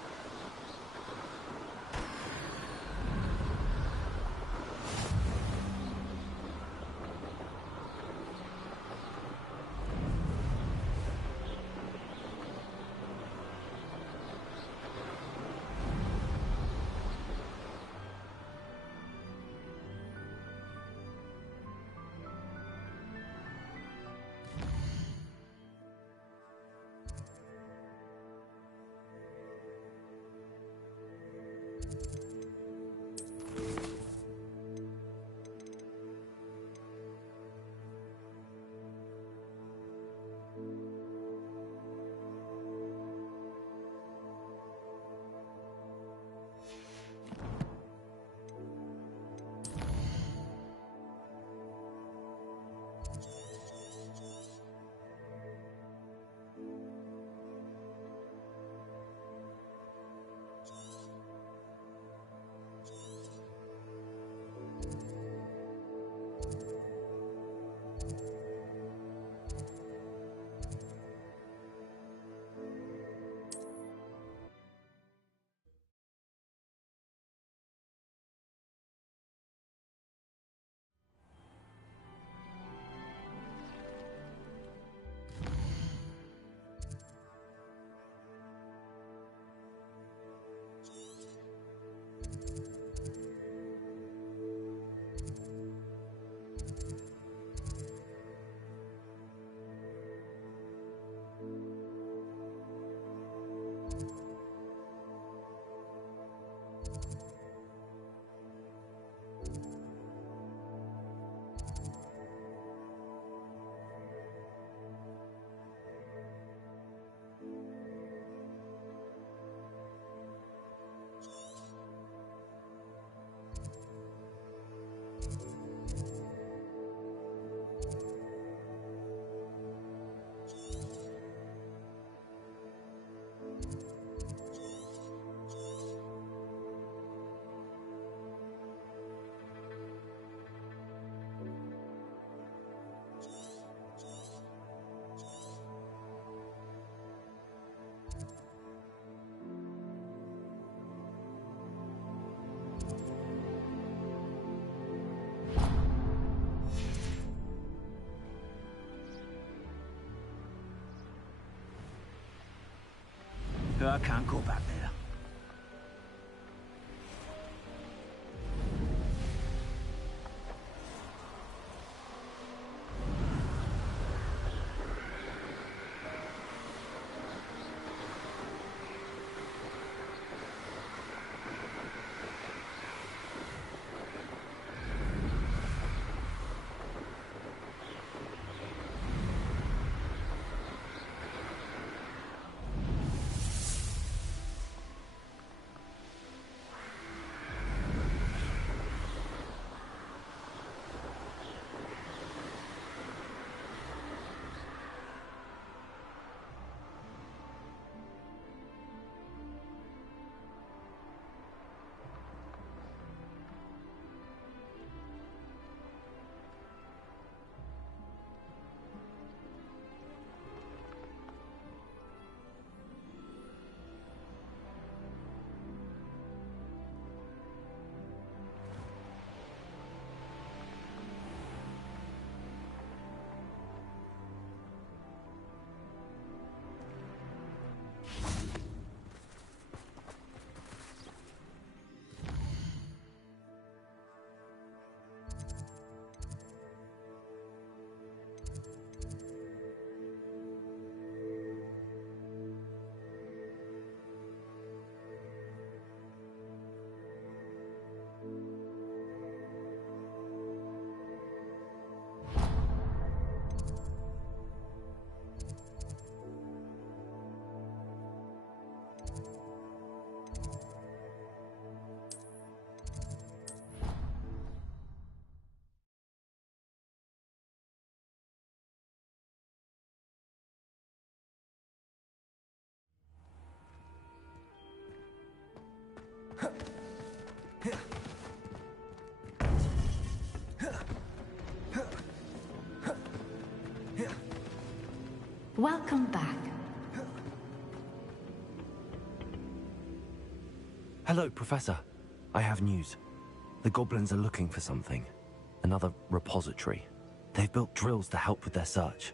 I can't go back there. Welcome back. Hello, Professor. I have news. The goblins are looking for something. Another repository. They've built drills to help with their search.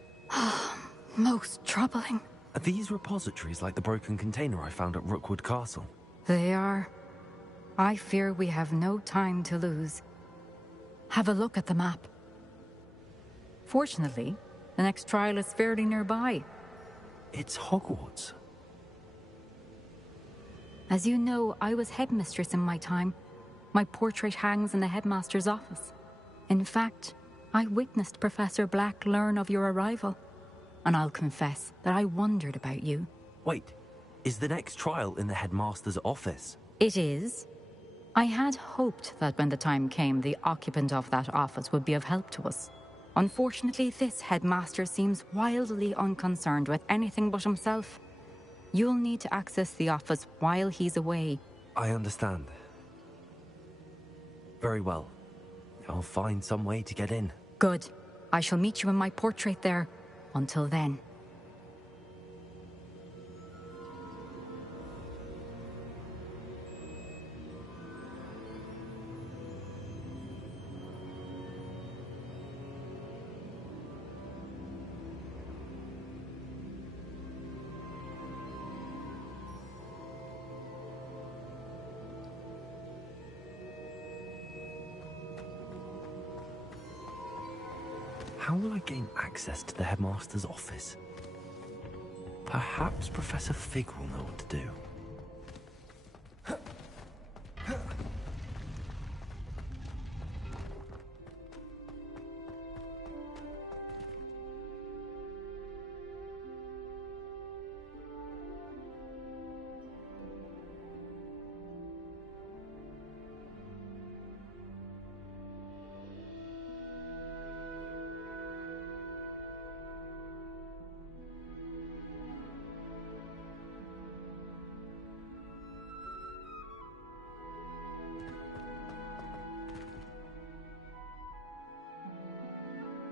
Most troubling. Are these repositories like the broken container I found at Rookwood Castle? They are. I fear we have no time to lose. Have a look at the map. Fortunately, the next trial is fairly nearby. It's Hogwarts. As you know, I was headmistress in my time. My portrait hangs in the headmaster's office. In fact, I witnessed Professor Black learn of your arrival. And I'll confess that I wondered about you. Wait, is the next trial in the headmaster's office? It is. I had hoped that when the time came, the occupant of that office would be of help to us. Unfortunately, this headmaster seems wildly unconcerned with anything but himself. You'll need to access the office while he's away. I understand. Very well. I'll find some way to get in. Good. I shall meet you in my portrait there. Until then. How will I gain access to the headmaster's office? Perhaps Professor Fig will know what to do.